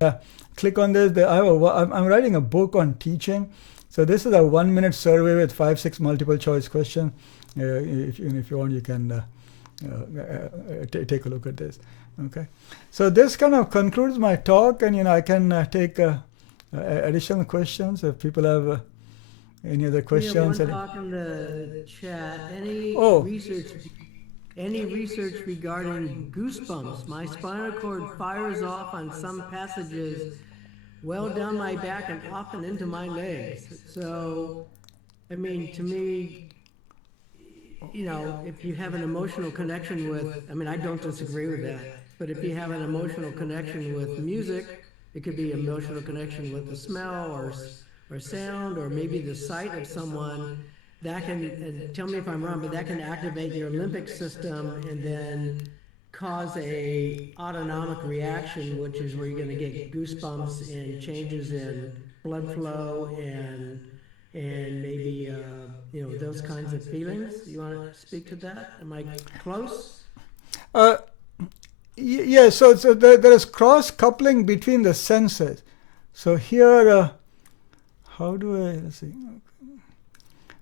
click on this. I'm writing a book on teaching, so this is a 1-minute survey with 5-6 multiple choice questions. If you want, you can take a look at this. Okay, so this kind of concludes my talk, and I can take additional questions if people have any other questions. We have one talk in the chat. Any research regarding goosebumps? My spinal cord fires off on some passages well down my back and often into my legs. So, I mean, to me, if you have an emotional connection with, I don't disagree with that, but if you have an emotional connection with music, it could be emotional connection with the smell or sound, or maybe the sight of someone, that can, and tell me if I'm wrong, but that can activate your limbic system and then cause a autonomic reaction, which is where you're going to get goosebumps and changes in blood flow and maybe those kinds of feelings. You want to speak to that? Am I close? Yeah. So there is cross coupling between the senses. So here, how do I? Let's see.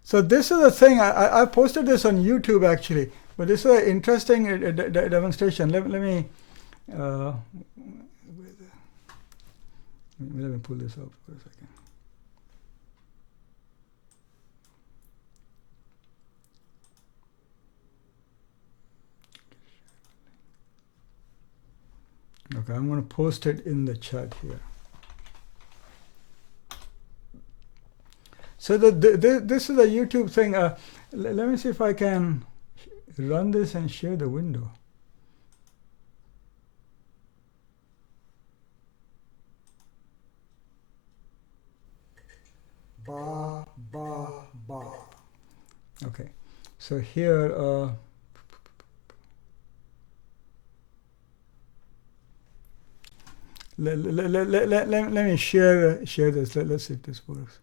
So this is the thing. I posted this on YouTube actually, but this is an interesting demonstration. Let me pull this up for a second. Okay, I'm going to post it in the chat here. So this is a YouTube thing. Let me see if I can run this and share the window. Ba, ba, ba. Okay, so here, let me share this. Let's see if this works.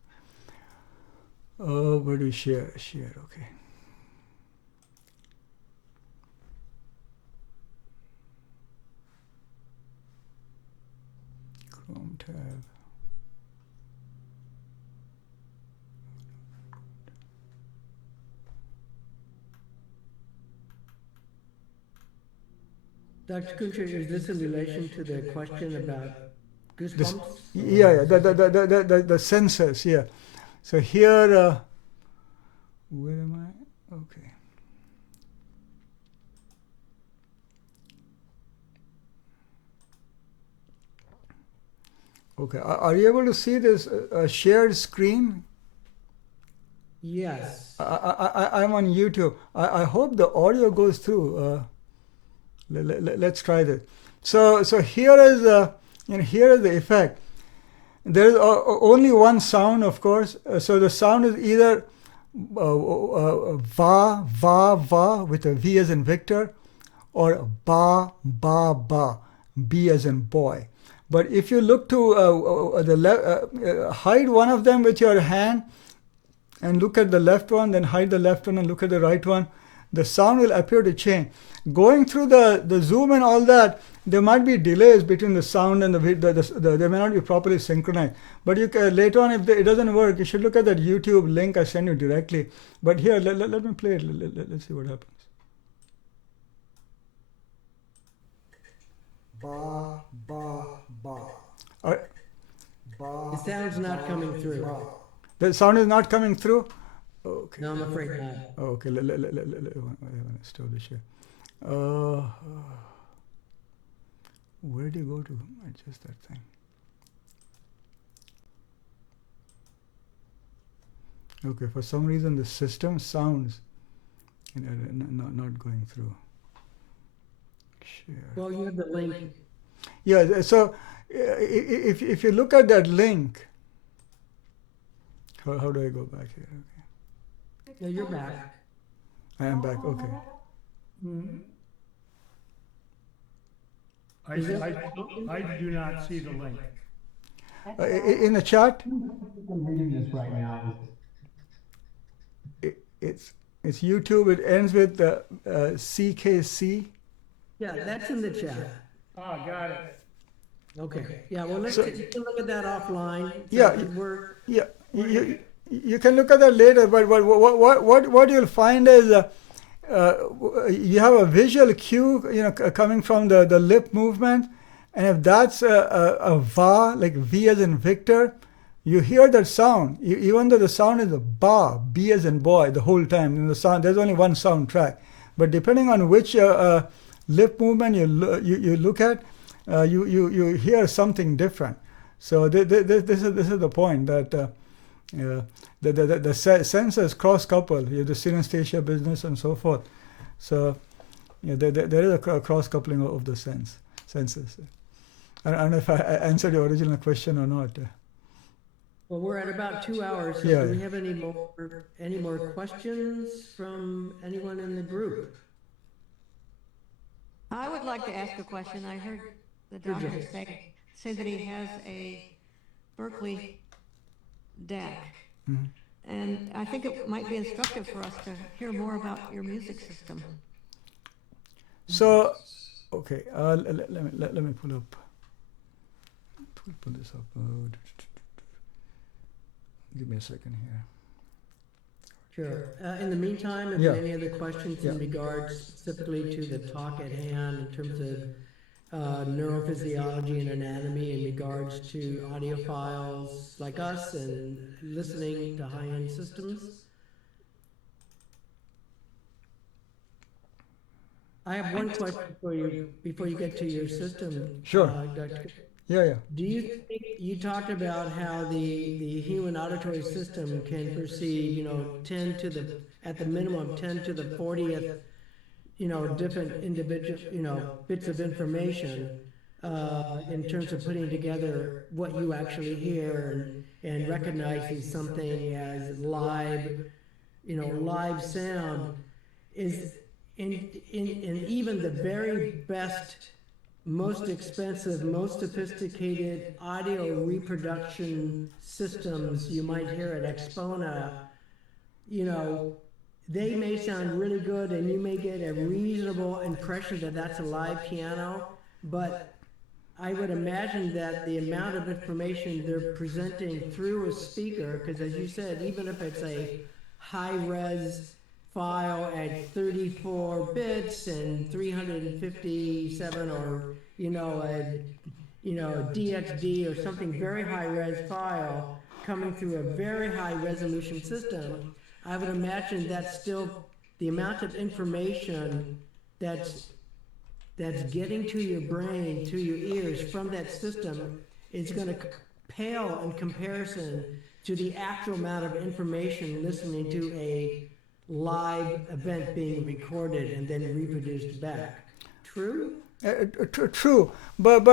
Where do we share? Share, okay. Chrome tab. Dr. Kuncher, is this in relation to the question about goosebumps? Yeah, the senses, yeah. So here, where am I? Okay. Okay, are you able to see this shared screen? Yes. I'm on YouTube. I hope the audio goes through. Let's try this. So here is here is the effect. There is only one sound, of course. So the sound is either va, va, va with a V as in Victor, or ba, ba, ba, B as in boy. But if you look to the left, hide one of them with your hand and look at the left one, then hide the left one and look at the right one, the sound will appear to change. Going through the zoom and all that, there might be delays between the sound and they may not be properly synchronized. But you can, later on, if it doesn't work, you should look at that YouTube link I send you directly. But here, let me play it. Let's see what happens. Ba, ba, ba. Ba, The sound's not coming through. ba. The sound is not coming through? Okay. No, I'm afraid not. Okay, let me establish here. Where do you go to adjust that thing? Okay, for some reason the system sounds not going through. Share. Well, you have the link. Yeah, so if you look at that link, how do I go back here? Okay. Yeah, you're back. I am back, okay. I do not see the link. in the chat. I'm reading this right now. It's YouTube. It ends with CKC. Yeah, that's in the chat. Ah, got it. Okay, yeah, well, So- you can look at that offline. So Yeah, We're, Yeah, you can look at that later, but what you'll find is you have a visual cue, coming from the lip movement, and if that's a va, like V as in Victor, you hear that sound, even though the sound is a ba, B as in boy, the whole time. In the sound, there's only one sound track, but depending on which lip movement you look at, you hear something different. So this is the point that the senses cross-couple. You have the synesthesia business and so forth. So there is a cross-coupling of the senses. I don't know if I answered your original question or not. well, we're at about 2 hours, so Yeah. do we have any more questions from anyone in the group? I would like to ask a question. I heard the doctor say that he has a Berkeley DAC. Mhm. And I think it might be instructive for us to hear more about your music system. So, okay, let me pull this up. Give me a second here. Sure. In the meantime, if Yeah. any other questions in regards specifically to the talk at hand in terms of neurophysiology and anatomy in regards to audiophiles like us and listening to high-end systems? I have one question for you before you get to your system. Sure. Dr. Yeah. Do you think, you talked about how the human auditory system can perceive, at the minimum 10 to the 40th, different individual, bits of information, in terms of putting together what you actually hear and recognizing something as live, live sound is in even the very best, most expensive, most sophisticated audio reproduction systems you might hear at Expona, they may sound really good and you may get a reasonable impression that that's a live piano, but I would imagine that the amount of information they're presenting through a speaker, because as you said, even if it's a high-res file at 34 bits and 357 or, a DXD or something very high-res file coming through a very high-resolution system, I would imagine that's still the amount of information that's getting to your brain, to your ears from that system is going to pale in comparison to the actual amount of information listening to a live event being recorded and then reproduced back. True? True, but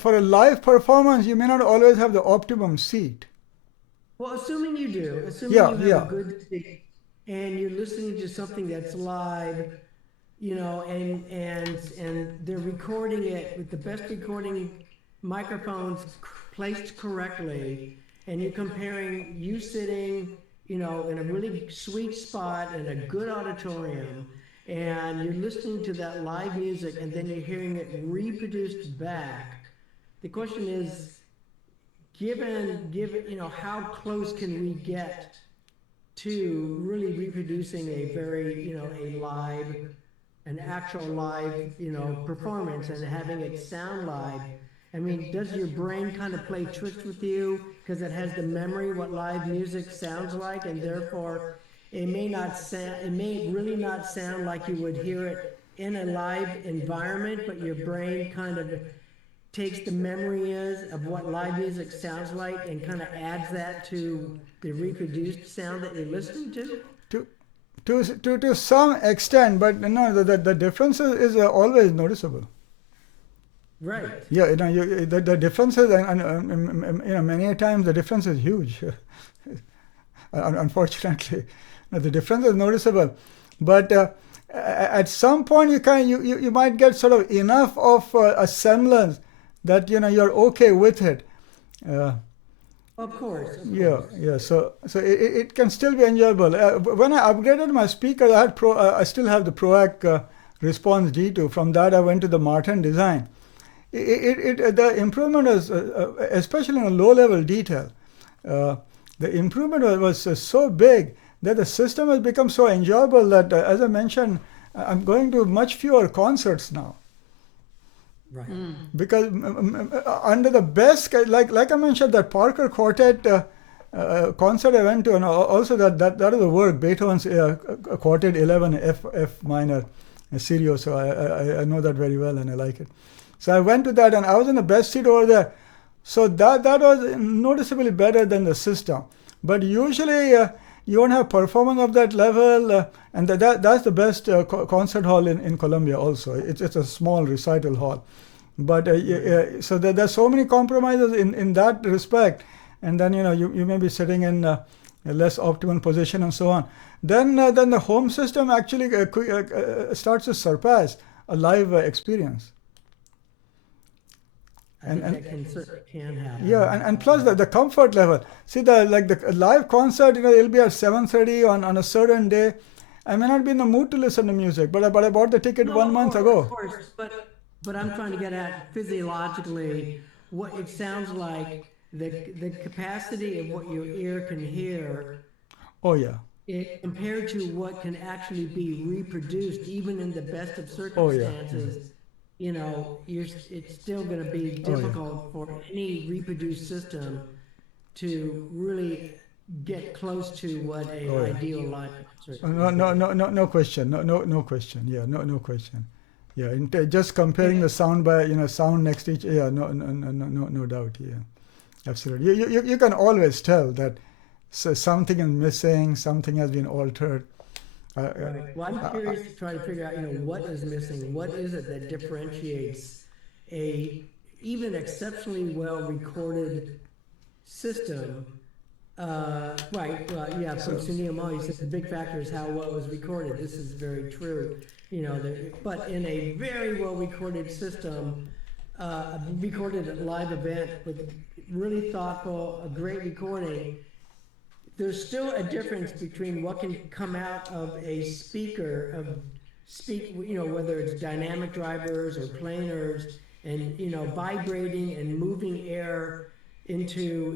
for a live performance, you may not always have the optimum seat. Well, assuming you do, assuming you have a good seat and you're listening to something that's live, and they're recording it with the best recording microphones placed correctly, and you're comparing you sitting, in a really sweet spot in a good auditorium, and you're listening to that live music, and then you're hearing it reproduced back. The question is, given how close can we get to really reproducing a very, an actual live, performance and having it sound live? I mean, does your brain kind of play tricks with you because it has the memory what live music sounds like, and therefore it may really not sound like you would hear it in a live environment, but your brain kind of takes the memory of what live music sounds like and kind of adds that to the reproduced sound that you're listening to? To some extent, but no, the difference is always noticeable. Right. Yeah, the differences, and many times the difference is huge. Unfortunately, the difference is noticeable. But at some point you might get sort of enough of a semblance that you're okay with it. Of course. Yeah. So it can still be enjoyable. When I upgraded my speaker, I still have the PROAC response D2. From that, I went to the Martin design. The improvement was, especially in a low-level detail, the improvement was so big that the system has become so enjoyable that, as I mentioned, I'm going to much fewer concerts now. Right. Because under the best, like I mentioned, that Parker Quartet concert I went to, and also that is a work, Beethoven's Quartet 11 F minor Serio. So I know that very well and I like it. So I went to that and I was in the best seat over there. So that was noticeably better than the system. But usually you won't have performance of that level, and that's the best concert hall in Columbia also. It's a small recital hall. But so there's so many compromises in that respect. And then you may be sitting in a less optimal position and so on. Then the home system actually starts to surpass a live experience. I think that can happen. Yeah, and plus the comfort level. See, the live concert, it'll be at 7:30 on a certain day. I may not be in the mood to listen to music, but I bought the ticket 1 month ago. Of course, but I'm trying to get at physiologically what it sounds like, the capacity of what your ear can hear. Oh yeah. Compared to what can actually be reproduced, even in the best of circumstances. It's still going to be difficult for any reproduced system to really get close to what an ideal life concert is. No question. No question. Yeah, no question. Yeah, just comparing the sound by sound next to each. Yeah, no doubt. Yeah, absolutely. You can always tell that something is missing, something has been altered. Right. Well, I'm curious to try to figure out, what is missing? What is it that differentiates a even exceptionally well recorded system? Right. Yeah. From Sunil Mo, he said the big factor is how well it was recorded. This is very true. But in a very well recorded system, recorded at live event with really thoughtful, a great recording. There's still a difference between what can come out of a speaker whether it's dynamic drivers or planars, and vibrating and moving air into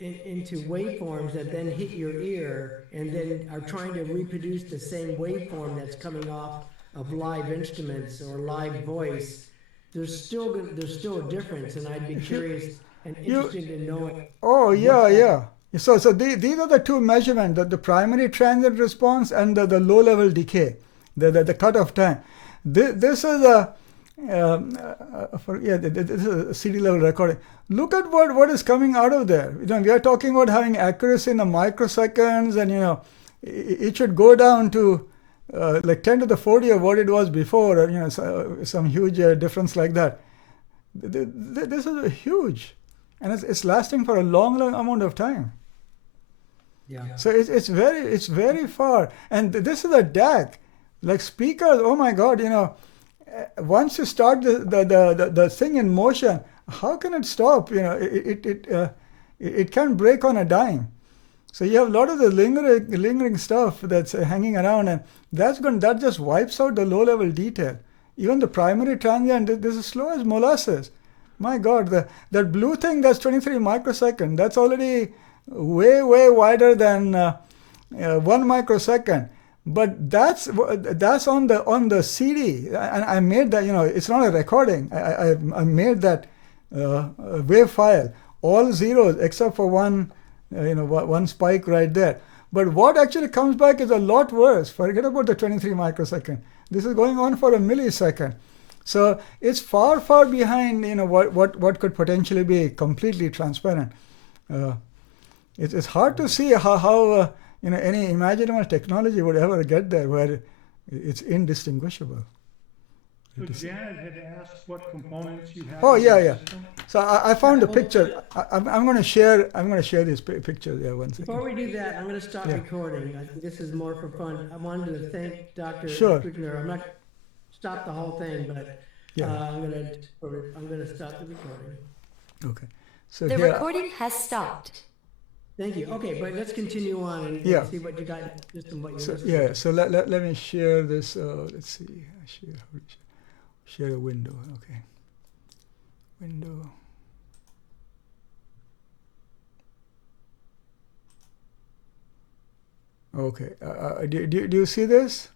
waveforms that then hit your ear and then are trying to reproduce the same waveform that's coming off of live instruments or live voice. There's still a difference, and I'd be curious and interested in knowing. Oh yeah. So these are the two measurements: the primary transient response and the low level decay, the cutoff time. This is this is a CD level recording. Look at what is coming out of there. We are talking about having accuracy in the microseconds, and it should go down to like 10 to the 40 of what it was before, or some huge difference like that. This is huge. And it's lasting for a long amount of time. Yeah. So it's very far. And this is a DAC. Like speakers, oh my God, once you start the thing in motion, how can it stop? It can break on a dime. So you have a lot of the lingering stuff that's hanging around, and that just wipes out the low level detail. Even the primary transient, this is slow as molasses. My God, that blue thing, that's 23 microseconds. That's already way wider than 1 microsecond. But that's on the CD, and I made that. It's not a recording. I made that wave file, all zeros except for one, one spike right there. But what actually comes back is a lot worse. Forget about the 23 microsecond. This is going on for a millisecond. So it's far behind, what could potentially be completely transparent. It's hard to see how any imaginable technology would ever get there where it's indistinguishable. So Janet had asked what components you have. Oh, in yeah, your yeah. system. So I found the picture. I'm going to share. I'm going to share these pictures. Yeah, one Before second. we do that, I'm gonna stop recording. I think this is more for fun. I wanted to thank Dr. Sure. Quickner. I'm not stop the whole thing, but Yeah. I'm gonna stop the recording. Okay. So The here. recording has stopped. Thank you. Okay, but let's continue on and Yeah. see what you got, just in what you're So listening yeah. to. So let me share this. Let's see. Share a window. Okay. Window. Okay. Do you see this?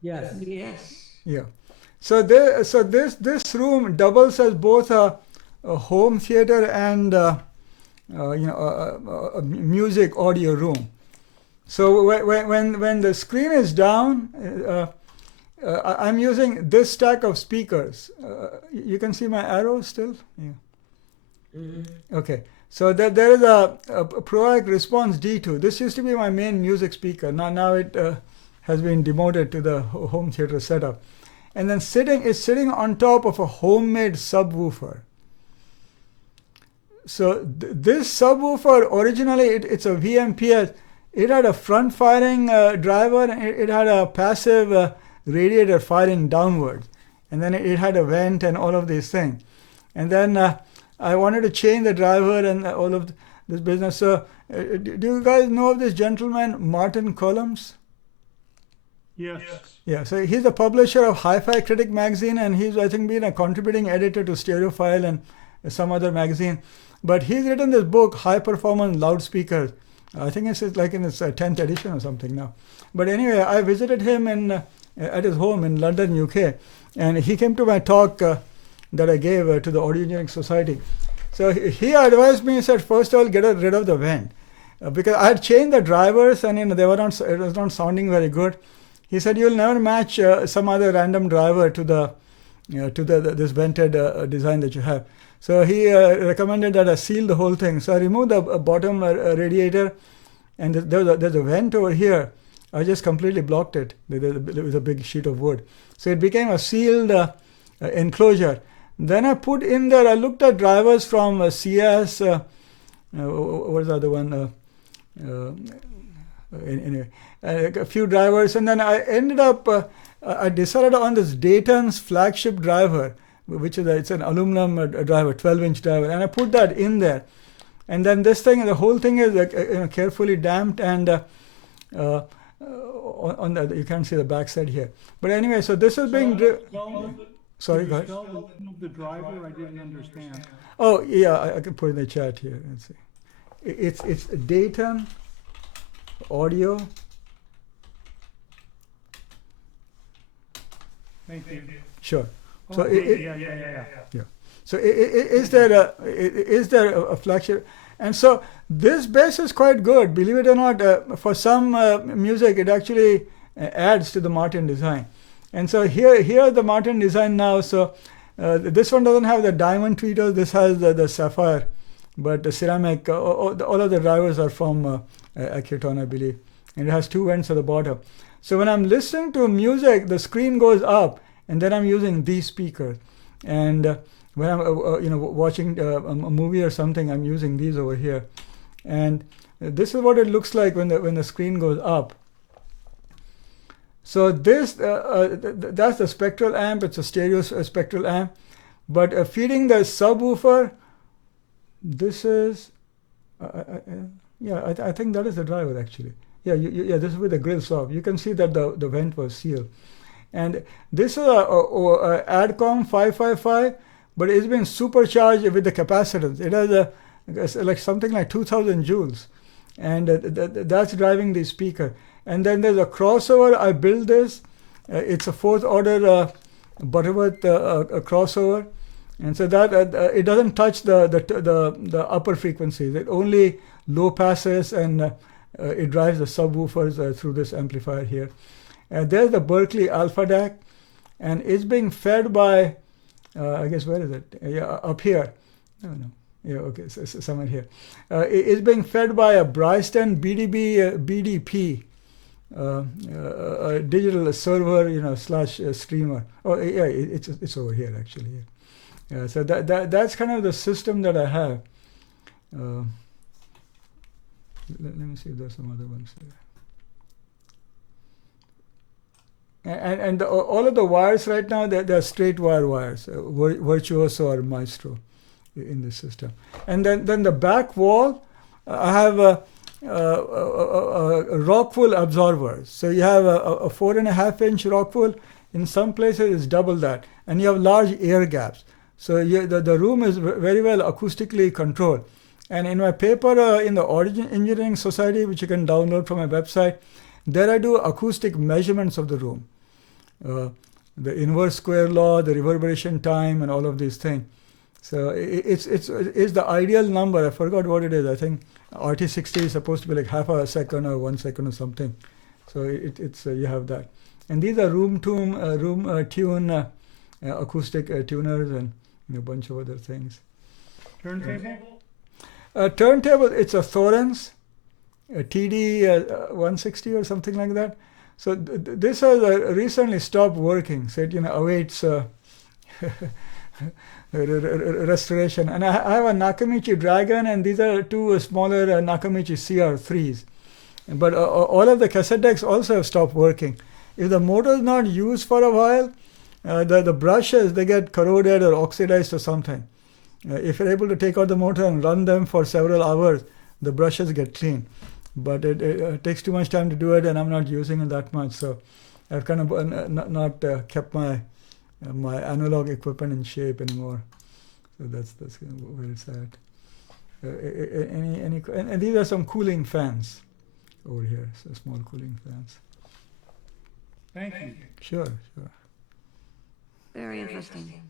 Yes. Yes. Yeah. So this room doubles as both a home theater and a music audio room. So when the screen is down, I'm using this stack of speakers. You can see my arrow still? Yeah. Okay. So there is a Proac Response D2. This used to be my main music speaker. Now it has been demoted to the home theater setup. And then it's sitting on top of a homemade subwoofer. So this subwoofer, originally it's a VMPS. It had a front firing driver, and it had a passive radiator firing downwards. And then it had a vent and all of these things. And then I wanted to change the driver and all of this business. So do you guys know of this gentleman, Martin Collins? Yes. Yeah, so he's the publisher of Hi-Fi Critic magazine, and he's, I think, been a contributing editor to Stereophile and some other magazine. But he's written this book, High Performance Loudspeakers. I think it's like in its 10th edition or something now. But anyway, I visited him at his home in London, UK, and he came to my talk that I gave to the Audio Engineering Society. So he advised me, he said, first of all, get rid of the vent. Because I had changed the drivers, and it was not sounding very good. He said, you'll never match some other random driver to this vented design that you have. So he recommended that I seal the whole thing. So I removed the bottom radiator, and there's a vent over here. I just completely blocked it. There was a big sheet of wood. So it became a sealed enclosure. Then I put in there, I looked at drivers from CS, what's the other one? Anyway, a few drivers, and then I ended up, I decided on this Dayton's flagship driver, which is it's an aluminum driver, 12-inch driver, and I put that in there. And then this thing, the whole thing is carefully damped, and on the, you can't see the back side here. But anyway, so this is being sorry, go ahead. The driver, I didn't understand. Oh yeah, I can put in the chat here. Let's see. It's Dayton audio. Thank you. Sure. So Okay, yeah. yeah. So is there a flagship? And so this bass is quite good. Believe it or not, for some music, it actually adds to the Martin design. And so here the Martin design now. So this one doesn't have the diamond tweeters. This has the sapphire, but the ceramic. All of the drivers are from Accuton, I believe, and it has two vents at the bottom. So when I'm listening to music, the screen goes up, and then I'm using these speakers. And when I'm watching a movie or something, I'm using these over here. And this is what it looks like when the screen goes up. So this that's the spectral amp. It's a stereo spectral amp. But feeding the subwoofer, this is I think that is the driver actually. Yeah, this is with the grill soft. You can see that the vent was sealed. And this is a ADCOM 555, but it's been supercharged with the capacitance. It has like something like 2,000 joules, and that's driving the speaker. And then there's a crossover. I built this. It's a fourth order Butterworth crossover, and so that it doesn't touch the upper frequencies. It only low passes, and it drives the subwoofers through this amplifier here. There's the Berkeley Alpha DAC, and it's being fed by, I guess, where is it? Yeah, up here. No. Yeah, okay, so somewhere here. It's being fed by a Bryston BDP. a digital server, slash streamer. Oh, yeah, it's over here actually. Yeah, so that's kind of the system that I have. Let me see if there's some other ones there. And all of the wires right now, they're straight wires, Virtuoso or Maestro in the system. And then the back wall, I have a rockwool absorbers. So you have a 4.5-inch rockwool. In some places it's double that, and you have large air gaps. So the room is very well acoustically controlled. And in my paper in the Audio Engineering Society, which you can download from my website, there I do acoustic measurements of the room. The inverse square law, the reverberation time, and all of these things. So it's the ideal number. I forgot what it is. I think RT60 is supposed to be like half a second or 1 second or something. So it's you have that. And these are room tune acoustic tuners and a bunch of other things. Turntable? Turntable, it's a Thorens, a TD 160 or something like that. So this has recently stopped working. So it awaits restoration. And I have a Nakamichi Dragon, and these are two smaller Nakamichi CR3s. But all of the cassette decks also have stopped working. If the motor is not used for a while, the brushes, they get corroded or oxidized or something. If you're able to take out the motor and run them for several hours, the brushes get clean. But it takes too much time to do it, and I'm not using it that much. So I've kind of not kept my analog equipment in shape anymore. So that's where it's at. And these are some cooling fans over here. So small cooling fans. Thank you. Sure. Very interesting.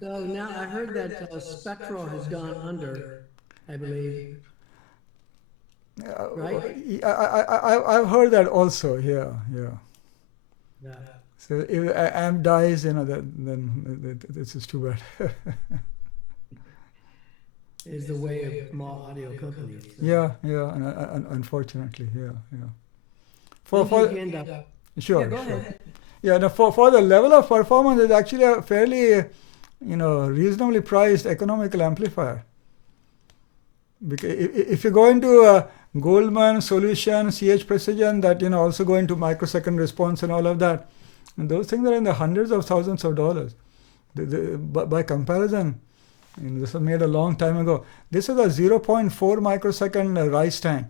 So now I heard that Spectral has gone under, I believe. Right? I've heard that also. Yeah. Yeah. So if amp dies, then this is too bad. Is the way of small audio companies. So. Yeah, and unfortunately, yeah. Sure. Yeah, go ahead. Yeah, no, for the level of performance, it's actually a fairly, reasonably priced economical amplifier. Because if you go into Goldman, Solution, CH Precision, that also go into microsecond response and all of that, and those things are in the hundreds of thousands of dollars. By comparison, this was made a long time ago. This is a 0.4 microsecond rise time,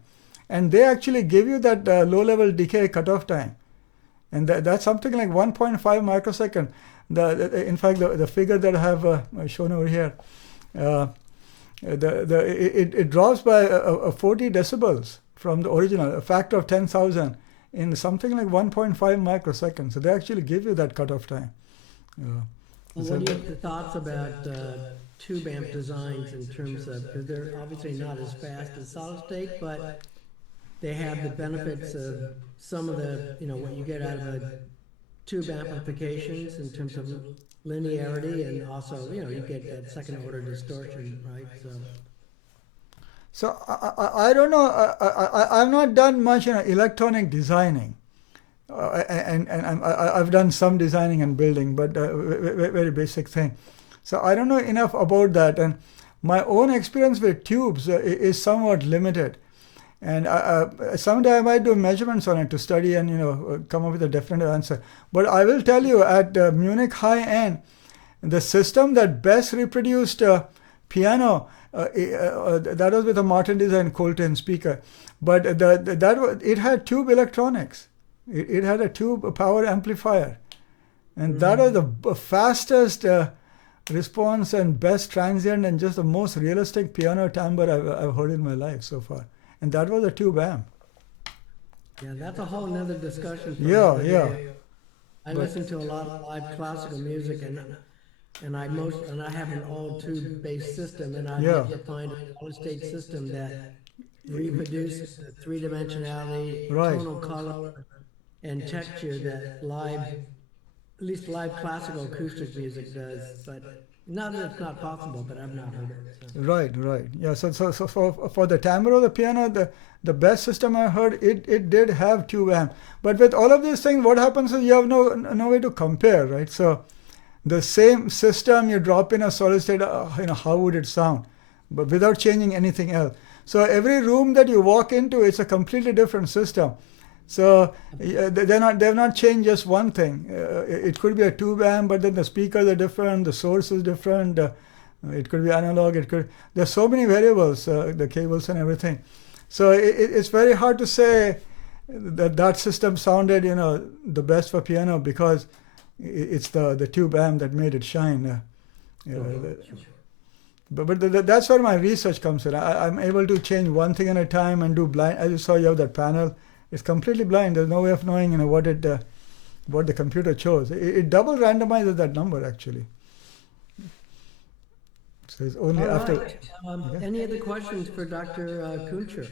and they actually give you that low-level decay cutoff time, and that's something like 1.5 microsecond. In fact, the figure that I have shown over here, it drops by 40 decibels from the original, a factor of 10,000 in something like 1.5 microseconds. So they actually give you that cutoff time. What do you have the thoughts about tube amp designs in terms of, because they're obviously not as fast as solid state, but they have the benefits of some of the, what you get out of a tube amplifications in terms of linearity, and also, you get that second order distortion, right? So I don't know. I've not done much electronic designing, and I've done some designing and building, but very basic thing. So I don't know enough about that, and my own experience with tubes is somewhat limited. And someday I might do measurements on it to study and come up with a definitive answer. But I will tell you, at Munich High End, the system that best reproduced piano, that was with a Martin Design Colton speaker. But it had tube electronics. It had a tube power amplifier, and that was the fastest response and best transient and just the most realistic piano timbre I've heard in my life so far. And that was a tube amp. Yeah, that's a whole nother discussion. Yeah. I listen to a lot of live classical music, and I have an old tube-based system, and I have to find a solid-state system that reproduces the three-dimensionality, tonal color, and texture that at least live classical acoustic music does. But Not that it's not possible, but I've not heard it. So. Right. Yeah. So for the timbre of the piano, the best system I heard, it did have tube amp. But with all of these things, what happens is you have no way to compare, right? So the same system, you drop in a solid state, how would it sound? But without changing anything else. So every room that you walk into, it's a completely different system. So they've not changed just one thing. It could be a tube amp, but then the speakers are different, the source is different. It could be analog. There's so many variables, the cables and everything. So it's very hard to say that system sounded, the best for piano because it's the tube amp that made it shine. But that's where my research comes in. I'm able to change one thing at a time and do blind. As you saw, you have that panel. It's completely blind. There's no way of knowing, what the computer chose. It double randomizes that number actually. So it's only All after. right. Any other questions for Dr. Kuncher?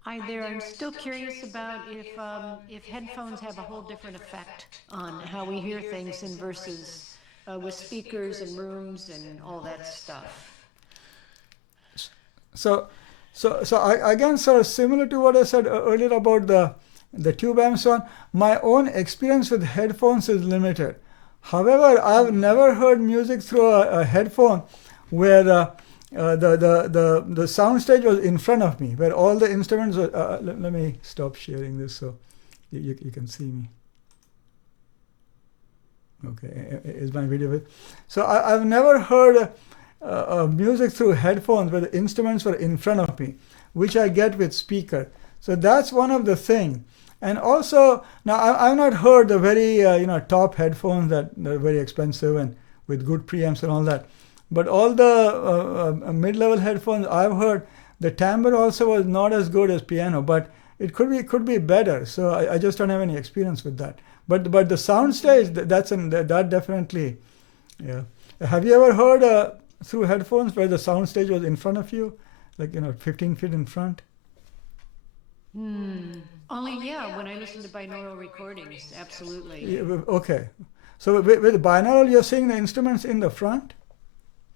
Hi there, I'm still curious about if headphones have a whole different effect on how we hear things and versus with speakers and rooms and all that stuff. So again, sort of similar to what I said earlier about the tube amps on, my own experience with headphones is limited. However, I've never heard music through a headphone where the sound stage was in front of me, where all the instruments were, let me stop sharing this so you can see me. Okay, is my video with? So I've never heard music through headphones where the instruments were in front of me, which I get with speaker. So that's one of the things. And also, now I've not heard the very top headphones that are very expensive and with good preamps and all that. But all the mid-level headphones I've heard, the timbre also was not as good as piano, but it could be better. So I just don't have any experience with that. But the sound stage, that definitely, yeah. Have you ever heard through headphones where the sound stage was in front of you, like 15 feet in front? Only when I listen to binaural recordings, absolutely. Yeah, okay. So with binaural, you're seeing the instruments in the front?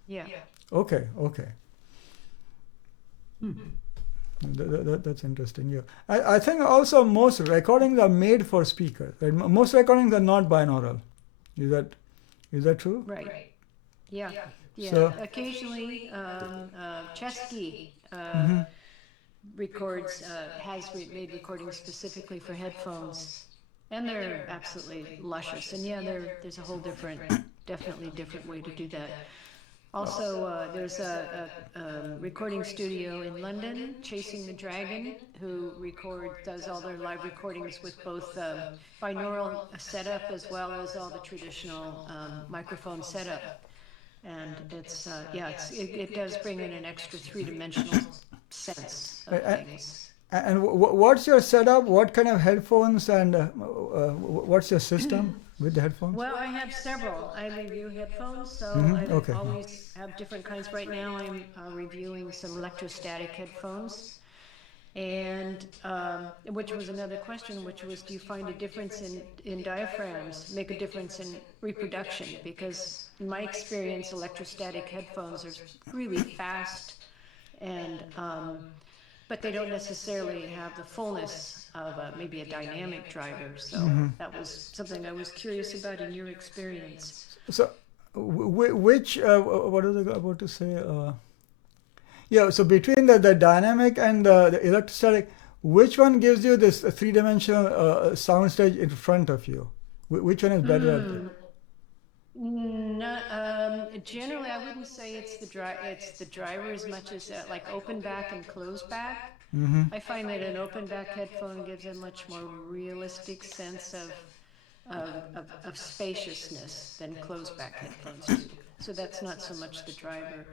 Yeah. Okay. That's interesting. Yeah, I think also most recordings are made for speakers. Right? Most recordings are not binaural. Is that true? Right. Yeah. So, occasionally, Chesky records has made recordings specifically for headphones, and they're absolutely luscious. And there's a whole definitely different way to do that. Also, there's a recording studio in London, Chasing the Dragon, who does all their live recordings with both binaural setup as well as all the traditional microphone setup. And it does bring in an extra three-dimensional sense of things. And what's your setup? What kind of headphones and what's your system with the headphones? Well, I have several. I review headphones, so I always have different kinds. Right now I'm reviewing some electrostatic headphones. And which was another question, which was, do you find a difference in diaphragms make a difference in reproduction? Because in my experience, electrostatic headphones are really fast, and but they don't necessarily have the fullness of maybe a dynamic driver. So that was something I was curious about in your experience. So which, what was I about to say? So between the dynamic and the electrostatic, which one gives you this three-dimensional sound stage in front of you? Which one is better at that? Generally, I wouldn't say it's the driver as much as like open back and close back. I find that an open back headphone gives a much more realistic sense of spaciousness than closed back headphones do. So that's not so much the driver.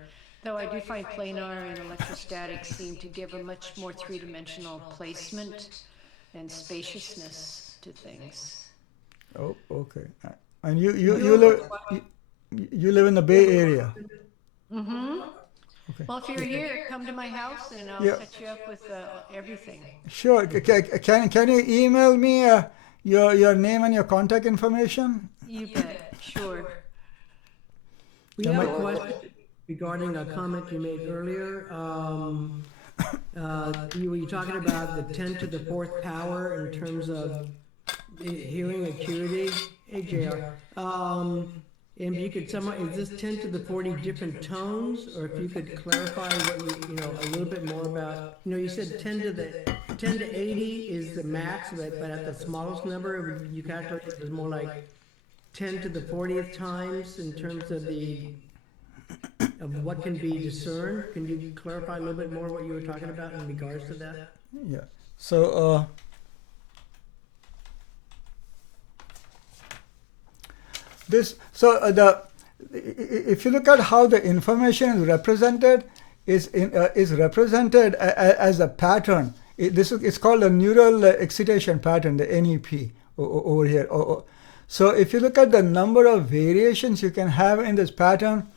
Though I do find planar and electrostatic seem to give a much more three-dimensional placement and spaciousness to things. Oh, okay. And you live in the Bay Area. Okay. Well, if you're here, come to my house and I'll set you up with everything. Sure. Can you email me your name and your contact information? You bet. Sure. We have a question regarding a comment you made earlier. You were talking about the 10 to the fourth power in terms of hearing acuity. Hey, JR. And if you could summarize, is this 10 to the 40 different tones, or if you could clarify what you know, a little bit more about, you said 10 to 80 is the max, but at the smallest number, you calculate it as more like 10 to the 40th times in terms of what can be discerned. Can you clarify a little bit more what you were talking about in regards to that? Yeah. So, if you look at how the information is represented, is represented as a pattern. It's called a neural excitation pattern, the NEP over here. So if you look at the number of variations you can have in this pattern,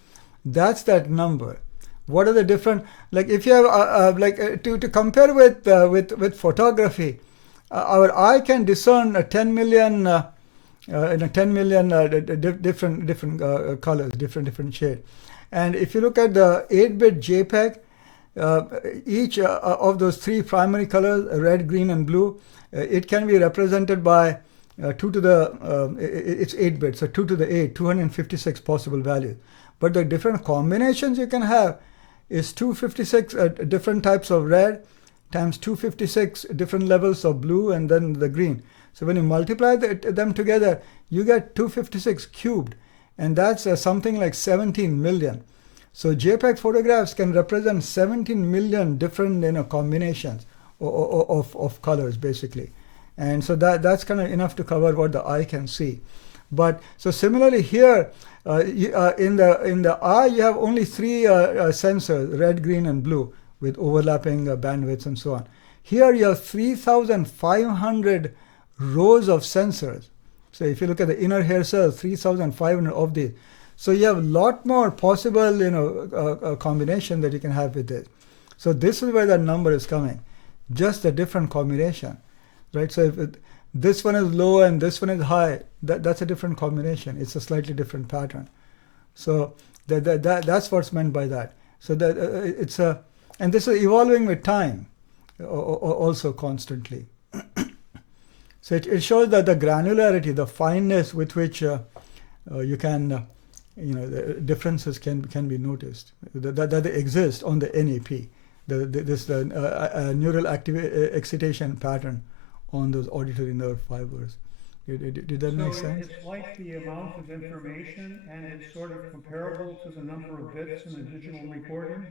that's that number. What are the different, like if you have to compare with photography, our eye can discern 10 million different colors, different shades. And if you look at the 8-bit JPEG, each of those three primary colors, red, green, and blue, it can be represented by 2 to the, it's 8 bits, so 2 to the 8, 256 possible values. But the different combinations you can have is 256 different types of red times 256 different levels of blue and then the green. So when you multiply them together, you get 256 cubed, and that's something like 17 million. So JPEG photographs can represent 17 million different combinations of colors, basically. And so that's kind of enough to cover what the eye can see. But so similarly here, in the eye, you have only three sensors, red, green, and blue, with overlapping bandwidths and so on. Here you have 3,500 rows of sensors. So if you look at the inner hair cells, 3,500 of these. So you have a lot more possible, combination that you can have with this. So this is where that number is coming, just a different combination, right? So if this one is low and this one is high, that's a different combination. It's a slightly different pattern. So that's what's meant by that. So that it's a, and this is evolving with time, also constantly. So it shows that the granularity, the fineness with which you can, the differences can be noticed, that they exist on the NEP, this neural excitation pattern on those auditory nerve fibers. Did that make sense? It's like the amount of information, and it's sort of comparable to the number of bits in a digital recording.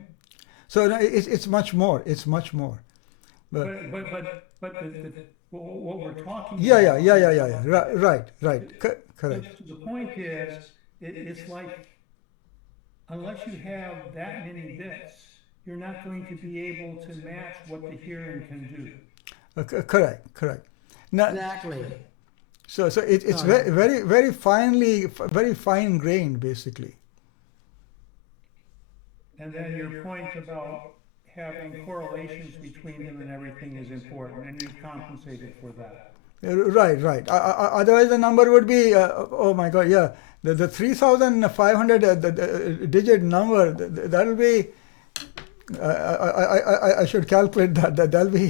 So no, it's much more. It's much more. But what we're talking yeah. about. Right. Correct. The point is, it's like, unless you have that many bits, you're not going to be able to match what the hearing can do. Correct. Now, Exactly. So it's very fine grained, basically. And then your point about having correlations between them and everything is important, and you've compensated for that. Right. Otherwise, the number would be, oh my God, yeah, the 3,500 digit number, that'll be, I should calculate that. That'll be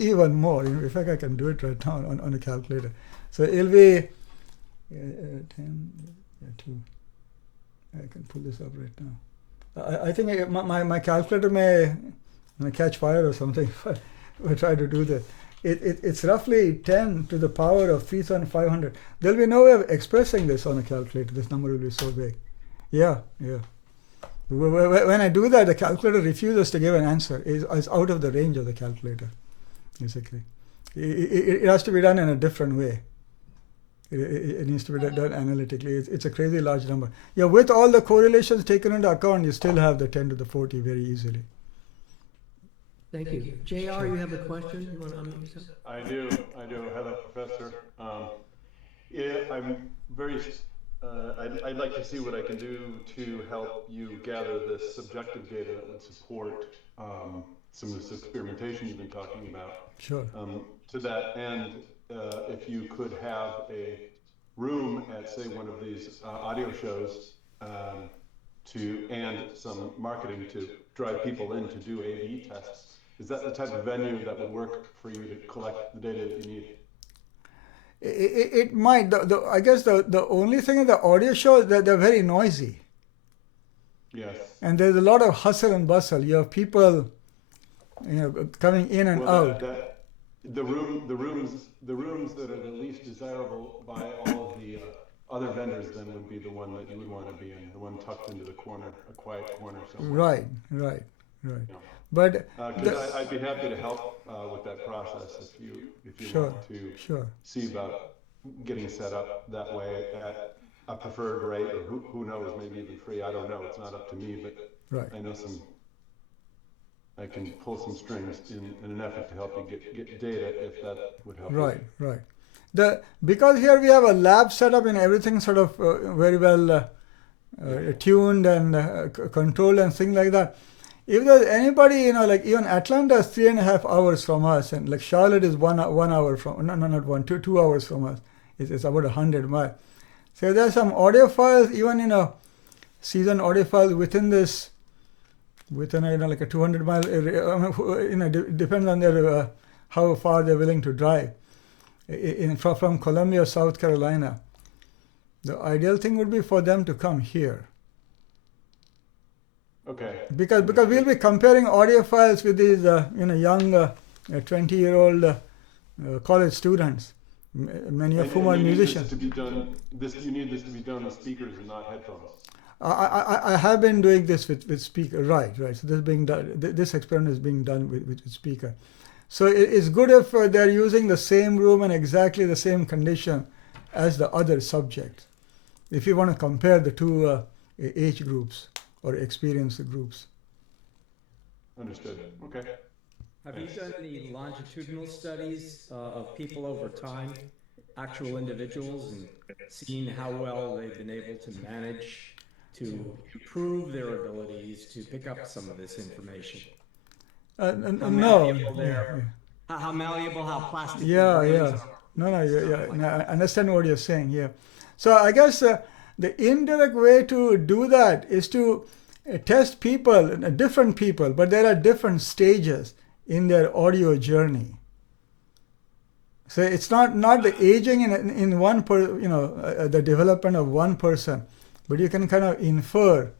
even more. In fact, I can do it right now on a calculator. So it'll be 10, 2. I can pull this up right now. I think my calculator may catch fire or something if I try to do this. It's roughly 10 to the power of 3,500. There'll be no way of expressing this on a calculator. This number will be so big. Yeah. When I do that, the calculator refuses to give an answer. It's out of the range of the calculator, basically. It has to be done in a different way. It needs to be done analytically. It's a crazy large number. Yeah, with all the correlations taken into account, you still have the 10 to the 40 very easily. Thank you. JR, you have a question? You want to unmute yourself? I do. Hello, Professor. I'm very, I'd like to see what I can do to help you gather this subjective data that would support some of this experimentation you've been talking about. Sure. To that end, if you could have a room at, say, one of these audio shows and some marketing to drive people in to do A/B tests. Is that the type of venue that would work for you to collect the data that you need? It might. I guess the only thing in the audio show is that they're very noisy. Yes. And there's a lot of hustle and bustle. You have people, coming in and out. The rooms that are the least desirable by all of the other vendors then would be the one that you would want to be in, the one tucked into the corner, a quiet corner somewhere. Right. Yeah. But I'd be happy to help with that process if you want to see about getting set up that way at a preferred rate, or who knows, maybe even free. I don't know. It's not up to me, but I know I can pull some strings in an effort to help you get data if that would help. Right. Because here we have a lab setup and everything sort of very well tuned and controlled and things like that. If there's anybody, like even Atlanta is 3.5 hours from us, and like Charlotte is 1 hour from, not 1, 2 hours from us. It's about 100 miles. So there's some audiophiles, even seasoned audiophiles within like a 200 mile area. Depends on their how far they're willing to drive. From Columbia, South Carolina, the ideal thing would be for them to come here. Okay. Because we'll be comparing audiophiles with these young 20-year-old college students, many of whom are musicians. You need this to be done with speakers and not headphones. I have been doing this with speaker, right. So this is being done. This experiment is being done with speaker. So it's good if they're using the same room and exactly the same condition as the other subjects. If you want to compare the two age groups or experience groups. Understood. Okay. Have you done any longitudinal studies of people over time, actual individuals, and seen how well they've been able to manage to improve their abilities to pick up some of this information? No. How malleable, how plastic. Yeah. No, I understand what you're saying. Yeah. So I guess the indirect way to do that is to test people, different people, but there are different stages in their audio journey. So it's not the aging in one the development of one person, but you can kind of infer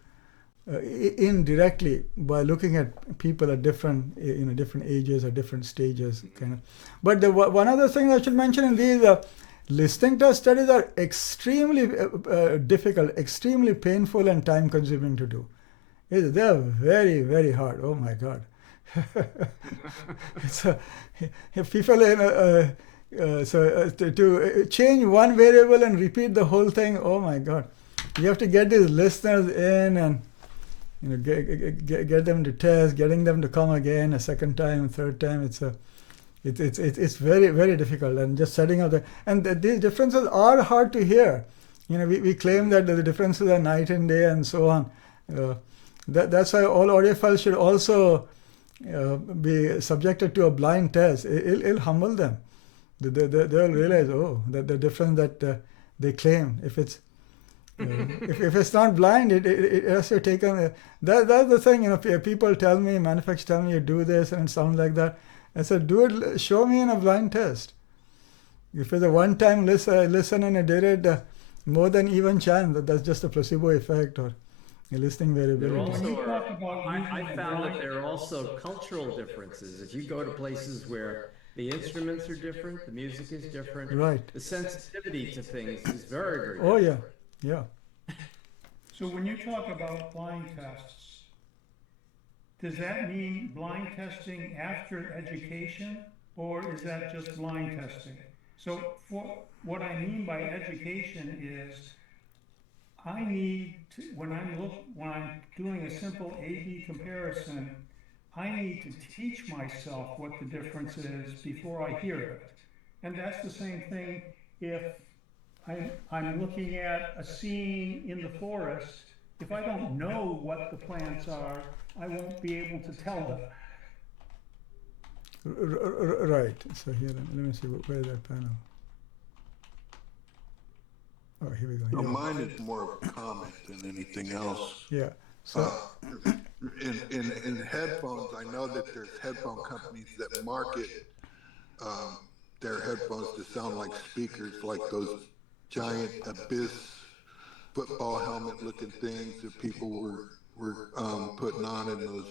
indirectly by looking at people at different different ages or different stages kind of. But one other thing I should mention in these listening test studies are extremely difficult, extremely painful and time consuming to do. They're very, very hard. Oh my God. If people to change one variable and repeat the whole thing, oh my God. You have to get these listeners in and get them to test, getting them to come again a second time, third time. It's very, very difficult, and just setting up these differences are hard to hear. We claim that the differences are night and day and so on. That's why all audiophiles should also be subjected to a blind test. It'll humble them. They'll realize, that the difference that they claim, if it's if it's not blind, it has to take taken. That's the thing. People tell me, manufacturers tell me, you do this and it sounds like that. I said, do it. Show me in a blind test. If it's a one-time listen and I did it, more than even chance that's just a placebo effect or a listening variability. I found that there are also cultural differences. If you go to places where the instruments are different, the music is different, right? The sensitivity to things is very, very different. Oh yeah. So when you talk about blind tests, does that mean blind testing after education, or is that just blind testing? So what I mean by education is, I need to, when I'm doing a simple A/B comparison, I need to teach myself what the difference is before I hear it. And that's the same thing if I'm looking at a scene in the forest. If I don't know what the plants are, I won't be able to tell them. Right. So here, let me see where is that panel. Oh, here we go. So mine is more of a comment than anything else. Yeah. So In headphones, I know that there's headphone companies that market their headphones to sound like speakers, like those giant abyss football helmet looking things that people were putting on, and those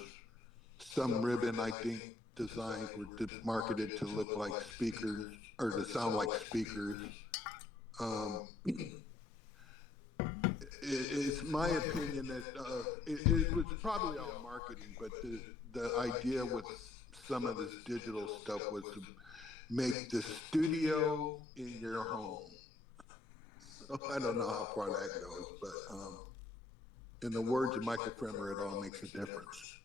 some ribbon, I think, designs were marketed to look like speakers or to sound like speakers. It's my opinion that it was probably all marketing, but the idea with some of this digital stuff was to make the studio in your home. So I don't know how far that goes, but in the words of Michael Fremer, it all makes a difference.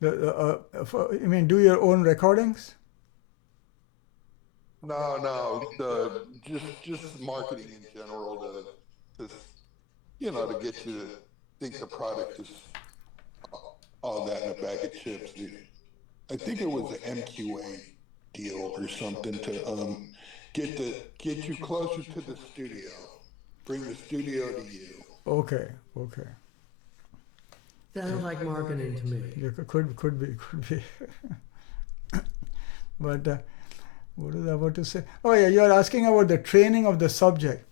You mean do your own recordings? No, just marketing in general to get you to think the product is all that in a bag of chips. I think it was an MQA deal or something to get you closer to the studio, bring the studio to you. Okay. Sounds like marketing to me. Yeah, could be. But what was I about to say? Oh yeah, you are asking about the training of the subject.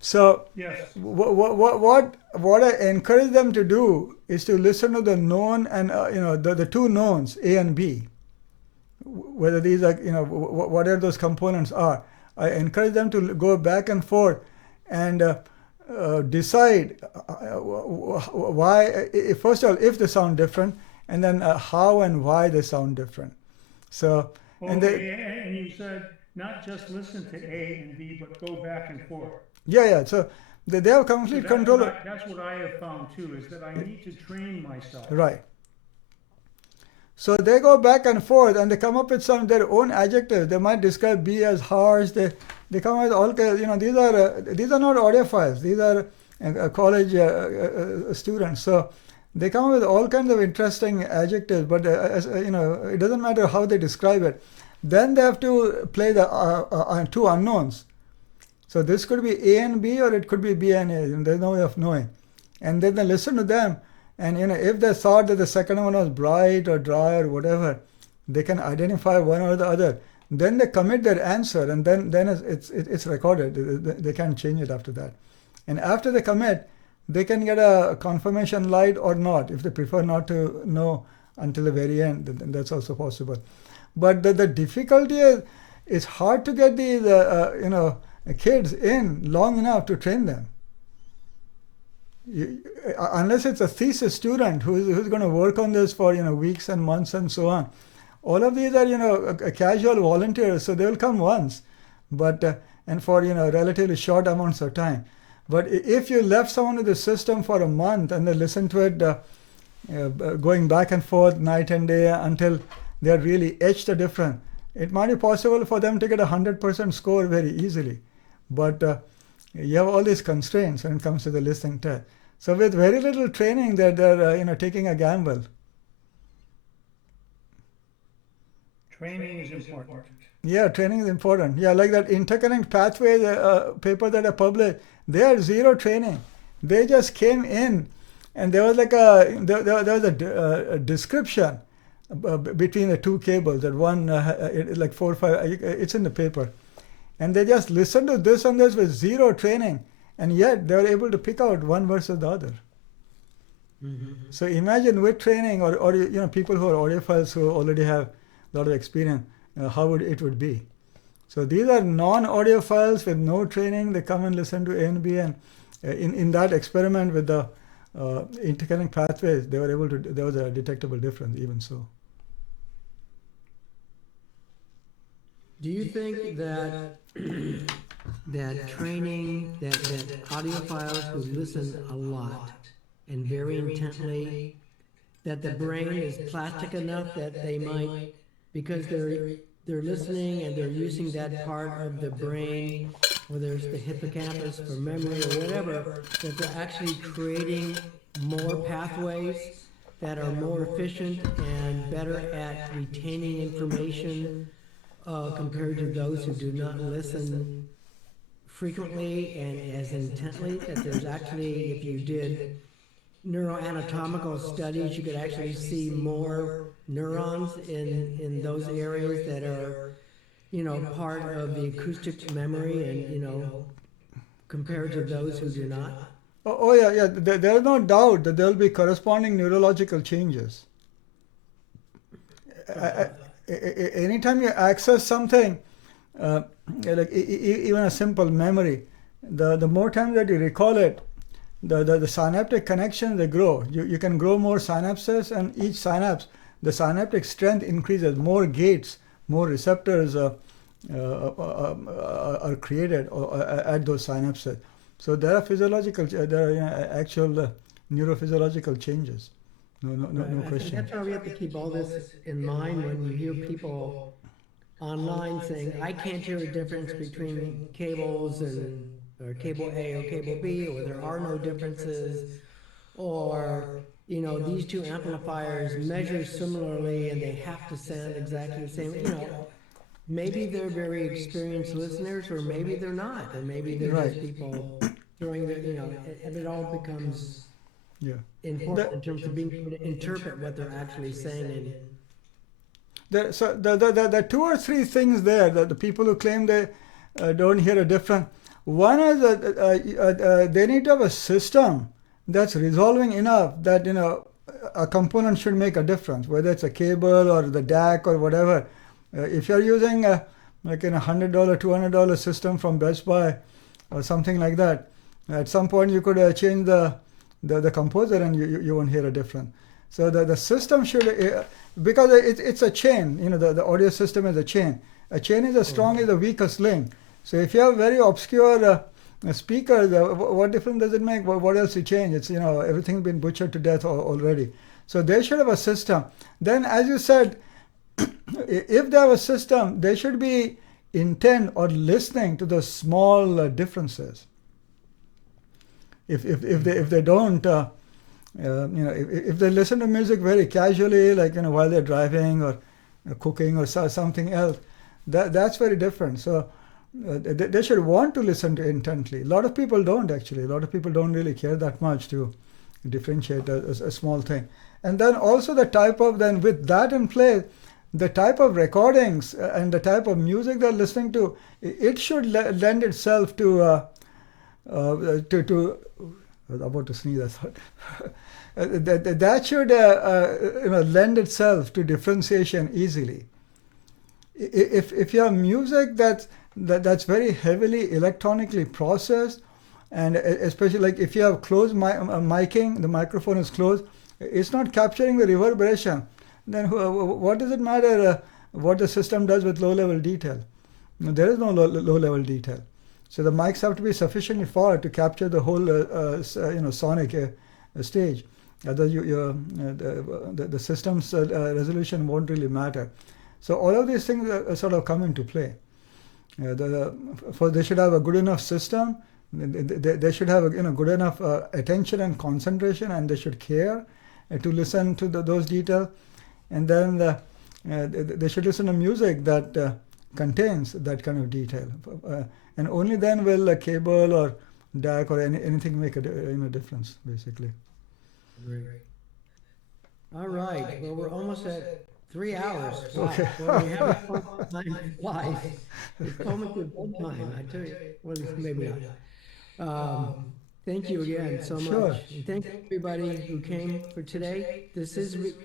So Yes. what I encourage them to do is to listen to the known and the two knowns, A and B. Whether these are whatever those components are, I encourage them to go back and forth and decide why. First of all, if they sound different, and then how and why they sound different. So And you said not just listen to A and B, but go back and forth. Yeah. So they have complete control. That's what I have found too, is that I need to train myself. Right. So they go back and forth, and they come up with their own adjectives. They might describe B as harsh. They come up with all kinds. These are not audiophiles. These are college students. So they come up with all kinds of interesting adjectives. But it doesn't matter how they describe it. Then they have to play the two unknowns. So this could be A and B, or it could be B and A. There's no way of knowing. And then they listen to them. And if they thought that the second one was bright or dry or whatever, they can identify one or the other. Then they commit their answer, and then it's recorded. They can't change it after that. And after they commit, they can get a confirmation light or not. If they prefer not to know until the very end, then that's also possible. But the difficulty is it's hard to get these kids in long enough to train them. Unless it's a thesis student who's going to work on this for weeks and months and so on. All of these are casual volunteers, so they will come once, but and for relatively short amounts of time. But if you left someone with the system for a month and they listen to it going back and forth night and day until they are really etched a difference, it might be possible for them to get 100% score very easily. But you have all these constraints when it comes to the listening test. So with very little training, they're taking a gamble. Training is important. Yeah, training is important. Yeah, like that interconnect pathway paper that I published, they had zero training. They just came in, and there was a description between the two cables. That one, like 4 or 5, it's in the paper. And they just listened to this and this with zero training. And yet they were able to pick out one versus the other. Mm-hmm. So imagine with training or people who are audiophiles who already have a lot of experience, how it would be. So these are non-audiophiles with no training. They come and listen to A and B, and in that experiment with the interconnect pathways, they were able to. There was a detectable difference, even so. Do you think that training, that audiophiles who listen a lot and very intently, that the brain is plastic enough that they might, because they're listening and they're using that part of the brain, whether it's the hippocampus for memory or whatever, that they're actually creating more pathways that are more efficient and better at retaining information compared to those who do not listen frequently and as intently, that there's actually, if you did neuroanatomical studies, you could actually see more neurons in those areas that are, part of the acoustic memory and, compared to those who do not. Oh yeah, yeah. There's no doubt that there will be corresponding neurological changes. Anytime you access something, like even a simple memory, the more time that you recall it, the synaptic connections, they grow. You can grow more synapses, and each synapse, the synaptic strength increases. More gates, more receptors are created at those synapses. So there are actual neurophysiological changes. No question. That's why we have to keep all this in mind when you hear people online saying, I can't hear a difference between cables or cable A or cable B, or there are no differences, or these two amplifiers measure similarly and they have to sound exactly the same. Maybe they're very experienced listeners, or maybe they're not, or maybe they're just people throwing their, and it all becomes important in terms of being able to interpret what they're actually saying. So the two or three things there that the people who claim they don't hear a difference. One is that they need to have a system that's resolving enough that a component should make a difference, whether it's a cable or the DAC or whatever. If you're using like a $100, $200 system from Best Buy or something like that, at some point you could change the composer and you won't hear a difference. So the system should, because it's a chain, the audio system is a chain. A chain is as strong as the weakest link. So if you have very obscure speakers, what difference does it make? What else you change? It's, everything's been butchered to death already. So they should have a system. Then, as you said, if they have a system, they should be intent or listening to the small differences. If they don't, if they listen to music very casually, like while they're driving or cooking or something else, that's very different. So they should want to listen to intently. A lot of people don't actually. A lot of people don't really care that much to differentiate a small thing. And then also the type of, then with that in place, the type of recordings and the type of music they're listening to, it should lend itself to I was about to sneeze, I thought. That should lend itself to differentiation easily. If you have music that's very heavily electronically processed, and especially like if you have closed miking, the microphone is closed, it's not capturing the reverberation, then what does it matter what the system does with low-level detail? There is no low-level detail. So the mics have to be sufficiently far to capture the whole sonic stage. Otherwise, the system's resolution won't really matter. So all of these things sort of come into play. They should have a good enough system. They should have good enough attention and concentration, and they should care to listen to those details. And then they should listen to music that contains that kind of detail. And only then will a cable or DAC or anything make a difference, basically. Great. All right. Well, we're almost at 3 hours. Wow. Okay. Well, we have time flies. It's almost a bedtime, I tell you. Well, maybe not. Thank you again so much. Sure. And thank everybody who came for today. This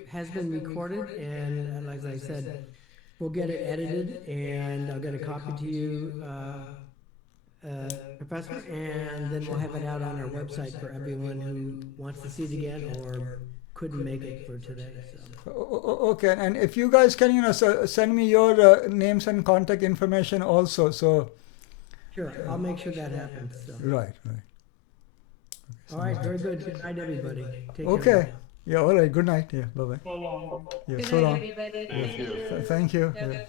has been recorded, and as I said, we'll get it edited, and I'll get a copy to you, Professor, and then we'll have it out on our website for everyone who wants to see it again or couldn't make it for today. So. Okay, and if you guys can, send me your names and contact information also. So. Sure, I'll make sure that happens. So. Right. All right, very good. Good night, everybody. Take Okay. care. Yeah. All right. Good night. Yeah. Bye bye. So long. Yeah. Good So night, long. everybody. Thank you. Thank you. Yeah, Yeah. good.